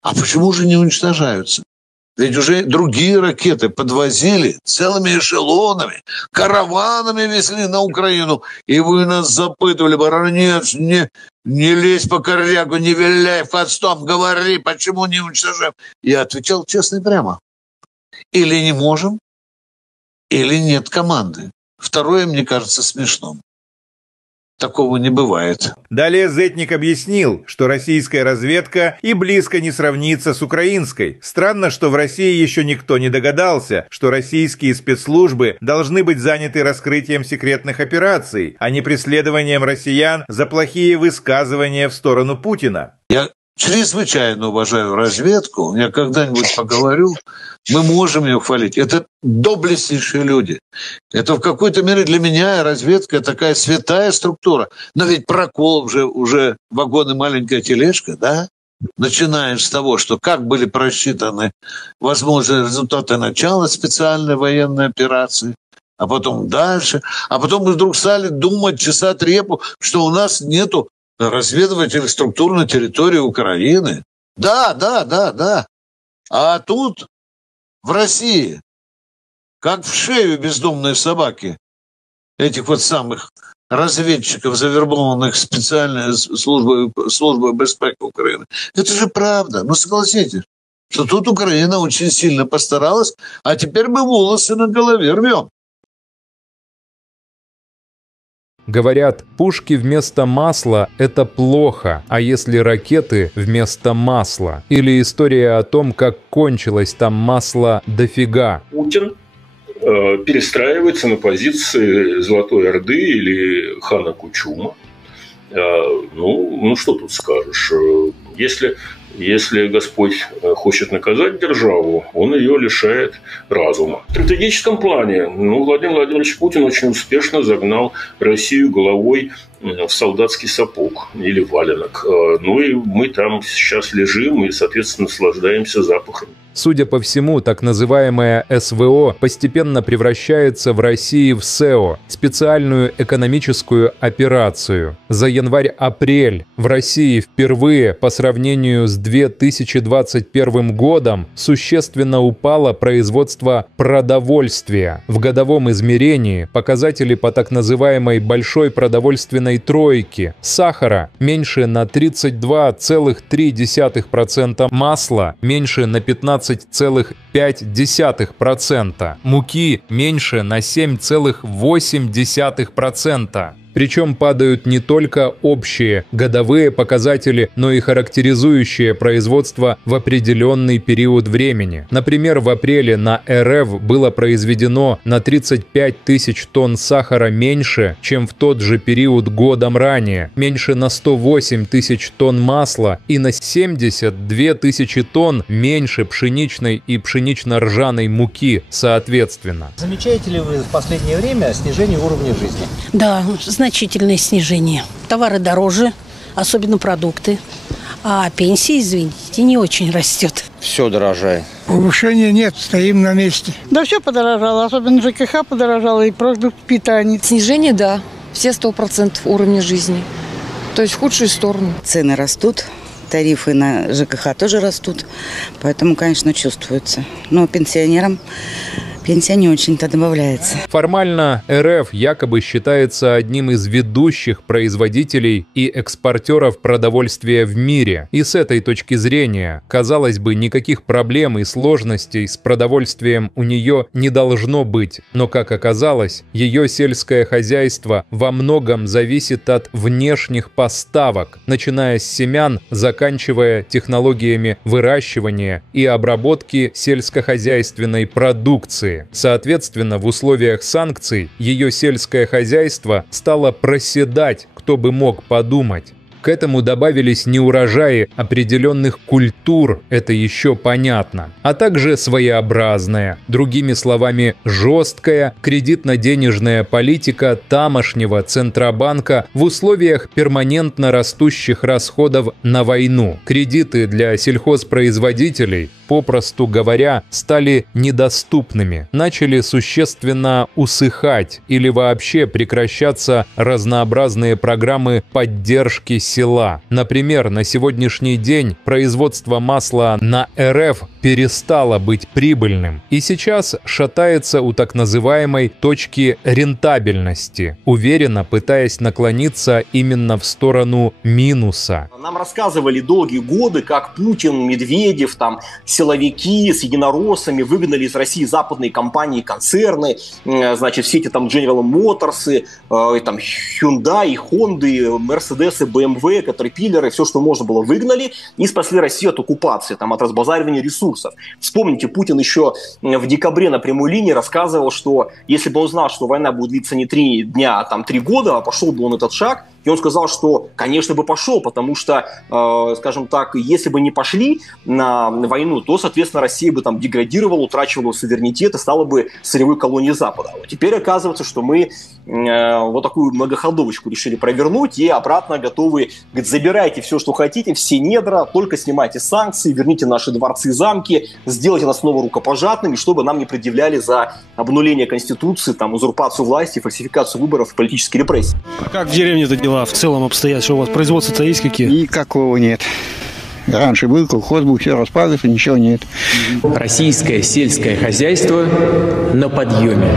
А почему же не уничтожаются? Ведь уже другие ракеты подвозили целыми эшелонами, караванами везли на Украину. И вы нас запытывали, баронец, не лезь по корягу, не виляй хвостом, говори, почему не уничтожаем. Я отвечал честно и прямо. Или не можем, или нет команды. Второе, мне кажется, смешным. Такого не бывает. Далее зетник объяснил, что российская разведка и близко не сравнится с украинской. Странно, что в России еще никто не догадался, что российские спецслужбы должны быть заняты раскрытием секретных операций, а не преследованием россиян за плохие высказывания в сторону Путина. Я чрезвычайно уважаю разведку. Я когда-нибудь поговорю, мы можем ее хвалить. Это доблестнейшие люди. Это в какой-то мере для меня разведка такая святая структура. Но ведь прокол уже вагон и маленькая тележка, да? Начинаешь с того, что как были просчитаны возможные результаты начала специальной военной операции, а потом дальше. А потом мы вдруг стали думать, чесать репу, что у нас нету разведывателей структур на территории Украины. Да. А тут, в России, как в шею бездомной собаки, этих вот самых разведчиков, завербованных специальной службой безпеки Украины. Это же правда. Ну, согласитесь, что тут Украина очень сильно постаралась, а теперь мы волосы на голове рвем. Говорят, пушки вместо масла – это плохо, а если ракеты вместо масла? Или история о том, как кончилось там масло дофига. Путин перестраивается на позиции Золотой Орды или хана Кучума. Ну, что тут скажешь? Если Господь хочет наказать державу, он ее лишает разума. В стратегическом плане Владимир Владимирович Путин очень успешно загнал Россию головой в солдатский сапог или валенок. Ну и мы там сейчас лежим и, соответственно, наслаждаемся запахами. Судя по всему, так называемая СВО постепенно превращается в России в СЭО – специальную экономическую операцию. За январь-апрель в России впервые по сравнению с 2021 годом существенно упало производство продовольствия. В годовом измерении показатели по так называемой большой продовольственной тройке: сахара меньше на 32,3%, масла меньше на 15,5%, муки меньше на 7,8%. Причем падают не только общие годовые показатели, но и характеризующие производство в определенный период времени. Например, в апреле на РФ было произведено на 35 тысяч тонн сахара меньше, чем в тот же период годом ранее, меньше на 108 тысяч тонн масла и на 72 тысячи тонн меньше пшеничной и пшенично-ржаной муки, соответственно. Замечаете ли вы в последнее время снижение уровня жизни? Да, значительное снижение. Товары дороже, особенно продукты. А пенсия, извините, не очень растет. Все дорожает. Повышения нет, стоим на месте. Да все подорожало, особенно ЖКХ подорожало и продукт питания. Снижение, да, все 100% уровня жизни. То есть в худшую сторону. Цены растут, тарифы на ЖКХ тоже растут, поэтому, конечно, чувствуется. Но пенсионерам пенсия не очень-то добавляется. Формально РФ якобы считается одним из ведущих производителей и экспортеров продовольствия в мире. И с этой точки зрения, казалось бы, никаких проблем и сложностей с продовольствием у нее не должно быть. Но, как оказалось, ее сельское хозяйство во многом зависит от внешних поставок, начиная с семян, заканчивая технологиями выращивания и обработки сельскохозяйственной продукции. Соответственно, в условиях санкций ее сельское хозяйство стало проседать, кто бы мог подумать. К этому добавились неурожаи определенных культур, это еще понятно, а также своеобразная, другими словами, жесткая кредитно-денежная политика тамошнего Центробанка в условиях перманентно растущих расходов на войну. Кредиты для сельхозпроизводителей, попросту говоря, стали недоступными, начали существенно усыхать или вообще прекращаться разнообразные программы поддержки села. Например, на сегодняшний день производство масла на РФ перестало быть прибыльным и сейчас шатается у так называемой точки рентабельности, уверенно пытаясь наклониться именно в сторону минуса. Нам рассказывали долгие годы, как Путин, Медведев, там, силовики с единороссами выгнали из России западные компании, концерны, значит, все эти там General Motors, там Hyundai, Honda, Mercedes, BMW, Caterpillar, все, что можно было, выгнали и спасли Россию от оккупации, там, от разбазаривания ресурсов. Вспомните, Путин еще в декабре на прямой линии рассказывал, что если бы он знал, что война будет длиться не 3 дня, а там 3 года, а пошел бы он этот шаг, и он сказал, что, конечно, бы пошел, потому что, скажем так, если бы не пошли на войну, то, соответственно, Россия бы там деградировала, утрачивала суверенитет и стала бы сырьевой колонией Запада. Вот теперь оказывается, что мы вот такую многоходовочку решили провернуть и обратно готовы, говорит, забирайте все, что хотите, все недра, только снимайте санкции, верните наши дворцы и замки, сделайте нас снова рукопожатными, чтобы нам не предъявляли за обнуление Конституции, там, узурпацию власти, фальсификацию выборов и политические репрессии. Как в деревне-то дела в целом обстоят? Что у вас, производство-то есть какие? Никакого нет. Раньше был колхоз, был все распадался, ничего нет. Российское сельское хозяйство на подъеме.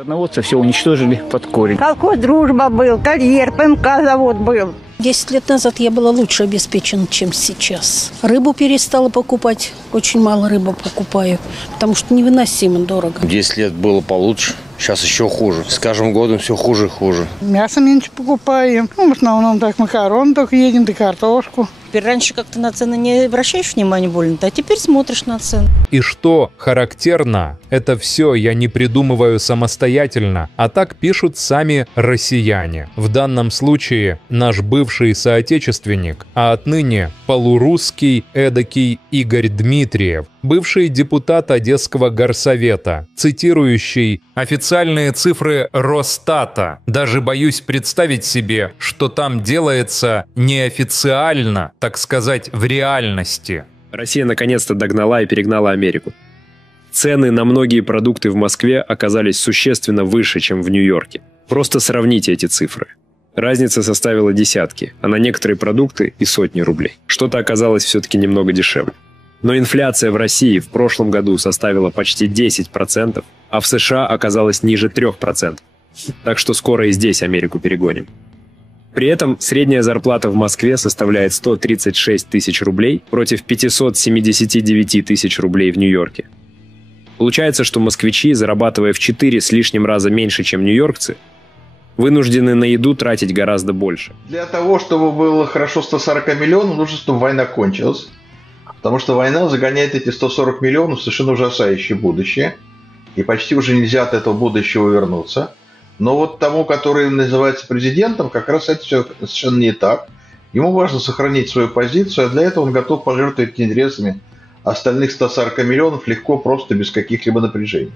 Одноводца все уничтожили под корень. Колхоз «Дружба» был, карьер, ПМК завод был. 10 лет назад я была лучше обеспечена, чем сейчас. Рыбу перестала покупать. Очень мало рыбы покупаю, потому что невыносимо дорого. 10 лет было получше, сейчас еще хуже. С каждым годом все хуже и хуже. Мясо меньше покупаем. Ну, в основном так макарон только едим, да картошку. Теперь раньше как-то на цены не обращаешь внимания больно, а теперь смотришь на цены. И что характерно, это все я не придумываю самостоятельно, а так пишут сами россияне. В данном случае наш бывший соотечественник, а отныне полурусский эдакий Игорь Дмитриев, бывший депутат Одесского горсовета, цитирующий официальные цифры Росстата. Даже боюсь представить себе, что там делается неофициально, так сказать, в реальности. Россия наконец-то догнала и перегнала Америку. Цены на многие продукты в Москве оказались существенно выше, чем в Нью-Йорке. Просто сравните эти цифры. Разница составила десятки, а на некоторые продукты и сотни рублей. Что-то оказалось все-таки немного дешевле. Но инфляция в России в прошлом году составила почти 10%, а в США оказалась ниже 3%. Так что скоро и здесь Америку перегоним. При этом средняя зарплата в Москве составляет 136 тысяч рублей против 579 тысяч рублей в Нью-Йорке. Получается, что москвичи, зарабатывая в 4 с лишним раза меньше, чем нью-йоркцы, вынуждены на еду тратить гораздо больше. Для того, чтобы было хорошо 140 миллионов, нужно, чтобы война кончилась. Потому что война загоняет эти 140 миллионов в совершенно ужасающее будущее. И почти уже нельзя от этого будущего вернуться. Но вот тому, который называется президентом, как раз это все совершенно не так. Ему важно сохранить свою позицию, а для этого он готов пожертвовать интересами остальных 140 миллионов легко, просто без каких-либо напряжений.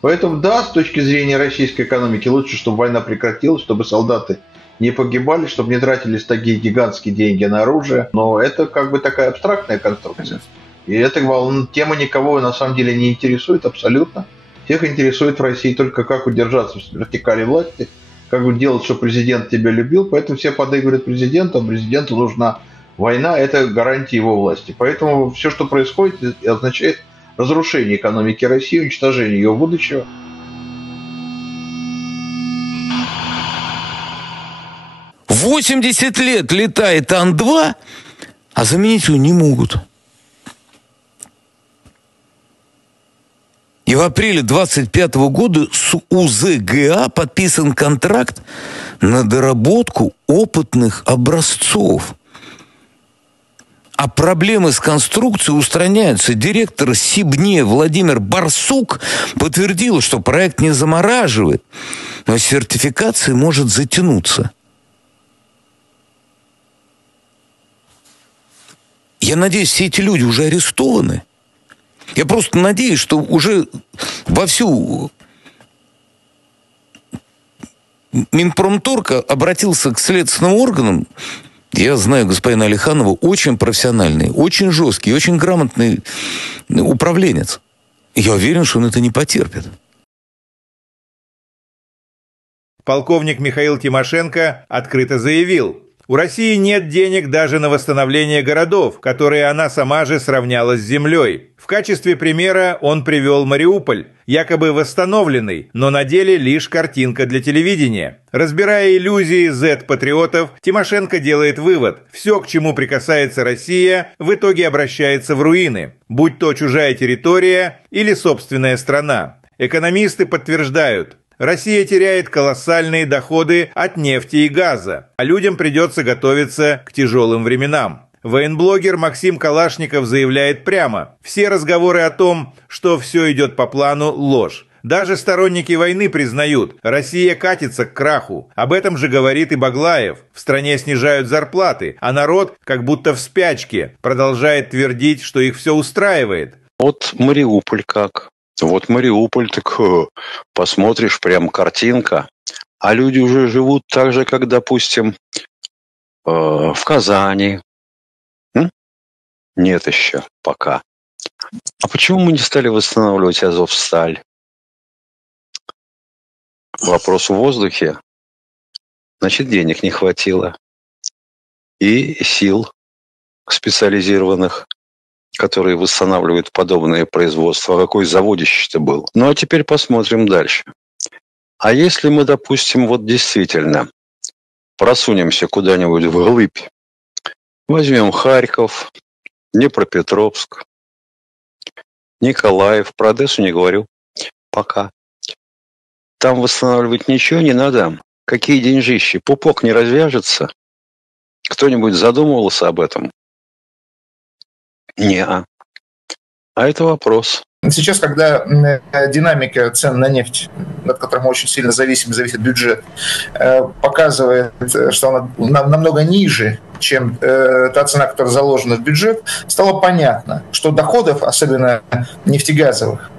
Поэтому да, с точки зрения российской экономики лучше, чтобы война прекратилась, чтобы солдаты не погибали, чтобы не тратились такие гигантские деньги на оружие. Но это как бы такая абстрактная конструкция. И эта тема никого на самом деле не интересует абсолютно. Всех интересует в России только как удержаться в вертикали власти, как делать, чтобы президент тебя любил. Поэтому все подыгрывают президенту, а президенту нужна война, это гарантия его власти. Поэтому все, что происходит, означает разрушение экономики России, уничтожение ее будущего. В 80 лет летает Ан-2, а заменить его не могут. И в апреле 25 года с УЗГА подписан контракт на доработку опытных образцов. А проблемы с конструкцией устраняются. Директор Сибне Владимир Барсук подтвердил, что проект не замораживает, но сертификация может затянуться. Я надеюсь, все эти люди уже арестованы. Я просто надеюсь, что уже вовсю Минпромторг обратился к следственным органам. Я знаю господина Алиханова, очень профессиональный, очень жесткий, очень грамотный управленец. Я уверен, что он это не потерпит. Полковник Михаил Тимошенко открыто заявил: у России нет денег даже на восстановление городов, которые она сама же сравняла с землей. В качестве примера он привел Мариуполь, якобы восстановленный, но на деле лишь картинка для телевидения. Разбирая иллюзии Z-патриотов, Тимошенко делает вывод: все, к чему прикасается Россия, в итоге обращается в руины, будь то чужая территория или собственная страна. Экономисты подтверждают: Россия теряет колоссальные доходы от нефти и газа, а людям придется готовиться к тяжелым временам. Военблогер Максим Калашников заявляет прямо: все разговоры о том, что все идет по плану, ложь. Даже сторонники войны признают, Россия катится к краху. Об этом же говорит и Баглаев. В стране снижают зарплаты, а народ, как будто в спячке, продолжает твердить, что их все устраивает. Вот Мариуполь как? Вот Мариуполь, так посмотришь, прям картинка. А люди уже живут так же, как, допустим, в Казани. Нет еще пока. А почему мы не стали восстанавливать Азовсталь? Вопрос в воздухе. Значит, денег не хватило. И сил специализированных, которые восстанавливают подобные производства. Какой заводище-то был. Ну, а теперь посмотрим дальше. А если мы, допустим, вот действительно просунемся куда-нибудь вглубь, возьмем Харьков, Днепропетровск, Николаев, про Одессу не говорю, пока. Там восстанавливать ничего не надо. Какие деньжищи? Пупок не развяжется? Кто-нибудь задумывался об этом? Не-а. А это вопрос. Сейчас, когда динамика цен на нефть, от которой мы очень сильно зависит бюджет, показывает, что она намного ниже, чем та цена, которая заложена в бюджет, стало понятно, что доходов, особенно нефтегазовых,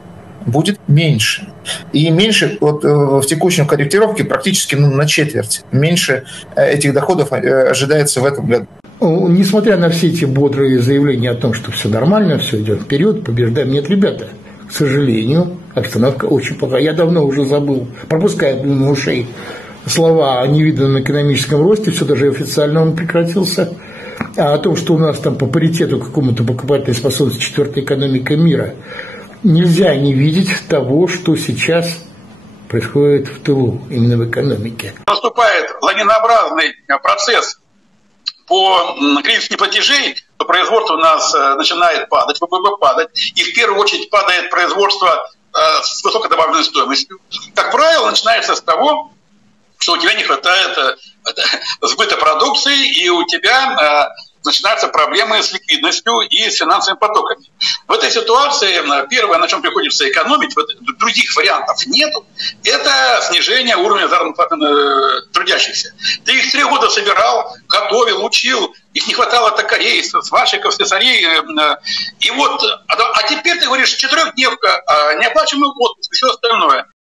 будет меньше. И меньше вот, в текущем корректировке практически на четверть. Меньше этих доходов ожидается в этом году. Несмотря на все эти бодрые заявления о том, что все нормально, все идет вперед, побеждаем, нет, ребята, к сожалению, обстановка очень плохая. Я давно уже забыл, пропуская мимо ушей слова о невиданном экономическом росте, все даже официально он прекратился, а о том, что у нас там по паритету какому-то покупательной способности четвертая экономика мира, нельзя не видеть того, что сейчас происходит в тылу, именно в экономике. Наступает лавинообразный процесс по кризису неплатежей, то производство у нас начинает падать, ВВП падать, и в первую очередь падает производство с высокой добавленной стоимостью. Как правило, начинается с того, что у тебя не хватает сбыта продукции, и у тебя начинаются проблемы с ликвидностью и с финансовыми потоками. В этой ситуации первое, на чем приходится экономить, других вариантов нету, это снижение уровня заработной платы трудящихся. Ты их 3 года собирал, готовил, учил, их не хватало токарей, сварщиков, слесарей. И вот, а теперь ты говоришь, 4-дневка, неоплачиваемый отпуск и все остальное.